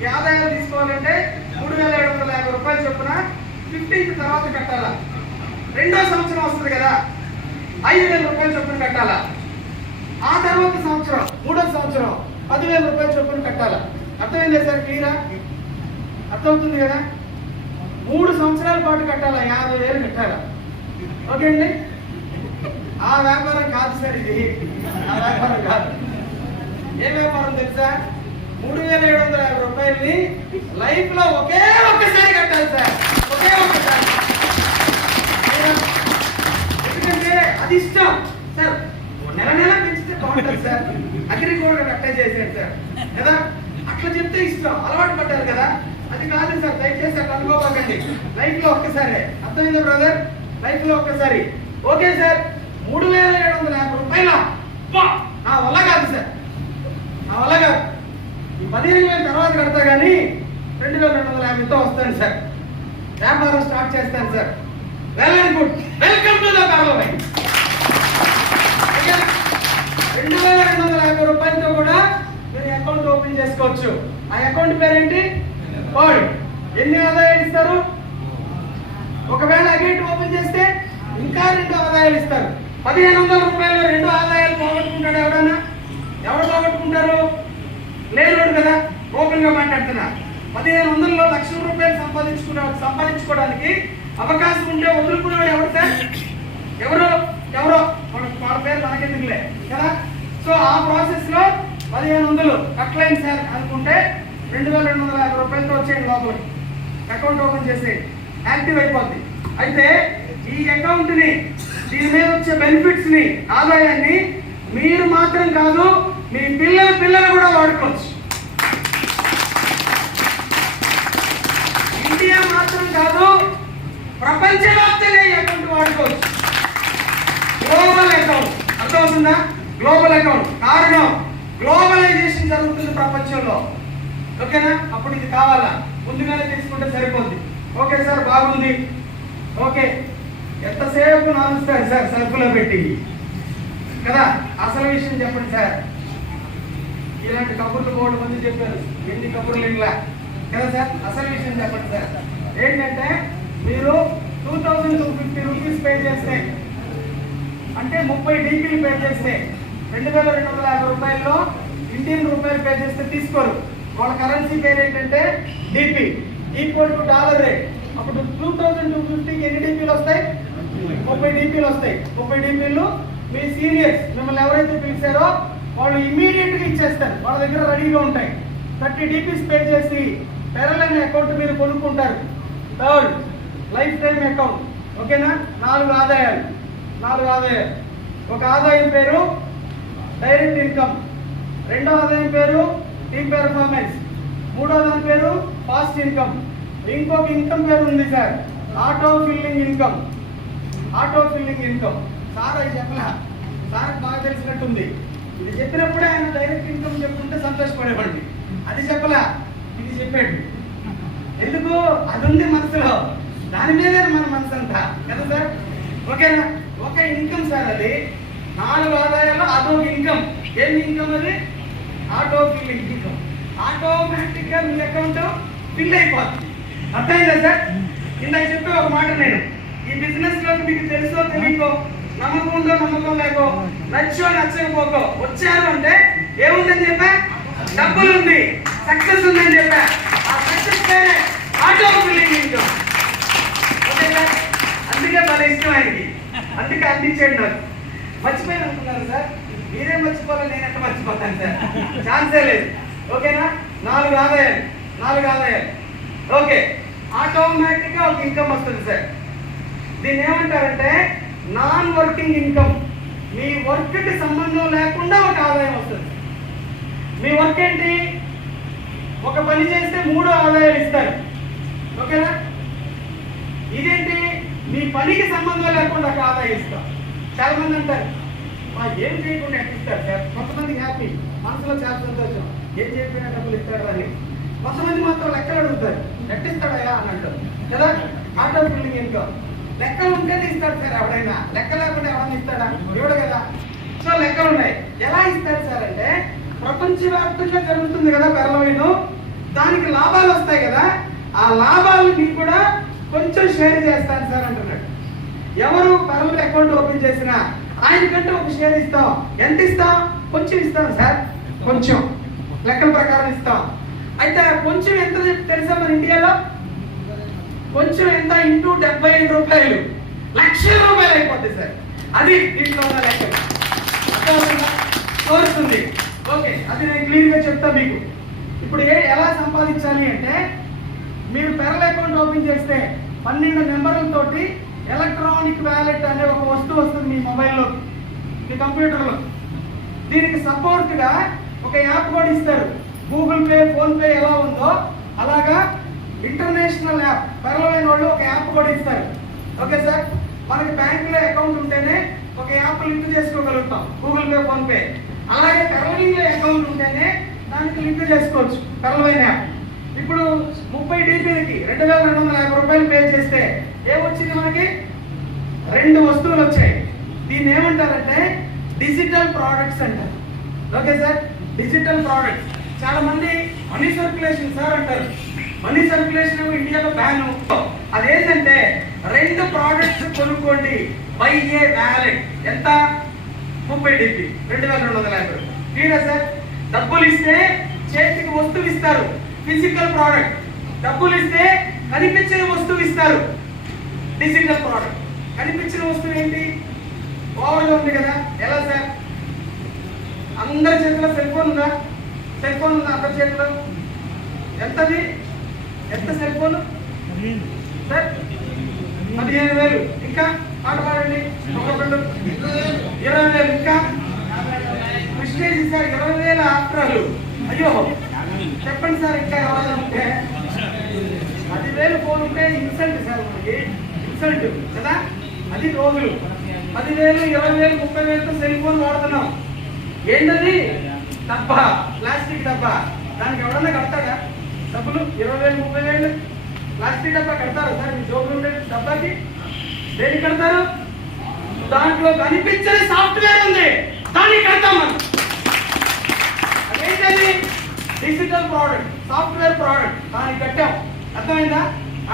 ఈ ఆదాయాలు తీసుకోవాలంటే 3750 రూపాయలు చొప్పున 15th తర్వాత కట్టాలా. రెండో సంవత్సరం వస్తుంది కదా, 5000 రూపాయలు చొప్పున కట్టాలా. ఆ తర్వాత సంవత్సరం, 3వ సంవత్సరం 10,000 రూపాయలు చొప్పున కట్టాలా. అర్థమైందా సార్? క్లియరా? అర్థమవుతుంది కదా. 3 సంవత్సరాల పాటు కట్టాలా, 50,000 కట్టాలా. ఓకే అండి. ఆ వ్యాపారం కాదు సార్ ఇది, ఆ వ్యాపారం కాదు. ఏ వ్యాపారం తెలుసా? 3750 రూపాయలని లైఫ్ లో ఒకే ఒక్కసారి కట్టాలి సార్, ఒకే ఒక్కసారి. ఎందుకంటే అది ఇష్టం సార్. నెల పెంచితే బాగుంటుంది సార్. అగ్రి కూడా కట్టే చేశాడు సార్ కదా, అట్లా చెప్తే ఇష్టం, అలవాటు పడ్డారు కదా. అది కాదు సార్, దయచేసి అట్లా అనుకోకండి. లైఫ్ లో ఒక్కసారి. అర్థమైందా బ్రదర్? లైఫ్ లో ఒక్కసారి. Okay sir. 3750 రూపాయల నా వల్ల కాదు సార్, నా వల్ల కాదు. ఈ 15,000 తర్వాత కడతా కానీ 2250తో వస్తాను సార్, వ్యాపారం స్టార్ట్ చేస్తాను sir. Well and good. Welcome to the pearl. 2250 రూపాయలతో కూడా మీరు అకౌంట్ ఓపెన్ చేసుకోవచ్చు. ఆ అకౌంట్ పేరేంటి? కోడ్. ఎన్ని ఆదాయాలు ఇస్తారు? ఒకవేళ అగేట్ ఓపెన్ చేస్తే ఇంకా 2 ఆదాయాలు ఇస్తారు. 1500 రూపాయలు 2 ఆదాయాలు పోగొట్టుకుంటాడు ఎవడన్నా? ఎవరు పోగొట్టుకుంటారు? లేనోడు కదా. ఓపెన్ గా మాట్లాడుతున్నా. 1500లో 1,00,000 రూపాయలు సంపాదించుకోవడానికి అవకాశం ఉంటే వదులుకునేవాడు ఎవరు సార్? ఎవరో వాళ్ళ పేరు మనకెందుకులే కదా. సో ఆ ప్రాసెస్ లో 1500 కట్లైన్ సార్ అనుకుంటే 2250 రూపాయలతో వచ్చేయండి లోపలికి, అకౌంట్ ఓపెన్ చేసేయండి, యాక్టివ్ అయిపోద్ది. అయితే ఈ అకౌంట్ ని, దీని మీద వచ్చే బెనిఫిట్స్ ని, ఆదాయాన్ని మీరు మాత్రం కాదు, మీ పిల్లలు కూడా వాడుకోవచ్చు. ఇండియా మాత్రం కాదు, ప్రపంచవ్యాప్తంగా ఈ అకౌంట్ వాడుకోవచ్చు. గ్లోబల్ అకౌంట్, అర్థమవుతుందా? Global account. కారణం గ్లోబలైజేషన్ జరుగుతుంది ప్రపంచంలో. ఓకేనా? అప్పుడు ఇది కావాలా? ముందుగానే తీసుకుంటే సరిపోద్ది. ఓకే సార్, బాగుంది. ఓకే, ఎంతసేపు నాలుస్తారు సార్ సరుకులో పెట్టి కదా? అసలు విషయం చెప్పండి సార్. ఇలాంటి కబుర్లు 3 మంది చెప్పారు, ఎన్ని కబుర్లు ఇలా కదా సార్? అసలు విషయం చెప్పండి సార్. ఏంటంటే మీరు 2250 రూపీస్ పే చేస్తే, అంటే 30 డీపీలు పే చేస్తే 2250 రూపాయల్లో ఇండియన్ రూపాయలు పే చేస్తే తీసుకోరు. వాళ్ళ కరెన్సీ పేరు ఏంటంటే DP equal to dollar rate. అప్పుడు 2250కి ఎన్ని డీపీలు వస్తాయి? 30 డీపీలు వస్తాయి. 30 డీపీలు మీ సీనియర్స్ మిమ్మల్ని ఎవరైతే పిలిచారో వాళ్ళు ఇమీడియట్ గా ఇచ్చేస్తారు, వాళ్ళ దగ్గర రెడీగా ఉంటాయి. 30 డీపీస్ పే చేసి పెరలైన అకౌంట్ మీరు కొనుక్కుంటారు. Third, life time account. ఓకేనా? 4 ఆదాయాలు. ఒక ఆదాయం పేరు డైరెక్ట్ ఇన్కమ్, రెండో ఆదాయం పేరు టీమ్ పెర్ఫార్మెన్స్, మూడో దాని పేరు ఫాస్ట్ ఇన్కమ్, ఇంకొక ఇన్కమ్ పేరు ఉంది sir, auto filling income. Sir అది చెప్పలే, సార్ బాగా తెలిసినట్టుంది. ఇది చెప్పినప్పుడే ఆయన డైరెక్ట్ ఇన్కమ్ చెప్పుకుంటే సంతోషపడేవాడి. అది చెప్పలే, ఇది చెప్పాడు. ఎందుకు? అది ఉంది మనసులో, దాని మీదే మన మనసు అంతా కదా సార్? ఓకేనా? ఒక ఇన్కమ్ సార్, అది 4 ఆదాయాలు అదొక ఇన్కమ్. ఏం ఇన్కమ్ అది? Auto filling income. ఆటోమేటిక్ గా మీ అకౌంట్ ఫిల్ అయిపోతుంది. అర్థమైందా సార్? ఇందాక చెప్పే ఒక మాట, నేను ఈ బిజినెస్ లోకి మీకు తెలుసో తెలియకో, నమ్మకం ఉందో నమ్మకం లేకో, నచ్చో నచ్చకపోకో వచ్చారు అంటే ఏముందని చెప్పా? డబ్బులు ఉంది, సక్సెస్ ఉందని చెప్పా. ఆ సక్సెస్ పేరే auto filling income. Okay sir? అందుకే మన ఇష్టం ఆయనకి, అందుకే అందించండి. నాకు మర్చిపోయాను అనుకున్నారు సార్, మీరే మర్చిపోవాలి, నేను ఎట్లా మర్చిపోతాను సార్? ఛాన్సే లేదు. ఓకేనా? 4 ఆదాయాలు. ఓకే, ఆటోమేటిక్ గా ఒక ఇన్కమ్ వస్తుంది సార్. దీన్ని ఏమంటారంటే నాన్ వర్కింగ్ ఇన్కమ్. మీ వర్క్ కి సంబంధం లేకుండా ఒక ఆదాయం వస్తుంది. మీ వర్క్ ఏంటి? ఒక పని చేస్తే 3 ఆదాయాలు ఇస్తారు. ఓకేనా? ఇదేంటి? మీ పనికి సంబంధం లేకుండా ఒక ఆదాయం ఇస్తాం. చాలా మంది అంటారు, ఏం చేయకుండా ఎక్కిస్తారు సార్. కొంతమంది హ్యాపీ, మనసులో చాలా సంతోషం, ఏం చేయకుండా డబ్బులు ఇస్తాడు అని. కొంతమంది మాత్రం లెక్కలు అడుగుతారు, ఎట్టిస్తాడయా అని అంటారు కదా? Auto filling income. లెక్కలు ఉంటేనే ఇస్తాడు సార్ ఎవడైనా, లెక్క లేకుండా ఎవరైనా ఇస్తాడా? ఇవ్వడు కదా. సో లెక్కలు ఉన్నాయి. ఎలా ఇస్తాడు సార్ అంటే, ప్రపంచవ్యాప్తంగా జరుగుతుంది కదా పెరలవైన, దానికి లాభాలు వస్తాయి కదా, ఆ లాభాలు మీకు కూడా కొంచెం షేర్ చేస్తాను సార్ అంటున్నాడు. ఎవరు పెరల అకౌంట్ ఓపెన్ చేసినా ఆయనకంటే ఒక షేర్ ఇస్తాం. ఎంత ఇస్తాం? కొంచెం ఇస్తాం సార్, కొంచెం లెక్కల ప్రకారం ఇస్తాం. అయితే కొంచెం ఎంత తెలుసా? మన ఇండియాలో కొంచెం ఎంత? ఇంటూ 75 రూపాయలు, లక్షల రూపాయలు అయిపోద్ది సార్. అది దీంట్లో ఉన్న లెక్కలు. కోరుతుంది. ఓకే, అది నేను క్లియర్ గా చెప్తా మీకు. ఇప్పుడు ఎలా సంపాదించాలి అంటే, మీరు పెరల్ అకౌంట్ ఓపెన్ చేస్తే 12 నెంబర్లతోటి ఎలక్ట్రానిక్ వ్యాలెట్ అనే ఒక వస్తువు వస్తుంది మీ మొబైల్లో, మీ కంప్యూటర్లో. దీనికి సపోర్ట్ గా ఒక యాప్ కూడా ఇస్తారు. గూగుల్ పే, ఫోన్ పే ఎలా ఉందో అలాగా ఇంటర్నేషనల్ యాప్ పెరలైన వాళ్ళు ఒక యాప్ కూడా ఇస్తారు. Okay sir? మనకి బ్యాంకులో అకౌంట్ ఉంటేనే ఒక యాప్ లింక్ చేసుకోగలుగుతాం, గూగుల్ పే, ఫోన్ పే. అలాగే పెరలైన అకౌంట్ ఉంటేనే దానికి లింక్ చేసుకోవచ్చు పెరలైన యాప్. ఇప్పుడు 30 డీపీలకి 2250 రూపాయలు పే చేస్తే ఏమొచ్చింది? మనకి 2 వస్తువులు వచ్చాయి. దీన్ని ఏమంటారంటే డిజిటల్ ప్రోడక్ట్స్ అంటారు. Okay sir? Digital products. చాలా మంది మనీ సర్క్యులేషన్ సార్ అంటారు. మనీ సర్క్యులేషన్ ఇండియాలో బ్యాన్. అదేంటంటే 2 ప్రోడక్ట్స్ కొనుక్కోండి, బై ఏ వ్యాలెట్. ఎంత? 30 డీపీ, 2250. క్లియరా సార్? డబ్బులు ఇస్తే చేతికి వస్తువు ఇస్తారు, ఫిజికల్ ప్రోడక్ట్. డబ్బులు ఇస్తే కనిపించిన వస్తువు ఇస్తారు, డిజిటల్ ప్రోడక్ట్. కనిపించిన వస్తువు ఏంటి? ఓవర్గా ఉంది కదా. ఎలా సార్? అందరి చేతిలో సెల్ ఫోన్ ఉందా? అందరి చేతిలో. ఎంతది? ఎంత సెల్ ఫోన్ సార్? 15,000. ఇంకా పాట పాడండి. 20,000. ఇంకా ప్రెస్టేజ్ సార్ 20,000 ఆఫ్టర్లు. అయ్యో చెప్పండి సార్, ఇంకా ఎవరైనా ఉంటే 10,000 ఫోన్ ఉంటే ఇన్సల్ట్ సార్, మనకి ఇన్సల్ట్ కదా. అది రోజులు 10,000, 20,000, 30,000తో సెల్ ఫోన్ వాడుతున్నాం. ఏంటది? డబ్బా, ప్లాస్టిక్ డబ్బా. దానికి ఎవడన్నా కడతాడా డబ్బులు? 20,000, 30,000 ప్లాస్టిక్ డబ్బా కడతారు సార్? మీ జోబులు ఉండే డబ్బాకి దేనికి కడతారు? దాంట్లో కనిపించని సాఫ్ట్వేర్ ఉంది, దానికి కడతాం మనం. అదేంటది? డిజిటల్ ప్రోడక్ట్, సాఫ్ట్వేర్ ప్రోడక్ట్, దానికి కట్టాం. అర్థమైందా?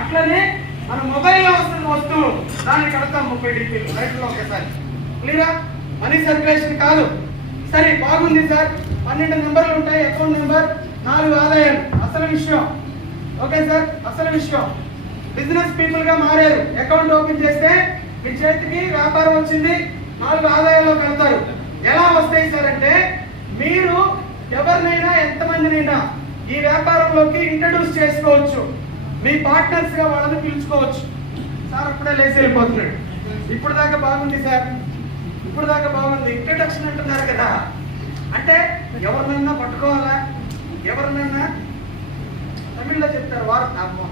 అట్లనే మన మొబైల్లో వస్తున్న వస్తువు దానికి కడతాం 30 DPలు రైట్లో ఒకేసారి. క్లియరా? మనీ సర్క్యులేషన్ కాదు. సరే బాగుంది సార్, 12 నెంబర్లు ఉంటాయి, అకౌంట్ నెంబర్, 4 ఆదాయాలు. అసలు విషయం ఓకే సార్, అసలు విషయం బిజినెస్ పీపుల్ గా మారారు. అకౌంట్ ఓపెన్ చేస్తే మీ చేతికి వ్యాపారం వచ్చింది, 4 ఆదాయాల్లో కడతారు. ఎలా వస్తాయి సార్ అంటే, మీరు ఎవరినైనా ఎంతమందినైనా ఈ వ్యాపారంలోకి ఇంట్రడ్యూస్ చేసుకోవచ్చు. మీ పార్ట్నర్స్ గా వాళ్ళని పిలుచుకోవచ్చు. సార్ అప్పుడే లేచి వెళ్ళిపోతున్నాడు. ఇప్పుడు దాకా బాగుంది సార్, ఇప్పుడు దాకా బాగుంది. ఇంట్రడక్షన్ అంటున్నారు కదా, అంటే ఎవరినైనా పట్టుకోవాలా, ఎవరినైనా తమిళ్లో చెప్తారు, వారు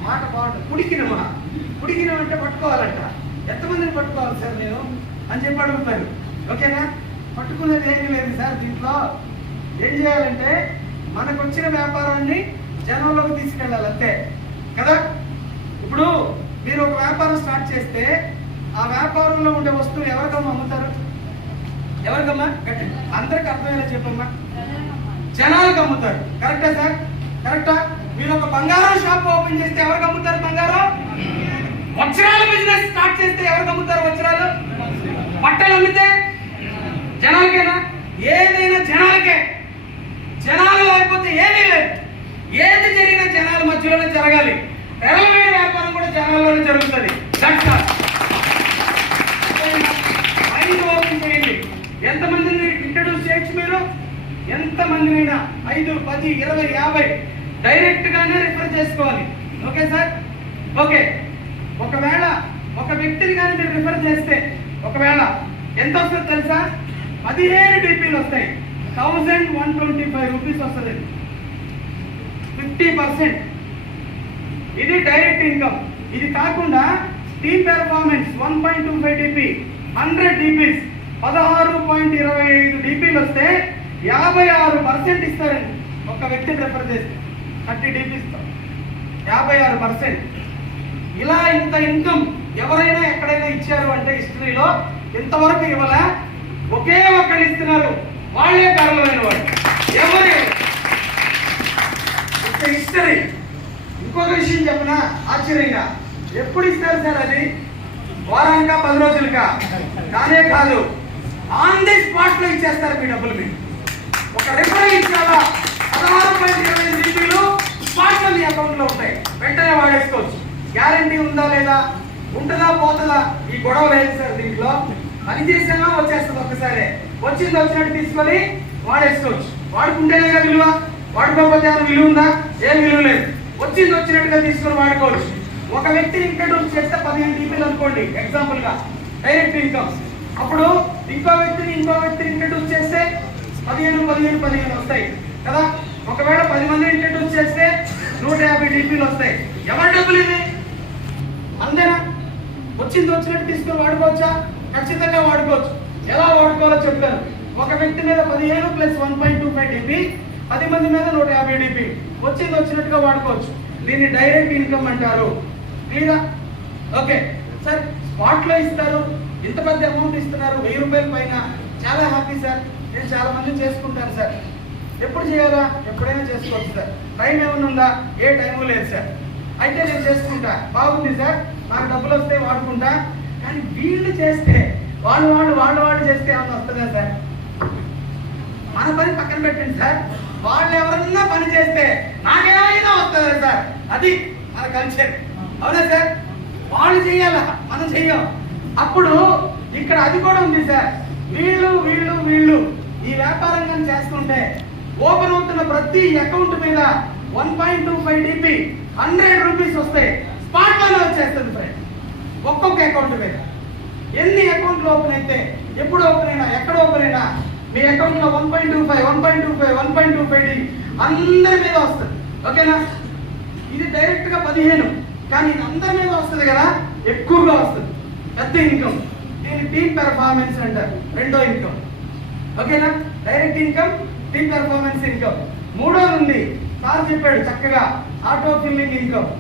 మాట బాగుంటుంది, కుడికినమా. కుడికినం అంటే పట్టుకోవాలంట. ఎంతమందిని పట్టుకోవాలి సార్ నేను అని చెప్పి అడుగుతారు. ఓకేనా? పట్టుకునేది ఏమీ లేదు సార్. దీంట్లో ఏం చేయాలంటే మనకు వచ్చిన వ్యాపారాన్ని జనంలోకి తీసుకెళ్ళాలి, అంతే కదా. ఇప్పుడు మీరు ఒక వ్యాపారం స్టార్ట్ చేస్తే ఆ వ్యాపారంలో ఉండే వస్తువులు ఎవరికమ్మా అమ్ముతారు? ఎవరికమ్మా? అందరికి అర్థమయ్యేలా చెప్పమ్మా. జనాలకు అమ్ముతారు. కరెక్టా సార్? కరెక్టా? మీరు ఒక బంగారం షాప్ ఓపెన్ చేస్తే ఎవరికి అమ్ముతారు బంగారం? వజ్రాల బిజినెస్ స్టార్ట్ చేస్తే ఎవరికి అమ్ముతారు వజ్రాలు? బట్టలు అమ్మితే జనాలకేనా? ఏదైనా జనాలకే. జనాలు లేకపోతే ఏమీ లేదు. ఏది జరిగినా జనాల మధ్యలోనే జరగాలి. తెరలమైన వ్యాపారం కూడా జనాల్లోనే జరుగుతుంది. మైండ్ ఓపెన్ చేయండి. ఎంతమందిని ఇంట్రడ్యూస్ చేయొచ్చు మీరు? ఎంతమందినైనా 5, 10, 20, 50 డైరెక్ట్ గానే రిఫర్ చేసుకోవాలి. Okay sir? ఓకే. ఒకవేళ ఒక వ్యక్తిని కానీ మీరు రిఫర్ చేస్తే ఒకవేళ ఎంత వస్తుంది తెలుసా? 15 DPలు వస్తాయి. 1125 రూపీస్ వస్తుంది. 50%. ఇది డైరెక్ట్ ఇన్కమ్. ఇది కాకుండా టీమ్ పెర్ఫార్మెన్స్ 1.25 DP, 100 DPs 16.25 DPలు వస్తే 56% ఇస్తారండి. ఒక వ్యక్తిని రెఫర్ చేస్తే 30 DPs 56%. ఇలా ఇంత ఇన్కమ్ ఎవరైనా ఎక్కడైనా ఇచ్చారు అంటే హిస్టరీలో ఇంతవరకు ఇవ్వలే. ఒకే ఒక్కళ్ళు ఇస్తున్నారు, వాళ్ళే కారణమైన వాళ్ళు. ఎవరు? హిస్టరీ. ఇంకొక విషయం చెప్పనా ఆశ్చర్యంగా, ఎప్పుడు ఇస్తారు సార్? అది వారానికా 10 రోజులకా? కానే కాదు, ఆన్ ది స్పాట్ లో ఇచ్చేస్తారు మీ డబ్బులు. మీరు ఒక రిఫరల్ ఇచ్చారా 16.25 DPలు స్పాట్ లో మీ అకౌంట్ లో ఉంటాయి. వెంటనే వాడేసుకోవచ్చు. గ్యారంటీ ఉందా లేదా, ఉంటుందా పోతుందా, ఈ గొడవ లేదు సార్ దీంట్లో. పని చేసామా వచ్చేస్తుంది ఒక్కసారి. వచ్చింది వచ్చినట్టు తీసుకొని వాడేసుకోవచ్చు. వాడుకుంటేనే విలువ, వాడుకోకపోతే ఏమైనా విలువ ఉందా? ఏం విలువ లేదు. వచ్చింది వచ్చినట్టుగా తీసుకొని వాడుకోవచ్చు. ఒక వ్యక్తిని ఇంట్రడ్యూస్ చేస్తే 15 DPలు అనుకోండి ఎగ్జాంపుల్ గా డైరెక్ట్ ఇన్కమ్. అప్పుడు ఇంకో వ్యక్తిని ఇంట్రడ్యూస్ చేస్తే 15 వస్తాయి కదా. ఒకవేళ 10 మందిని ఇంట్రడ్యూస్ చేస్తే 150 DPలు వస్తాయి. ఎవరి డబ్బులు ఇది? అంతేనా? వచ్చింది వచ్చినట్టు తీసుకొని వాడుకోవచ్చా? ఖచ్చితంగా వాడుకోవచ్చు. ఎలా వాడుకోవాలో చెప్తాను. ఒక వ్యక్తి మీద 15 + 1.25 DP, 10 మంది మీద 150 DP. వచ్చింది వచ్చినట్టుగా వాడుకోవచ్చు. దీన్ని డైరెక్ట్ ఇన్కమ్ అంటారు. క్లియరా? Okay sir. స్పాట్ లో ఇస్తారు, ఇంత పెద్ద అమౌంట్ ఇస్తున్నారు, 1000 రూపాయల పైన. చాలా హ్యాపీ సార్. నేను చాలా మంది చేసుకుంటాను సార్. ఎప్పుడు చేయాలా? ఎప్పుడైనా చేసుకోవచ్చు సార్. టైం ఏమైనా ఉందా? ఏ టైము లేదు సార్. అయితే నేను చేసుకుంటా. బాగుంది సార్, నాకు డబ్బులు వస్తే వాడుకుంటా. కానీ వీళ్ళు చేస్తే వాళ్ళు చేస్తే ఏమైనా వస్తుందా సార్? మన పని పక్కన పెట్టండి సార్. వాళ్ళు ఎవరన్నా పని చేస్తే నాకేమైనా వస్తుందా సార్? అది మన కల్చర్. అవునా సార్? వాళ్ళు చెయ్యాలా, మనం చెయ్యం. అప్పుడు ఇక్కడ అది కూడా ఉంది సార్. వీళ్ళు ఈ వ్యాపారం కానీ చేస్తుంటే ఓపెన్ అవుతున్న ప్రతి అకౌంట్ మీద 1.25 DP 100 రూపీస్ వస్తాయి. స్పాట్ లోనే వచ్చేస్తుంది ఫ్రెండ్. ఒక్కొక్క అకౌంట్ మీద ఎన్ని అకౌంట్లు ఓపెన్ అయితే, ఎప్పుడు ఓపెన్ అయినా, ఎక్కడ ఓపెన్ అయినా మీ అకౌంట్ లో 1.25 అందరి మీద వస్తుంది. ఓకేనా? ఇది డైరెక్ట్ గా 15 కానీ అందరి మీద వస్తుంది కదా, ఎక్కువగా వస్తుంది, పెద్ద ఇన్కమ్. దీని టీమ్ పెర్ఫార్మెన్స్ అంటారు, రెండో ఇన్కమ్. ఓకేనా? Direct income, team performance income. మూడోది ఉంది, సార్ చెప్పాడు చక్కగా, ఆటో ఫిల్లింగ్ ఇన్కమ్.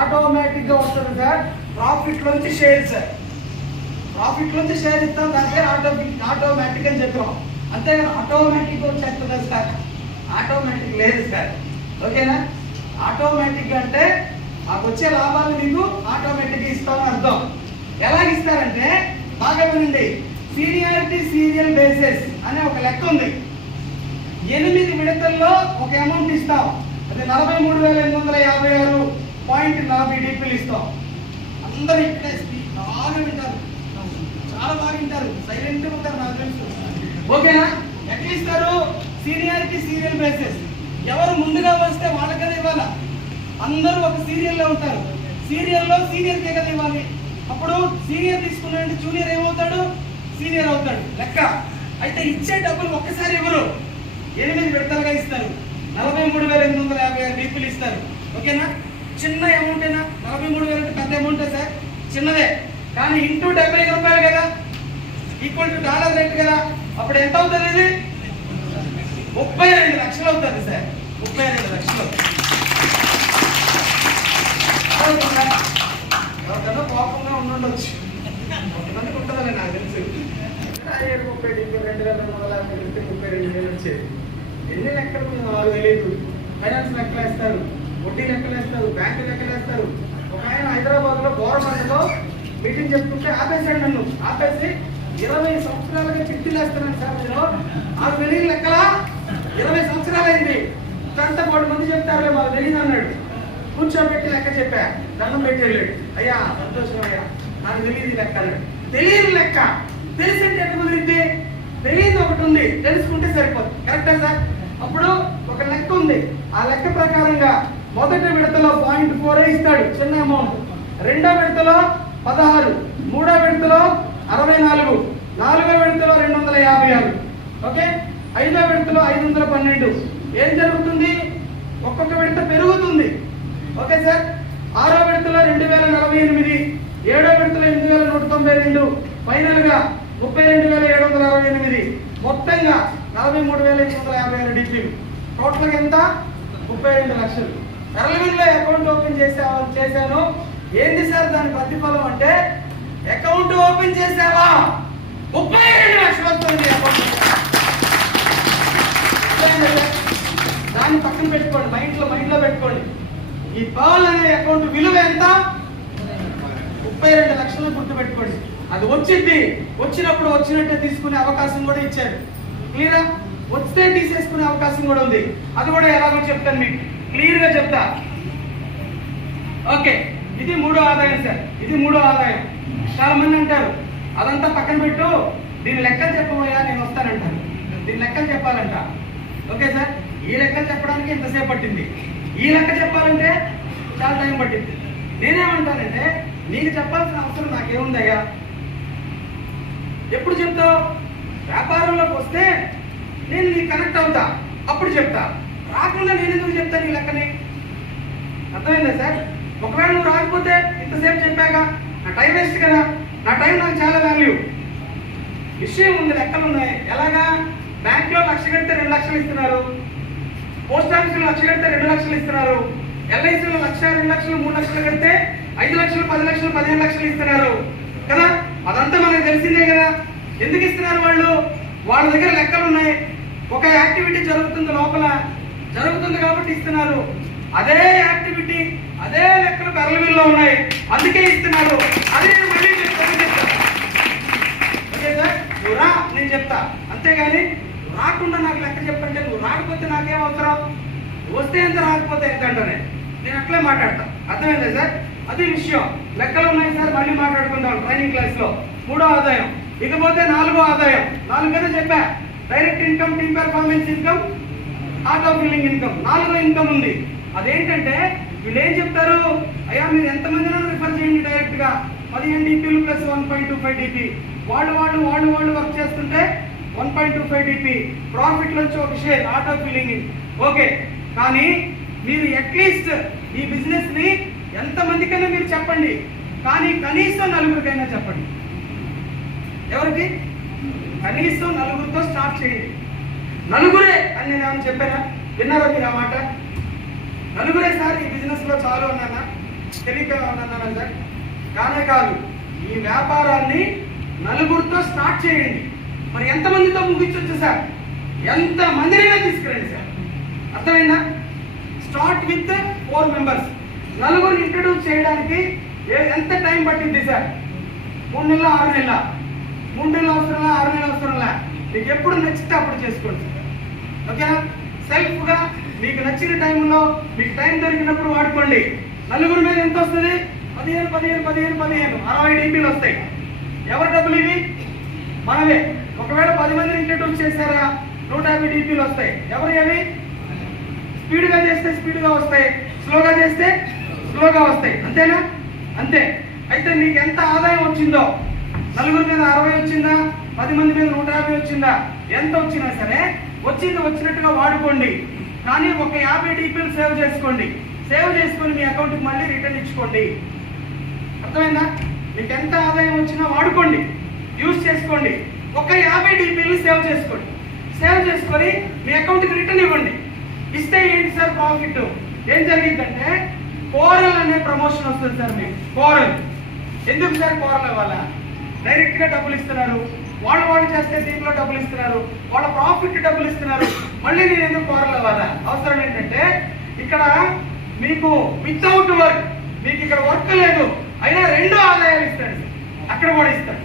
ఆటోమేటిక్ గా వస్తుంది సార్, ప్రాఫిట్ లోంచి షేర్ సార్. ప్రాఫిట్ లోంచి షేర్ ఇస్తాం, దాని పేరు ఆటోమేటిక్ అని చెప్పాం. అంతేగాని ఆటోమేటిక్ వచ్చేస్తుందా సార్? ఆటోమేటిక్ లేదు సార్. ఓకేనా? ఆటోమేటిక్ అంటే మాకు వచ్చే లాభాలు మీకు ఆటోమేటిక్ ఇస్తామని అర్థం. ఎలా ఇస్తారంటే బాగా వినండి, సీనియారిటీ సీరియల్ బేసిస్ అనే ఒక లెక్క ఉంది. 8 విడతల్లో ఒక అమౌంట్ ఇస్తాం, అది 43,856.40 DPలు ఇస్తాం. అందరూ ఇక్కడే బాగా వింటారు, చాలా బాగా వింటారు, సైలెంట్ ఉంటారు నాకు తెలుసు. ఓకేనా? ఎట్లా ఇస్తారు? Seniority serial basis. ఎవరు ముందుగా వస్తే వాళ్ళకదే ఇవ్వాలా. అందరూ ఒక సీరియల్లో ఉంటారు, సీరియల్లో సీనియర్కే కదా ఇవ్వాలి. అప్పుడు సీనియర్ తీసుకున్నాడు, జూనియర్ ఏమవుతాడు? సీనియర్ అవుతాడు లెక్క. అయితే ఇచ్చే డబ్బులు ఒక్కసారి ఎవరు 8 విడతలుగా ఇస్తారు, 43,856 DPలు ఇస్తారు. ఓకేనా? చిన్న అమౌంట్ అయినా 43,000 పెద్ద అమౌంట్ సార్, చిన్నదే. కానీ ఇంటూ 75 రూపాయలు కదా, ఈక్వల్ టు డాలర్ రేట్ కదా, అప్పుడు ఎంత అవుతుంది? ఇది 32 లక్షలు అవుతుంది సార్, 32 లక్షలు. ఎవరికన్నా కోపంగా ఉండొచ్చు, కొంతమందికి ఉంటుందని నాకు తెలుసు. 30 DP 2,250 32,000 వచ్చేది. ఎన్ని లెక్కలు నాకు తెలియదు. ఫైనాన్స్ లెక్కలు వేస్తారు, వడ్డీ లెక్కలు వేస్తారు, బ్యాంకు లెక్కలు వేస్తారు. ఒక ఆయన హైదరాబాద్ లో గవర్నమెంట్లో మీటింగ్ చెప్తుంటే ఆపేశాడు నన్ను. ఆపేసి 20 సంవత్సరాలుగా చిట్టీలు వేస్తున్నాను సార్, నేను నాకు తెలియని లెక్కలా, 20 సంవత్సరాలు అయింది, గంట 3 మంది చెప్తారులే మాకు తెలియదు అన్నాడు. కూర్చోబెట్టి లెక్క చెప్పా, దండం పెట్టి వెళ్ళాడు. అయ్యా సంతోషం అయ్యా, నాకు తెలియదు లెక్క అన్నాడు. తెలియని లెక్క తెలిసింటే ఎట్లా కుదిరింది? తెలియదు ఒకటి ఉంది, తెలుసుకుంటే సరిపోదు. కరెక్టా సార్? అప్పుడు ఒక లెక్క ఉంది, ఆ లెక్క ప్రకారంగా మొదటి విడతలో 0.4 ఇస్తాడు, చిన్న అమౌంట్. రెండో విడతలో 16, మూడో విడతలో 64, నాలుగో విడతలో 256. ఓకే? ఐదో విడతలో 512. ఏం జరుగుతుంది? ఒక్కొక్క విడత పెరుగుతుంది. Okay sir? ఆరో విడతలో 2,048, ఏడో విడతలో 8,192, ఫైనల్ గా 32,768. మొత్తంగా 43,856 DPలు. టోటల్ ఎంత? 32 లక్షలు. ఎర్లవిన్లో అకౌంట్ ఓపెన్ చేశాను. ఏంటి సార్ దాని ప్రతిఫలం అంటే, అకౌంట్ ఓపెన్ చేసావా 32 లక్షలు వస్తుంది అకౌంట్. దాన్ని పక్కన పెట్టుకోండి, మైండ్ లో పెట్టుకోండి. ఈ పవన్ అనే అకౌంట్ విలువ ఎంత? 32 లక్షలు గుర్తు పెట్టుకోండి. అది వచ్చినప్పుడు వచ్చినట్టే తీసుకునే అవకాశం కూడా ఇచ్చారు. క్లియరా? వస్తే తీసేసుకునే అవకాశం కూడా ఉంది. అది కూడా ఎలాగో చెప్తాను మీకు, క్లియర్ గా చెప్తా. ఓకే, ఇది మూడో ఆదాయం సార్, ఇది మూడో ఆదాయం. చాలా మంది అంటారు అదంతా పక్కన పెట్టు, దీని లెక్కలు చెప్పబోయా నేను వస్తానంటారు. దీని లెక్కలు చెప్పాలంట. Okay sir? ఈ లెక్కలు చెప్పడానికి ఎంతసేపు పట్టింది, ఈ లెక్క చెప్పాలంటే చాలా టైం పట్టింది. నేనేమంటానంటే, నీకు చెప్పాల్సిన అవసరం నాకేముందయ్యా? ఎప్పుడు చెప్తావు? వ్యాపారంలోకి వస్తే నేను నీకు కనెక్ట్ అవుతా, అప్పుడు చెప్తా. రాకుండా నేను ఎందుకు చెప్తాను ఈ లెక్కని? అర్థమైందా సార్? ఒకవేళ నువ్వు రాకపోతే ఇంతసేపు చెప్పాక నా టైం వేస్ట్ కదా. నా టైం నాకు చాలా వాల్యూ. విషయం ఉంది, లెక్కలు ఉన్నాయి. ఎలాగా? బ్యాంక్లో 1,00,000 కడితే 2 లక్షలు ఇస్తున్నారు, పోస్ట్ ఆఫీస్లో 1,00,000 కడితే 2 లక్షలు ఇస్తున్నారు, ఎల్ఐసీలో 1,00,000, 2 లక్షలు, 3 లక్షలు కడితే 5 లక్షలు, 10 లక్షలు, 15 లక్షలు ఇస్తున్నారు కదా. అదంతా మనకు తెలిసిందే కదా. ఎందుకు ఇస్తున్నారు వాళ్ళు? వాళ్ళ దగ్గర లెక్కలు ఉన్నాయి. ఒక యాక్టివిటీ జరుగుతుంది లోపల, జరుగుతుంది కాబట్టి ఇస్తున్నారు. అదే యాక్టివిటీ, అదే లెక్కలు పెరలవిల్లో ఉన్నాయి, అందుకే ఇస్తున్నారు. అది నేను మళ్ళీ చెప్తాను. Okay sir? నువ్వు రా, నేను చెప్తా. అంతేగాని రాకుండా నాకు లెక్క చెప్పంటే, నువ్వు రాకపోతే నాకేం అవసరం? వస్తే ఎంత, రాకపోతే ఎంత అంటానే. నేను అట్లే మాట్లాడతా. అర్థమైందా సార్? అది విషయం. లెక్కలు ఉన్నాయి సార్, మళ్ళీ మాట్లాడుకుందాం ట్రైనింగ్ క్లాస్ లో. మూడో ఆదాయం. ఇకపోతే నాలుగో ఆదాయం. 4 మీద చెప్పా, direct income, team performance income, auto filling income. 4గో ఇన్కమ్ ఉంది. అదేంటంటే వీళ్ళు ఏం చెప్తారు? అయ్యా మీరు ఎంతమందినో రిఫర్ చేయండి డైరెక్ట్ గా, 15 DPలు ప్లస్ 1.25 DP. వాళ్ళు వర్క్ చేస్తుంటే 1.25 DP ప్రాఫిట్ నుంచి ఒక షేర్ ఆటో ఫిల్లింగ్. ఓకే, కానీ మీరు అట్లీస్ట్ ఈ బిజినెస్ ని ఎంతమందికైనా మీరు చెప్పండి, కానీ కనీసం నలుగురికైనా చెప్పండి. ఎవరికి? కనీసం నలుగురితో స్టార్ట్ చేయండి. నలుగురే అని నేను ఏమైనా చెప్పానా? విన్నారా మీరు ఆ మాట? నలుగురే సార్ ఈ బిజినెస్లో చాలు అన్నానా? తెలియక అన్నానా సార్? కానే కాదు, ఈ వ్యాపారాన్ని నలుగురితో స్టార్ట్ చేయండి. మరి ఎంతమందితో ముగించవచ్చు సార్? ఎంతమందినైనా తీసుకురండి సార్. అర్థమైందా? Start with 4 members. నలుగురు ఇంట్రడ్యూస్ చేయడానికి ఎంత టైం పట్టింది సార్? 3 నెలల 6 నెలల? 3 నెలలు అవసరంలా, 6 నెలలు అవసరంలా? మీకు ఎప్పుడు నచ్చితే అప్పుడు చేసుకోండి సార్. ఓకేనా? సెల్ఫ్గా మీకు నచ్చిన టైంలో మీకు టైం దొరికినప్పుడు వాడుకోండి. నలుగురు మీద ఎంత వస్తుంది? 60 డీపీలు వస్తాయి. ఎవరి డబ్బులు ఇవి? మనమే. ఒకవేళ 10 మందిని ఇంట్రడ్యూస్ చేశారా 150 డీపీలు వస్తాయి. ఎవరు అవి? స్పీడ్గా చేస్తే స్పీడ్గా వస్తాయి, స్లోగా చేస్తే స్లోగా వస్తాయి. అంతేనా? అంతే. అయితే మీకు ఎంత ఆదాయం వచ్చిందో, నలుగురి మీద 60 వచ్చిందా, 10 మంది మీద 150 వచ్చిందా, ఎంత వచ్చినా సరే వచ్చినట్టుగా వాడుకోండి. కానీ ఒక 50 డీపీలు సేవ్ చేసుకోండి. సేవ్ చేసుకొని మీ అకౌంట్కి మళ్ళీ రిటర్న్ ఇచ్చుకోండి. అర్థమైందా? మీకు ఎంత ఆదాయం వచ్చినా వాడుకోండి, యూజ్ చేసుకోండి. ఒక 50 డీపీలు సేవ్ చేసుకోండి. సేవ్ చేసుకొని మీ అకౌంట్కి రిటర్న్ ఇవ్వండి. ఇస్తే ఏంటి సార్ ప్రాఫిట్? ఏం జరిగిందంటే కోరల్ అనే ప్రమోషన్ వస్తుంది సార్ మీకు. కోరల్ ఎందుకు సార్? కోరల్ వల్ల డైరెక్ట్గా డబ్బులు ఇస్తున్నారు, వాళ్ళు చేస్తే దీంట్లో డబ్బులు ఇస్తున్నారు, వాళ్ళ ప్రాఫిట్ డబ్బులు ఇస్తున్నారు. మళ్ళీ నేను ఎందుకు కోరల్ అవ్వాలా? అవసరం ఏంటంటే ఇక్కడ మీకు వితౌట్ వర్క్, మీకు ఇక్కడ వర్క్ లేదు, అయినా 2 ఆదాయాలు ఇస్తాడు. అక్కడ కూడా ఇస్తాడు.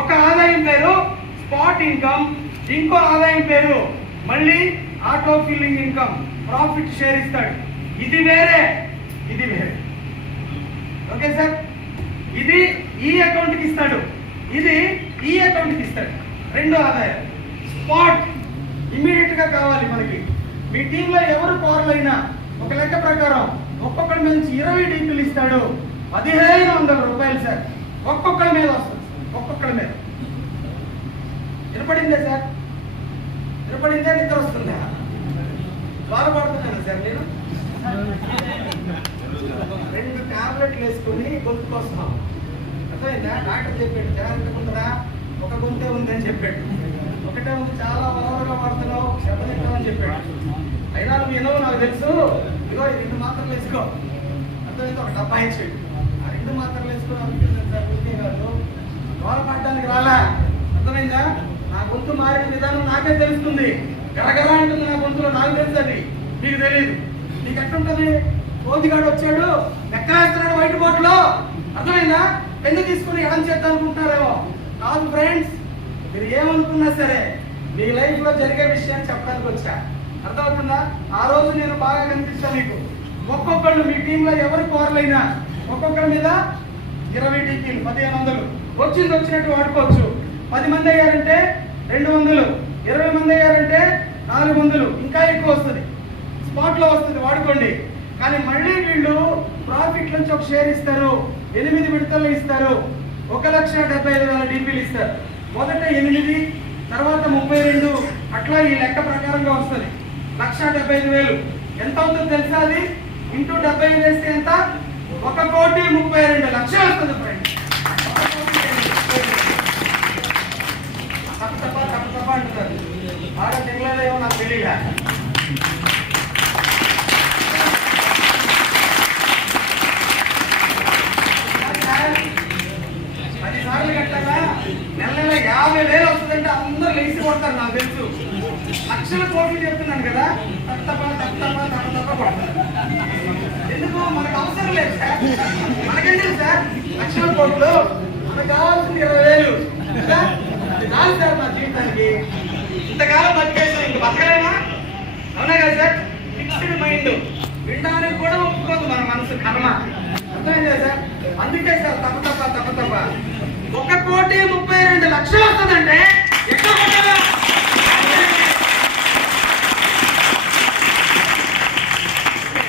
ఒక ఆదాయం పేరు స్పాట్ ఇన్కమ్, ఇంకో ఆదాయం పేరు మళ్ళీ auto filling income, profit share ఇస్తాడు. ఇది వేరే, ఇది వేరే. Okay sir? ఇది ఈ అకౌంట్కి ఇస్తాడు, ఇది ఈ అకౌంట్కి ఇస్తాడు. 2 ఆదాయాలు. స్పాట్ ఇమ్మీడియట్ గా కావాలి మనకి. మీ టీంలో ఎవరు కోరలైనా ఒక లెక్క ప్రకారం ఒక్కొక్కరి నుంచి 20 డీపీలు ఇస్తాడు. 1500 రూపాయలు సార్ ఒక్కొక్కరి మీద వస్తుంది. ఒక్కొక్కరి మీద వినపడిందే సార్? వినపడిందే? నిద్ర వస్తుందా? బాధపడుతున్నాను సార్ నేను. 2 టాబ్లెట్లు వేసుకుని గొంతుకు వస్తున్నాం. అర్థమైందా? డాక్టర్ చెప్పాడు జాగ్రత్తగా ఒక గొంతే ఉంది అని చెప్పాడు. ఒకటే ఉంది, చాలా ఓవర్గా వాడుతున్నావు, శబ్దం చెప్పాడు. అయినా నువ్వు ఏదో నాకు తెలుసు, ఇగో ఈ 2 మాత్రలు వేసుకో. అర్థమైంది? ఒక డబ్బా ఇచ్చాడు. ఆ 2 మాత్రలు వేసుకుని అనిపిస్తుంది సార్. గుర్తే కాదు, గోరపడడానికి రాలా. అర్థమైందా? నా గొంతు మారిన విధానం నాకే తెలుస్తుంది. గరగర అంటుంది నా గొంతులో, నాకు తెలుసు. అది మీకు తెలియదు. నీకు ఎట్లుంటది? కోతిగాడు వచ్చాడు, ఎక్కడేస్తున్నాడు వైట్ బోర్డులో. అర్థమైందా? పెన్ను తీసుకుని ఎడం చేద్దాం అనుకుంటున్నారేమో. కాదు ఫ్రెండ్స్, మీరు ఏమనుకున్నా సరే మీ లైఫ్ లో జరిగే విషయాన్ని చెప్పడానికి వచ్చా. అర్థమవుతుందా? ఆ రోజు నేను బాగా కనిపిస్తా మీకు. ఒక్కొక్కళ్ళు మీ టీంలో ఎవరు కోరలైనా ఒక్కొక్కరి మీద 20 డీపీలు, 1500 వచ్చినట్టు వాడుకోవచ్చు. 10 మంది అయ్యారంటే 200, 20 మంది అయ్యారంటే 400, ఇంకా ఎక్కువ వస్తుంది. స్పాట్ లో వస్తుంది, వాడుకోండి. కానీ మళ్ళీ వీళ్ళు ప్రాఫిట్ నుంచి ఒక షేర్ ఇస్తారు. 8 విడతలు ఇస్తారు. 1,75,000 డీపీలు ఇస్తారు. మొదట 8, తర్వాత 32, అట్లా ఈ లెక్క ప్రకారంగా వస్తుంది. 1,75,000 ఎంత అవుతుందో తెలుసా? అది ఇంటూ 75 వేస్తే ఎంత? 1,32,00,000 వస్తుంది ఫ్రెండ్స్. తప్ప అంటున్నారు. బాగా తెగలేదేమో నాకు తెలియదా? నెల 50,000 వస్తుందంటే అందరూ లేచి కొడతారు. నాకు తెలుసు. లక్షల కోట్లు చెప్తున్నాను కదా, తప్ప కొడతారు. ఎందుకు? మనకు అవసరం లేదు సార్. మనకెందుకు సార్ లక్షల కోట్లు? మనకు కావాల్సింది 20,000 చాలు సార్ మా జీవితానికి. ఇంతకాలం బతికేసాం, ఇంక బతకలేమా? అవునా కదా సార్? ఫిక్స్డ్ మైండ్, వినడానికి కూడా ఒప్పుకోదు మన మనసు, కర్మ. అర్థమైందా సార్? అందుకే సార్ తప్ప 1,32,00,000 వస్తుందంటే ఎక్కడ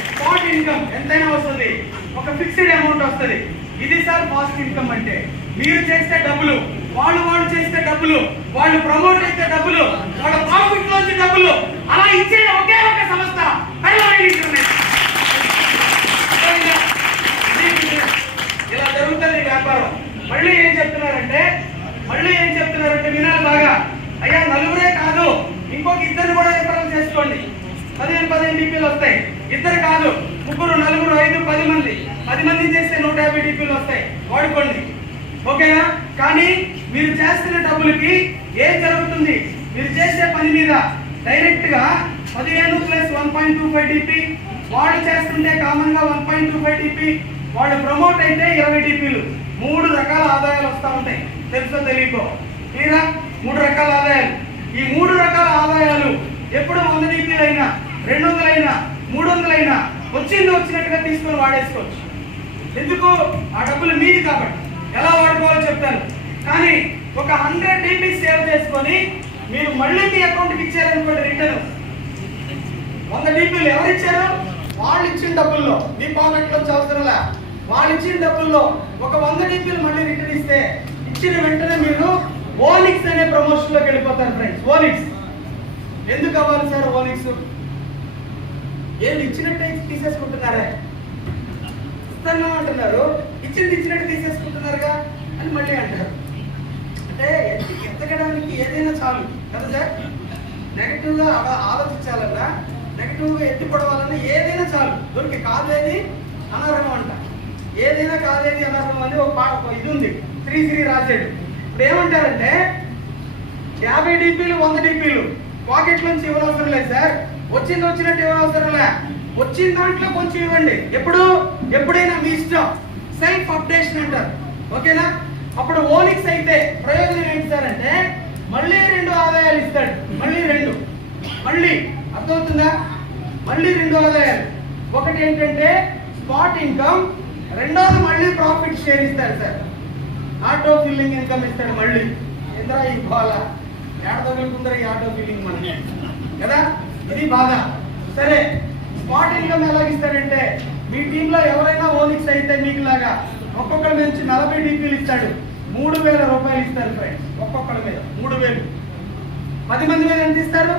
స్పాట్ ఇన్కమ్ ఎంతైనా వస్తుంది. ఒక ఫిక్స్డ్ అమౌంట్ వస్తుంది. ఇది సార్ ఫాస్ట్ ఇన్కమ్ అంటే. మీరు చేస్తే డబ్బులు, వాళ్ళు చేస్తే డబ్బులు, వాళ్ళు ప్రమోట్ అయితే డబ్బులు, వాళ్ళ ప్రాఫిట్ లోంచి డబ్బులు, అలా ఇచ్చే ఒకే ఒక సంస్థ ఇద్దరు కూడా రిఫరల్ చేసుకోండి, 15 DPలు వస్తాయి. ఇద్దరు కాదు, ముగ్గురు, నలుగురు, 5, 10 మంది చేస్తే 150 DPలు వస్తాయి, వాడుకోండి. ఓకేనా? కానీ మీరు చేస్తున్న డబ్బులకి ఏం జరుగుతుంది? మీరు చేసే పని మీద డైరెక్ట్ గా 15 + 1.25 DP, వాడు చేస్తుంటే కామన్ గా 1.25 DP, వాడు ప్రమోట్ అయితే 20 DPలు. 3 రకాల ఆదాయాలు వస్తూ ఉంటాయి, తెలుసో తెలియకో. క్లియరా? 3 రకాల ఆదాయాలు. ఈ 3 రకాల ఆదాయాలు ఎప్పుడు 100 DPలు అయినా, 200 అయినా, 300 అయినా వచ్చినట్టుగా తీసుకొని వాడేసుకోవచ్చు. ఎందుకు? ఆ డబ్బులు మీది కాబట్టి. ఎలా వాడుకోవాలో చెప్తాను. కానీ ఒక 100 DP సేవ్ చేసుకొని మీరు మళ్ళీ మీ అకౌంట్కి ఇచ్చారనుకోండి, రిటర్న్ 100 DPలు ఎవరు ఇచ్చారు? వాళ్ళు ఇచ్చిన డబ్బుల్లో, మీ పాకెట్ నుంచి అవసరంలా, వాళ్ళు ఇచ్చిన డబ్బుల్లో ఒక 100 DPలు మళ్ళీ రిటర్న్ ఇస్తే, ఇచ్చిన వెంటనే మీరు ఓనిక్స్ అనే ప్రమోషన్ లోకి వెళ్ళిపోతారు ఫ్రెండ్స్. ఓనిక్స్ ఎందుకు అవ్వాలి సార్? ఓనిక్స్ ఏది ఇచ్చినట్టే తీసేసుకుంటున్నారే, ఇస్తాను అంటున్నారు, ఇచ్చినట్టు తీసేసుకుంటున్నారుగా అని మళ్ళీ అంటారు. అంటే ఎత్తగడానికి ఏదైనా చాలు కదా సార్. నెగటివ్ గా ఆలోచించాలన్నా, నెగటివ్ గా ఎత్తిపడవాలన్నా ఏదైనా చాలు. దొరికి కాదేది అనర్హం అంట, ఏదైనా కాదేది అనర్హం అని ఒక ఇది ఉంది, శ్రీశ్రీ రాశాడు. ఇప్పుడు ఏమంటారంటే 50 DPలు 100 DPలు పాకెట్ నుంచి ఇవ్వనవసరం లేదు సార్, వచ్చినట్టు ఇవ్వనవసరం లే, వచ్చిన దాంట్లో కొంచెం ఇవ్వండి. ఎప్పుడైనా మీ ఇష్టం, సెల్ఫ్ అప్డేషన్ అంటారు. ఓకేనా? అప్పుడు ఓనిక్స్ అయితే ప్రయోజనం ఏంటి సార్ అంటే మళ్ళీ 2 ఆదాయాలు ఇస్తాడు. మళ్ళీ అర్థమవుతుందా? మళ్ళీ 2 ఆదాయాలు. ఒకటి ఏంటంటే స్పాట్ ఇన్కమ్, రెండోది మళ్ళీ ప్రాఫిట్ షేర్ ఇస్తాడు సార్. ఆటో ఫిల్లింగ్ ఇన్కమ్ ఇస్తాడు మళ్ళీ. ఎందరా ఈ బాల ఏడదొగలుకుందరా ఈ ఆటో ఫిల్లింగ్ మనకి కదా, ఇది బాగా. సరే, స్పాట్ ఇన్కమ్ ఎలాగిస్తాడంటే మీ టీంలో ఎవరైనా ఓనిక్స్ అయితే మీకు లాగా ఒక్కొక్కరి నుంచి 40 DPలు ఇస్తాడు. 3000 రూపాయలు ఇస్తారు ఫ్రెండ్స్, ఒక్కొక్కరి మీద 3000. 10 మంది మీద ఎంత ఇస్తారు?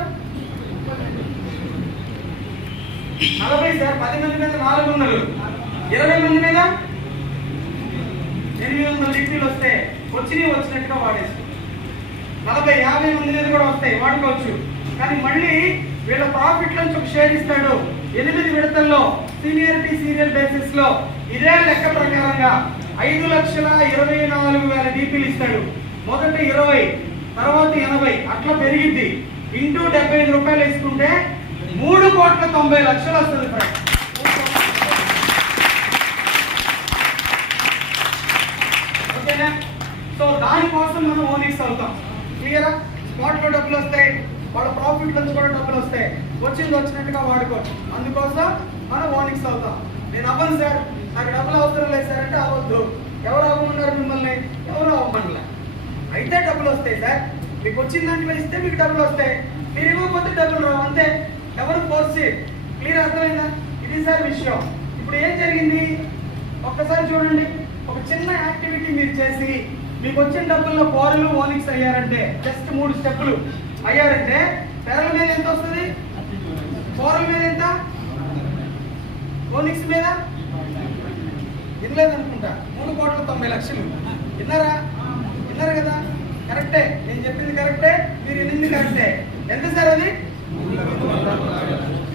40 సార్. 10 మంది మీద 400, 20 మంది మీద 800 DPలు వస్తే వచ్చినట్టుగా వాడేస్తారు. 40, 50 మంది మీద కూడా వస్తాయి, వాడుకోవచ్చు. కానీ మళ్ళీ వీళ్ళ ప్రాఫిట్ నుంచి ఒక షేర్ ఇస్తాడు 8 విడతల్లో, సీనియారిటీ సీరియల్ బేసిస్ లో. ఇదే లెక్క ప్రకారంగా 5,24,000 DPలు ఇస్తాడు. మొదట 20, తర్వాత 80, అట్లా పెరిగిద్ది. ఇంటూ 75 రూపాయలు వేసుకుంటే 3,90,00,000 వస్తుంది ఫ్రెండ్స్. ఓకేనా? సో దానికోసం మనం ఓనిక్స్ అవుతాం. క్లియరా? స్పాట్ లో డబ్బులు వస్తాయి, వాళ్ళ ప్రాఫిట్ నుంచి కూడా డబ్బులు వస్తాయి, వచ్చినట్టుగా వాడుకోవచ్చు. అందుకోసం మనం ఓనిక్స్ అవుతాం. నేను అవ్వను సార్, నాకు డబ్బులు అవసరం లేదు సార్ అంటే అవ్వద్దు. ఎవరు అవ్వమన్నారు మిమ్మల్ని? ఎవరు అవ్వమనలే. అయితే డబ్బులు వస్తాయి సార్, మీకు వచ్చిన దాంట్లో ఇస్తే మీకు డబ్బులు వస్తాయి, మీరు ఇవ్వకపోతే డబ్బులు రావు, అంతే. ఎవరు ఫోర్స్. క్లియర్? అర్థమైందా? ఇది సార్ విషయం. ఇప్పుడు ఏం జరిగింది ఒక్కసారి చూడండి. ఒక చిన్న యాక్టివిటీ మీరు చేసి మీకు వచ్చిన డబ్బుల్లో పౌరులు ఓనిక్స్ అయ్యారంటే, జస్ట్ 3 స్టెప్పులు అయ్యారంటే పేర్ల మీద ఎంత వస్తుంది? పౌరుల మీద ఎంత? ఓనిక్స్ మీద వినలేదనుకుంటా, 3,90,00,000. విన్నారు కదా? కరెక్టే, నేను చెప్పింది కరెక్టే, మీరు వినింది కరెక్టే. ఎంత సార్ అది?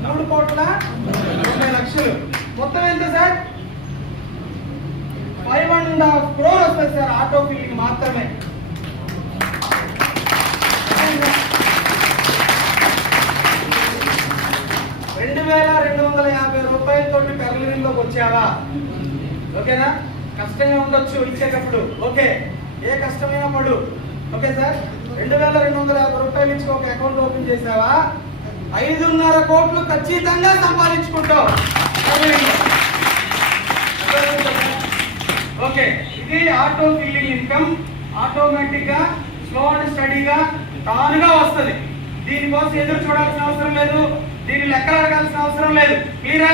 3,90,00,000. మొత్తం ఎంత సార్? 5.5 crore వస్తుంది సార్ ఆటో ఫిల్లింగ్ మాత్రమే. 2,250 రూపాయలతో కర్రీలోకి వచ్చావా? ఓకేనా? కష్టంగా ఉండొచ్చు ఇచ్చేటప్పుడు, ఓకే, ఏ కష్టమైనా పడు. ఓకే సార్, 2,250 రూపాయలు ఇచ్చి ఒక అకౌంట్ ఓపెన్ చేసావా, 5.5 కోట్లు ఖచ్చితంగా సంపాదించుకుంటావు. ఓకే, ఇది ఆటో ఫిల్లింగ్ ఇన్కమ్. ఆటోమేటిక్ గా స్లో అండ్ స్టడీగా తానుగా వస్తుంది. దీనికోసం ఎదురు చూడాల్సిన అవసరం లేదు, దీన్ని లెక్కలు అడగాల్సిన అవసరం లేదు. క్లియరా?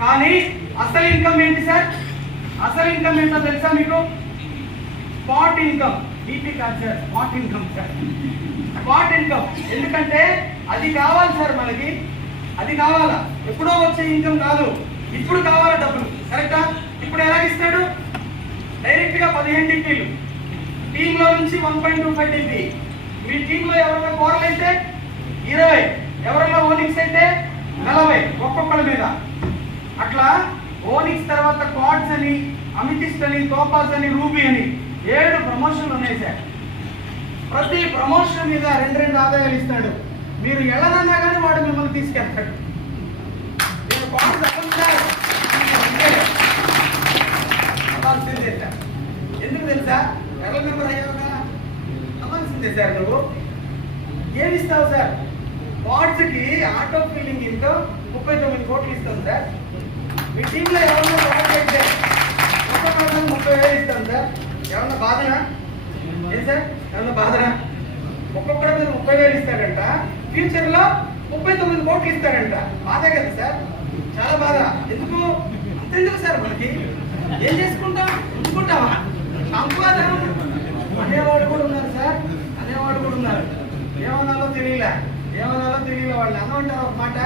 కానీ అసలు ఇన్కమ్ ఏంటి సార్? అసలు ఇన్కమ్ ఏంటో తెలుసా మీకు? Spot income. ఈపీ కాదు sir, spot income sir. Spot income ఎందుకంటే అది కావాలి సార్ మనకి, అది కావాలా? ఎప్పుడో వచ్చే ఇన్కమ్ కాదు, ఇప్పుడు కావాలా డబ్బులు. కరెక్టా? ఇప్పుడు ఎలాగిస్తాడు? డైరెక్ట్ గా 15 DPలు టీంలో నుంచి 1.25 DP. మీ టీంలో ఎవరైనా కోరలైతే 20. ఎవరన్నా ఓనిక్స్ అయితే 40 ఒక్కొక్కరి మీద. అట్లా ఓనిక్స్ తర్వాత క్వాడ్స్ అని, అమితిస్ట్ అని, టోపాజ్ అని, రూబీ అని 7 ప్రమోషన్లు ఉన్నాయి సార్. ప్రతి ప్రమోషన్ మీద 2 ఆదాయాలు ఇస్తాడు. మీరు ఎలానన్నా కానీ వాడు మిమ్మల్ని తీసుకెళ్తాడు. ఎందుకు తెలుసా? ఎవరి మెంబర్ అయ్యావు కదా, అవ్వాల్సిందే సార్. నువ్వు ఏమిస్తావు సార్? వాట్స్కి ఆటో ఫిల్లింగ్ ఇన్కమ్ 39 కోట్లు ఇస్తాం సార్. మీ టీంలో ఎవరన్నా వాట్స్ అయితే 30,000 ఇస్తాం సార్. ఏమన్నా బాధనా? ఏం సార్ ఏమన్నా బాధనా? ఒక్కొక్కరి మీద 30,000 ఇస్తాడంట. ఫ్యూచర్ లో 39 కోట్లు ఇస్తాడంట. బాధే కదా సార్? చాలా బాధ. ఎందుకు అంతెందుకు సార్? మనకి ఏం చేసుకుంటాం? ఉంచుకుంటామా? సంపాదన అనేవాడు కూడా ఉన్నారు సార్, అనేవాడు కూడా ఉన్నారు. ఏమన్నాలో తెలియలే వాళ్ళు. అన్నంటారు ఒక మాట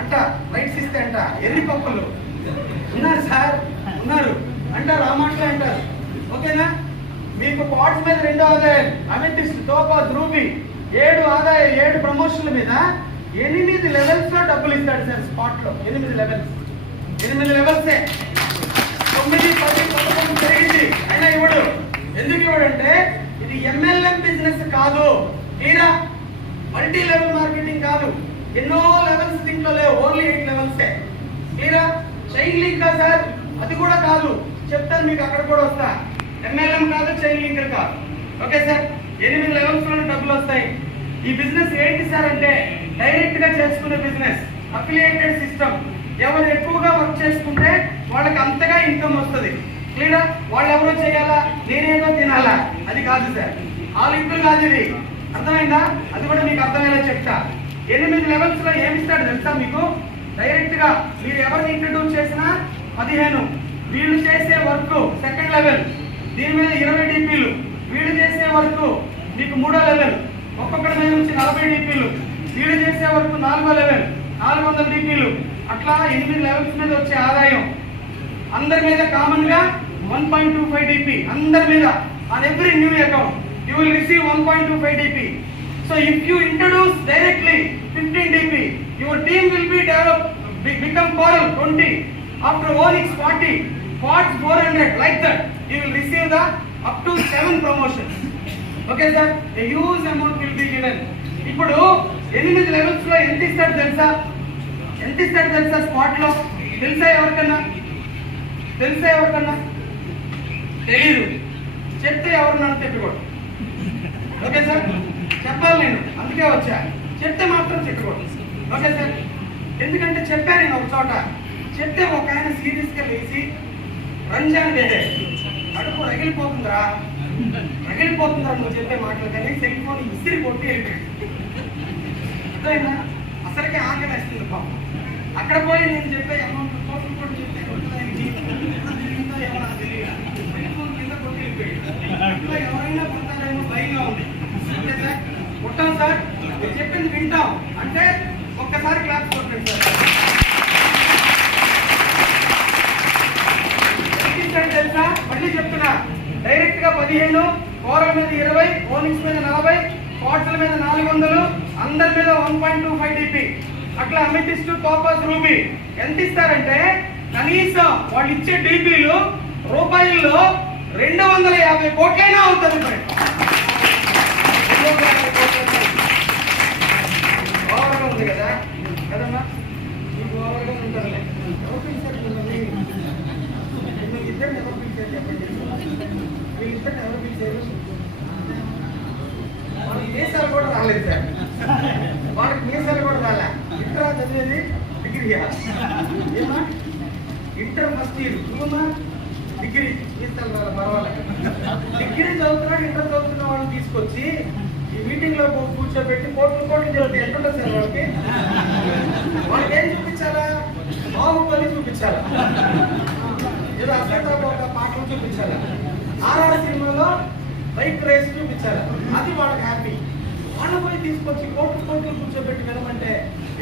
అంట, రైట్స్ ఇస్తే అంట ఎర్రి పప్పులు ఉన్నారు సార్, ఉన్నారు అంటారు. ఆ మాటలే అంటారు. ఓకేనా? మీకు క్వాడ్స్ మీద 2 ఆదాయాలు, అమితిస్ట్, టోపాజ్, రూబీ 7 ఆదాయాలు, 7 ప్రమోషన్ల మీద 8 లెవెల్స్ లో డబ్బులు ఇస్తాడు సార్. స్పాట్ లో 8 లెవెల్స్, 8 లెవెల్సే. 9, 10, 11 పెరిగింది అయినా ఇవ్వడు. ఎందుకు ఇవ్వడంటే ఇది MLM బిజినెస్ కాదు, తీరా మల్టీ లెవెల్ మార్కెటింగ్ కాదు. ఎన్నో లెవెల్స్ దీంట్లో లేవు, ఓన్లీ 8 లెవెల్సే. తీరా చైన్ లింక్ సార్, అది కూడా కాదు. చెప్తాను మీకు, అక్కడ కూడా వస్తా. MLM కాదు, చైన్ లింక్ కాదు. Okay sir? 8 లెవెల్స్ లో డబ్బులు వస్తాయి. ఈ బిజినెస్ ఏంటి సార్ అంటే డైరెక్ట్ గా చేసుకునే బిజినెస్, అఫిలియేటెడ్ సిస్టమ్. ఎవరు ఎక్కువగా వర్క్ చేసుకుంటే వాళ్ళకి అంతగా ఇన్కమ్ వస్తుంది. క్లియరా? వాళ్ళు ఎవరో చేయాలా, నేనేదో తినాలా, అది కాదు సార్. ఆ లింకులు కాదు ఇది. అర్థమైందా? అది కూడా మీకు అర్థమయ్యేలా చెప్తా. 8 లెవెల్స్ లో ఏమి ఇస్తాడు తెలుసా మీకు? డైరెక్ట్ గా మీరు ఎవరిని ఇంట్రడ్యూస్ చేసినా 15. వీళ్ళు చేసే వర్క్ సెకండ్ లెవెల్, దీని మీద 20 DPలు. వీళ్ళు చేసే వర్క్ మీకు 3వ లెవెల్, ఒక్కొక్కరి మీద నుంచి 40 DPలు. వీళ్ళు చేసే వర్క్ 4వ లెవెల్, 400 DPలు. అట్లా 8 లెవెల్స్ మీద వచ్చే ఆదాయం అందరి మీద కామన్ గా 1.25 DP. అందరి మీద on every new account you will receive 1.25 DP. So if you introduce directly 15 DP, your team will be developed, become Coral 20, after Onyx 40, Quads 400, like that you will receive the up to 7 promotions. Okay sir? A huge amount will be given. ఇప్పుడు 8 levels లో ఎంత ఇస్తాడు తెలుసా? Spot లో తెలుసా? ఎవరికన్నా తెలీదు. చెప్తే ఎవరు నన్ను తిట్టుకోడు. Okay sir? చెప్పాలి నేను, అందుకే వచ్చా. చెప్తే మాత్రం తిట్టుకోడు. Okay sir? ఎందుకంటే చెప్పాను నేను ఒక చోట. చెప్తే ఒక ఆయన సీరియస్ గా లేచి రంజాన్ వేరే అడుగు రగిలిపోతుందిరా నువ్వు చెప్పే మాటలు, కానీ సెల్ ఫోన్ ఇసిరి కొట్టి వెళ్ళిపోయింది. అసలుకే ఆకలి వేస్తుంది పాపం. అక్కడ పోయి నేను చెప్పే అమౌంట్ కోట్లు కూడా చెప్తే ఎవరైనా కొంటారేమో భయంగా ఉంది. కొట్టాం సార్, మీరు చెప్పింది వింటాం అంటే ఒక్కసారి క్లాస్ కొట్టండి సార్. తెలుసా? మళ్ళీ చెప్తున్నా, డైరెక్ట్ గా 15, కోరల్ మీద 20, ఓనిక్స్ మీద 40, క్వాడ్స్ల మీద 400, అందరి మీద 1.25 DP. అట్లా అమితిస్ట్, టోపాజ్, రూబీ ఎంత ఇస్తారంటే కనీసం వాళ్ళు ఇచ్చే DPలు రూపాయల్లో 250 కోట్లైనా అవుతుంది. ఓవర్గా ఉంది కదా కదమ్మా? మీకు ఓవర్గా ఉంటారులే. ఎవరు పిలిచారు మిమ్మల్ని? ఇద్దరిని ఎవరు పిలిచారు చెప్పండి? వీళ్ళిద్దరిని ఎవరు పిలిచారు? వాళ్ళకి మీసాలు కూడా రాలేదు సార్. ఇంటర్ చదివేది డిగ్రీయా? ఏమా ఇంటర్ ఫస్ట్ ఇయర్, నువ్వమ్మా డిగ్రీ. మీసాలు రాలే, పర్వాలేదు. డిగ్రీ చదువుతున్నాడు, ఇంటర్ చదువుతున్న వాళ్ళని తీసుకొచ్చి ఈ మీటింగ్ లో కూర్చోబెట్టి కోట్లు చెప్తే ఎట్లుంటుంది సార్ వాళ్ళకి ఏం చూపించాలా? బాహుబలి చూపించాలా? ఏదో అసలు ఒక పాటలు చూపించాలా? RR సినిమాలో బైక్ రేస్ చూపించాలా? అది వాళ్ళకి హ్యాపీ. వాళ్ళు పోయి తీసుకొచ్చి కోట్లు కూర్చోబెట్టి వినమంటే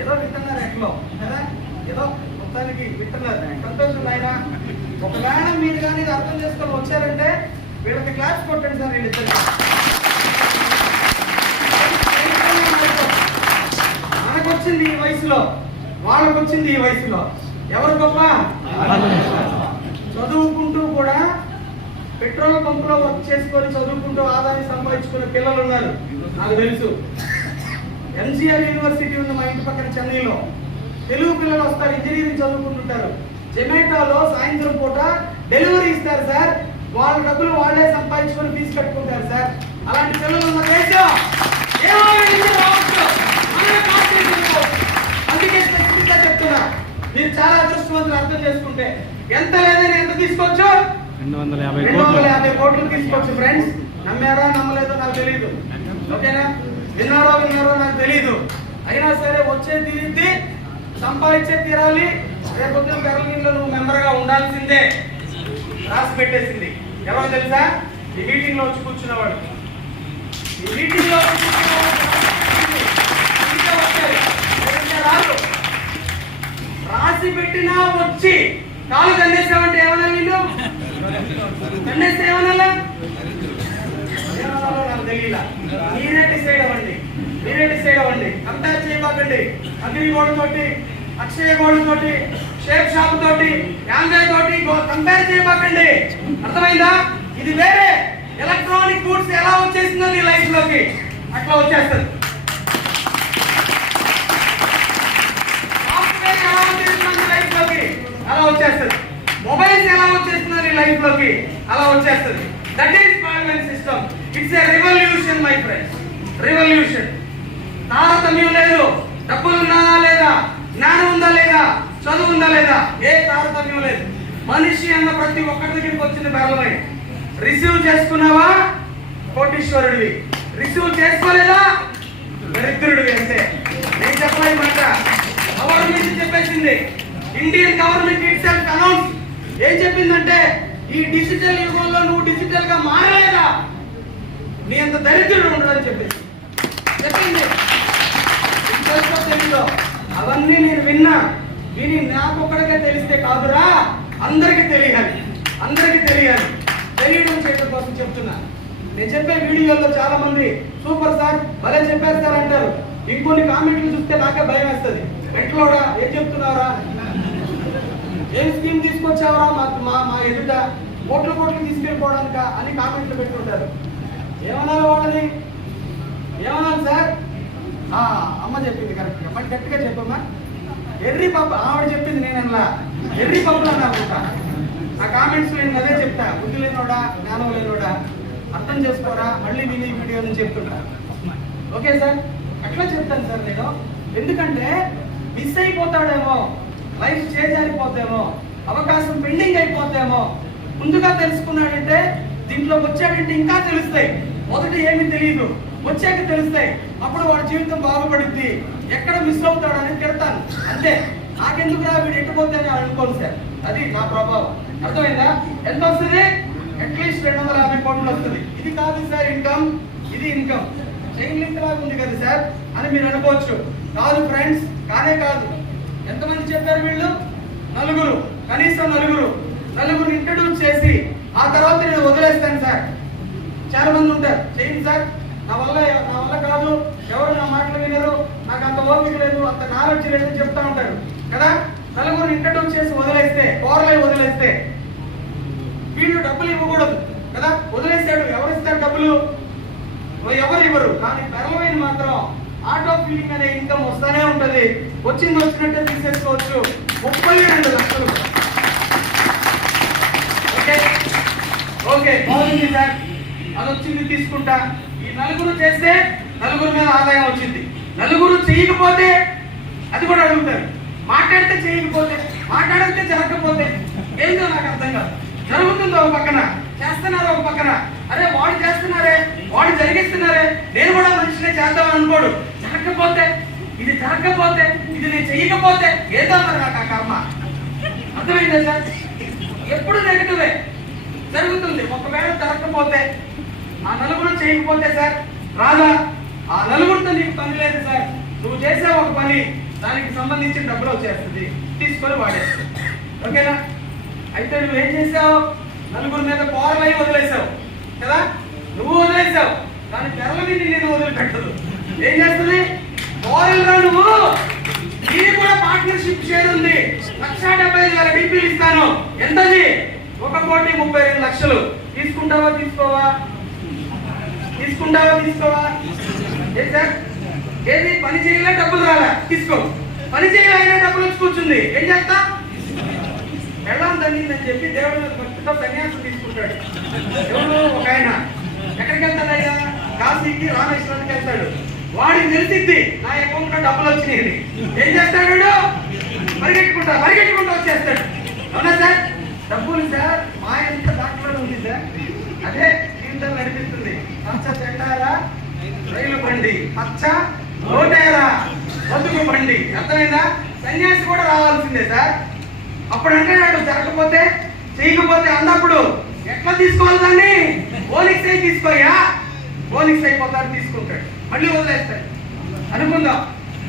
ఏదో వింటున్నారు ఎట్లో కదా, ఏదో మొత్తానికి వింటున్నారు. సంతోషం ఆయన. ఒకవేళ మీరు కానీ ఇది అర్థం చేసుకొని వచ్చారంటే వీళ్ళకి క్లాస్ కొట్టండి సార్. వీళ్ళిద్దరు వచ్చింది ఈ వయసులో, వాళ్ళకు వచ్చింది ఈ వయసులో. ఎవరు గొప్ప? చదువుకుంటూ కూడా పెట్రోల్ పంపులో వర్క్ చేసుకొని చదువుకుంటూ ఆదాయం సంపాదించుకునే పిల్లలు ఉన్నారు, నాకు తెలుసు. ఎంజీఆర్ యూనివర్సిటీ ఉంది మా ఇంటి పక్కన చెన్నైలో. తెలుగు పిల్లలు వస్తారు, ఇంజనీరింగ్ చదువుకుంటుంటారు. జొమాటోలో సాయంత్రం పూట డెలివరీ ఇస్తారు సార్, వాళ్ళ డబ్బులు వాళ్ళే సంపాదించుకొని ఫీజు కట్టుకుంటారు సార్. అలాంటి పిల్లలు ఉన్న దేశం అందుకే స్పెసిఫిక్గా చెప్తున్నా, మీరు చాలా అదృష్టవంతులు అర్థం చేసుకుంటే. ఎంత లేదని ఎంత తీసుకోవచ్చు? 250 కోట్లు తీసుకోవచ్చు ఫ్రెండ్స్. నమ్మారా నమ్మలేదో నాకు తెలియదు, ఓకేనా? విన్నారో నాకు తెలియదు. అయినా సరే వచ్చే తీరింది, సంపాదించే తీరాలి. రేపు పొద్దున బెర్లిన్లో నువ్వు మెంబర్గా ఉండాల్సిందే రాసి పెట్టేసింది. ఎవరో తెలుసా? ఈ మీటింగ్ లో వచ్చి కూర్చున్నవాడు. ఈ మీటింగ్ లో రాసి పెట్టినా వచ్చి కాలు కన్నేసామంటే ఏమన్నా? వీళ్ళు కన్నేస్తే ఏమన్నా నాకు తెలియలా. మీరే డిసైడ్ అవ్వండి. కంపేర్ చేయబాకండి. అగ్ని గోల్డ్ తోటి, అక్షయ గోల్డ్ తోటి, షేప్ షాప్ తోటి, యాంగై తోటి కంపేర్ చేయబాకండి. అర్థమైందా? ఇది వేరే. ఎలక్ట్రానిక్ గూడ్స్ ఎలా వచ్చేసిందో నీ లైఫ్ లోకి అట్లా వచ్చేస్తుంది. సాఫ్ట్వేర్ ఎలా వచ్చేసిందో నీ లైఫ్ లోకి అలా వచ్చేస్తుంది. మొబైల్స్ ఎలా వచ్చేసిందో నీ లైఫ్ లోకి అలా వచ్చేస్తుంది. That is government system. It's a revolution my friends, revolution. తారతమ్యం లేదు. డబ్బులున్నా లేదా, జ్ఞానం ఉందా లేదా, చదువు ఉందా లేదా, ఏ తారతమ్యం లేదు. మనిషి అన్న ప్రతి ఒక్కరి దగ్గరికి వచ్చింది బెరలమై. రిసీవ్ చేసుకున్నావా కోటీశ్వరుడివి, రిసీవ్ చేసుకోలేదా దరిద్రుడివి. అంతే. నేను చెప్పాలి మాట గవర్నమెంట్ చెప్పేసింది. Indian government it self announce ఏం చెప్పిందంటే, ఈ డిజిటల్ యుగంలో నువ్వు డిజిటల్ గా మారలేదా నీ అంత దరిద్రుడు ఉండదని చెప్పింది. అవన్నీ నేను విని నాకు ఒక్కడికే తెలిస్తే కాదురా, అందరికి తెలియాలి. తెలియడం చేయడం కోసం చెప్తున్నా. నేను చెప్పే వీడియోలో చాలా మంది సూపర్ సార్ భలే చెప్పేస్తారు అంటారు. ఇంకొన్ని కామెంట్లు చూస్తే నాకే భయం వేస్తుంది. ఎట్లోడా ఏం చెప్తున్నారా, ఏం స్కీమ్ తీసుకొచ్చావరా మా ఎదుట కోట్లు తీసుకెళ్ళిపోవడానిక అని కామెంట్లు పెట్టుకుంటారు. ఏమన్నారు వాళ్ళని? ఏమన్నారు సార్? అమ్మ చెప్పింది కరెక్ట్గా, బట్ గట్టిగా చెప్పమ్మా. ఎర్రి పప్పు ఆవిడ చెప్పింది, నేను అలా ఎర్రి పప్పులు అని అనుకుంటా. ఆ కామెంట్స్ నేను అదే చెప్తా. బుద్ధి లేనోడా, జ్ఞానం లేనోడా, అర్థం చేసుకోరా, మళ్ళీ విని వీడియో నుంచి చెప్తుంటా. ఓకే సార్, అట్లా చెప్తాను సార్ నేను. ఎందుకంటే మిస్ అయిపోతాడేమో, లైఫ్ చేజారిపోతేమో, అవకాశం పెండింగ్ అయిపోతేమో. ముందుగా తెలుసుకున్నాడంటే, దీంట్లో వచ్చాడంటే ఇంకా తెలుస్తాయి. మొదట ఏమీ తెలియదు, వచ్చాక తెలుస్తాయి. అప్పుడు వాడి జీవితం బాగుపడుద్ది. ఎక్కడ మిస్ అవుతాడని తిడతాను అంతే. నాకెందుకు రా వీడు ఎట్టుపోతే అని అనుకోను సార్, అది నా ప్రభావం. అర్థమైందా? ఎంత వస్తుంది? అట్లీస్ట్ 250 కోట్లు వస్తుంది. ఇది కాదు సార్ ఇన్కమ్, ఇది ఇన్కమ్ చైన్ లింక్ లాగా ఉంది కదా సార్ అని మీరు అనుకోవచ్చు. కాదు ఫ్రెండ్స్, కానే కాదు. ఎంతమంది చెప్పారు వీళ్ళు? 4, కనీసం 4 ఇంట్రడ్యూస్ చేసి ఆ తర్వాత నేను వదిలేస్తాను సార్. చాలా మంది ఉంటారు, చేయండి సార్, నా వల్ల కాదు, ఎవరు నా మాటలు వినరు, నాకు అంత ఓపిక లేదు, అంత నాలెడ్జ్ లేదని చెప్తా ఉంటారు కదా. 4 ఇంట్రడ్యూస్ చేసి వదిలేస్తే వీళ్ళు డబ్బులు ఇవ్వకూడదు కదా. వదిలేస్తాడు, ఎవరు ఇస్తారు డబ్బులు? ఎవరు ఇవ్వరు. కానీ బెరలమైన మాత్రం ఆటో ఫీలింగ్ అనే ఇన్కమ్ వస్తానే ఉంటది. వచ్చినట్టే తీసేసుకోవచ్చు. 32 లక్షలు. ఓకే బాగుంది సార్, అది వచ్చింది తీసుకుంటా. ఈ 4 చేస్తే 4 మీద ఆదాయం వచ్చింది. 4 చేయకపోతే అది కూడా అడుగుతారు. మాట్లాడితే చేయకపోతే, మాట్లాడితే జరగకపోతే ఏంటో నాకు అర్థం కాదు. జరుగుతుందో ఒక పక్కన, చేస్తున్నారో ఒక పక్కన. అరే వాడు చేస్తున్నారే, వాడు జరిగిస్తున్నారే, నేను కూడా మనిషినే చేద్దామని అనుకోడు. జరగకపోతే, ఇది నేను చెయ్యకపోతే ఏదో మరి నాకు ఆ కర్మ. అర్థమైందా సార్? ఎప్పుడు నెగటివే జరుగుతుంది. ఒకవేళ జరగకపోతే, ఆ 4 చేయకపోతే సార్ రాదా? ఆ 4తో నీకు పని లేదు సార్. నువ్వు చేసే ఒక పని, దానికి సంబంధించిన డబ్బులు వచ్చేస్తుంది, తీసుకొని వాడేస్తుంది. ఓకేనా? అయితే నువ్వు ఏం చేసావు? 4 మీద పోరలై వదిలేసావు కదా. నువ్వు వదిలేసావు, కానీ తెరల మీద నేను వదిలిపెట్టదు. ఏం చేస్తుంది? పోరలుగా నువ్వు డీపీలు ఇస్తాను. ఎంతది? 1,32,00,000. తీసుకుంటావా తీసుకోవా? తీసుకుంటావా తీసుకోవా? ఏ సార్, ఏది పని చేయలే డబ్బులు రాలే, తీసుకో. పని చేయలే డబ్బులు వచ్చి కూర్చుంది, ఏం చేస్తా? వెళ్ళాం తగ్గిందని చెప్పి దేవుడి మీద భక్తితో సన్యాసం తీసుకుంటాడు. ఎవరు? ఒక ఆయన. ఎక్కడికి వెళ్తాడయ్యా? కాశీకి, రామేశ్వరానికి వెళ్తాడు. వాడికి తెలిసిద్ది నా అకౌంట్ లో డబ్బులు వచ్చినాయి. ఏం చేస్తాడు? పరిగెట్టుకుంటా వచ్చేస్తాడు. అవునా సార్? డబ్బులు సార్ మా ఎంత దాంట్లో ఉంది సార్. అదే జీవితం నడిపిస్తుంది. పచ్చ చెట్టారా రైలు బండి, పచ్చ రోటేరా బతుకు బండి. అర్థమైందా? సన్యాసి కూడా రావాల్సిందే సార్. అప్పుడు అంటాడు జరగకపోతే చేయకపోతే అన్నప్పుడు ఎట్లా తీసుకోవాలి దాన్ని? ఓనిక్స్ అయి తీసుకోయా. ఓనిక్స్ అయిపోతారు, తీసుకుంటాడు, మళ్ళీ వదిలేస్తాడు. అనుకుందాం,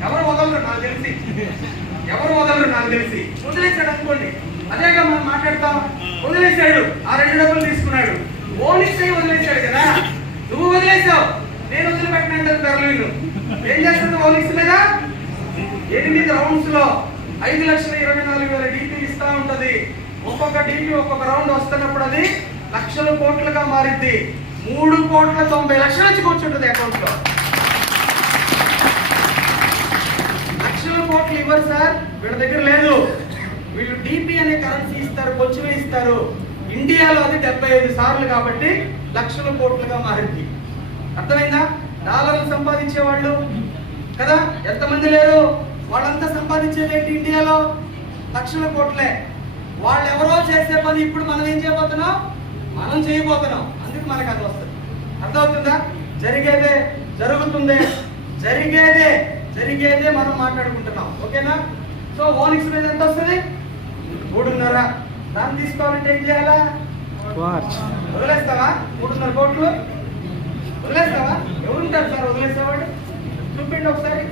ఎవరు వదలరు నాకు తెలిసి. వదిలేశాడు అనుకోండి, అదేగా మనం మాట్లాడతాం. వదిలేశాడు, ఆ 2 డబ్బులు తీసుకున్నాడు. ఓనిక్స్ అయి వదిలేశాడు కదా. నువ్వు వదిలేసావు, నేను వదిలిపెట్టినంటే బెర్లిన్ ఏం చేస్తుంది? ఓనిక్స్ మీద 8 రౌండ్స్ లో 5,24,000 డీపీ ఇస్తా ఉంటది. ఒక్కొక్క డీపీ ఒక్కొక్క రౌండ్ వస్తున్నప్పుడు అది లక్షల కోట్లుగా మారింది. 3,90,00,000 వచ్చి కూర్చుంటుంది అకౌంట్ లో. లక్షల కోట్లు ఇవ్వరు సార్, వీళ్ళ దగ్గర లేదు. వీళ్ళు డీపీ అనే కరెన్సీ ఇస్తారు, కొంచెమే ఇస్తారు. ఇండియాలో అది 75 సార్లు కాబట్టి లక్షల కోట్లుగా మారింది. అర్థమైందా? డాలర్లు సంపాదించే వాళ్ళు కదా ఎంతమంది లేరు? వాళ్ళంతా సంపాదించేది ఏంటి? ఇండియాలో లక్షల కోట్లే. వాళ్ళు ఎవరో చేసే పని ఇప్పుడు మనం ఏం చేయబోతున్నాం? మనం చేయబోతున్నాం. అందుకు మనకు అది వస్తుంది. అర్థమవుతుందా? జరిగేదే మనం మాట్లాడుకుంటున్నాం. ఓకేనా? సో ఓనిక్స్ మీద ఎంత వస్తుంది? 3.5. దాన్ని తీసుకోవాలంటే ఏం చేయాలా? వదిలేస్తావా? 3.5 కోట్లు వదిలేస్తావా? ఎవరుంటారు సార్ వదిలేసేవాడు? చూపిండి ఒకసారి.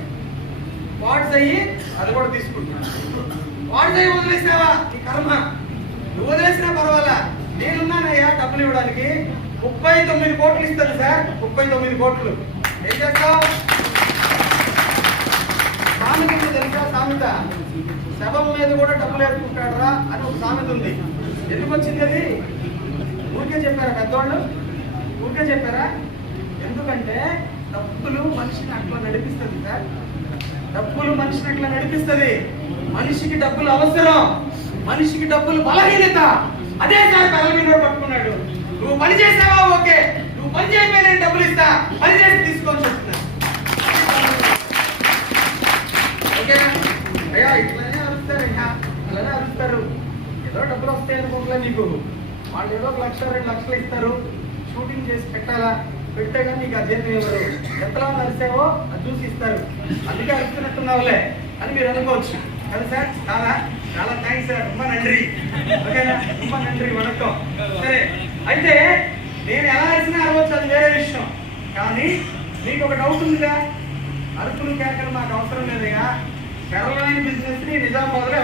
వాట్స్ అయ్యి అది కూడా తీసుకుంటున్నాను. వాట్స్ అయ్యి వదిలేసావా? ఈ కర్మ. నువ్వు వదిలేసినా పర్వాలా, నేనున్నానయ్యా డబ్బులు ఇవ్వడానికి. 39 కోట్లు ఇస్తాను సార్. 39 కోట్లు ఏం చేస్తావు? సామెత తెలుసా? సామెత శవం మీద కూడా డబ్బులు ఏర్పుకుంటాడరా అని ఒక సామెత ఉంది. ఎందుకు వచ్చింది అది? ఊరికే చెప్పారా పెద్దవాళ్ళు? ఊరికే చెప్పారా? ఎందుకంటే డబ్బులు మనిషిని అట్లా నడిపిస్తుంది సార్. మనిషికి డబ్బులు అవసరం, మనిషికి డబ్బులు బలహీనత. అదే సార్ బలహీనత పట్టుకున్నాడు. నువ్వు పని చేసావా? ఓకే. నువ్వు పని చేయకపోయినా నేను డబ్బులు ఇస్తా, పని చేసి తీసుకొని చెప్తున్నా. ఓకేనా? అయ్యా ఇట్లానే అరుస్తారయ్యా, అలానే అరుస్తారు. ఏదో డబ్బులు వస్తాయి అనుకోవట్లే నీకు. వాళ్ళు ఏదో 1,00,000-2,00,000 ఇస్తారు, షూటింగ్ చేసి పెట్టాలా, పెడితే కానీ నీకు అజీర్ణం ఇవ్వరు. ఎంతలా నడిచావో అది చూసి ఇస్తారు. అందుకే అరుస్తున్నట్టున్నావులే అని మీరు అనుకోవచ్చు కదా సార్. కాదా? చాలా థ్యాంక్స్ సార్, ரொம்ப నండ్రి. ఓకేనా? ரொம்ப నండ్రి, వణకం. సరే, అయితే నేను ఎలా అరిసినా అరవచ్చు, అది వేరే విషయం. కానీ మీకు ఒక డౌట్ ఉందిగా, అరుపులు కేకలు మాకు అవసరం లేదయ్యా. పెరలైన బిజినెస్ ని నిజామాబాద్లో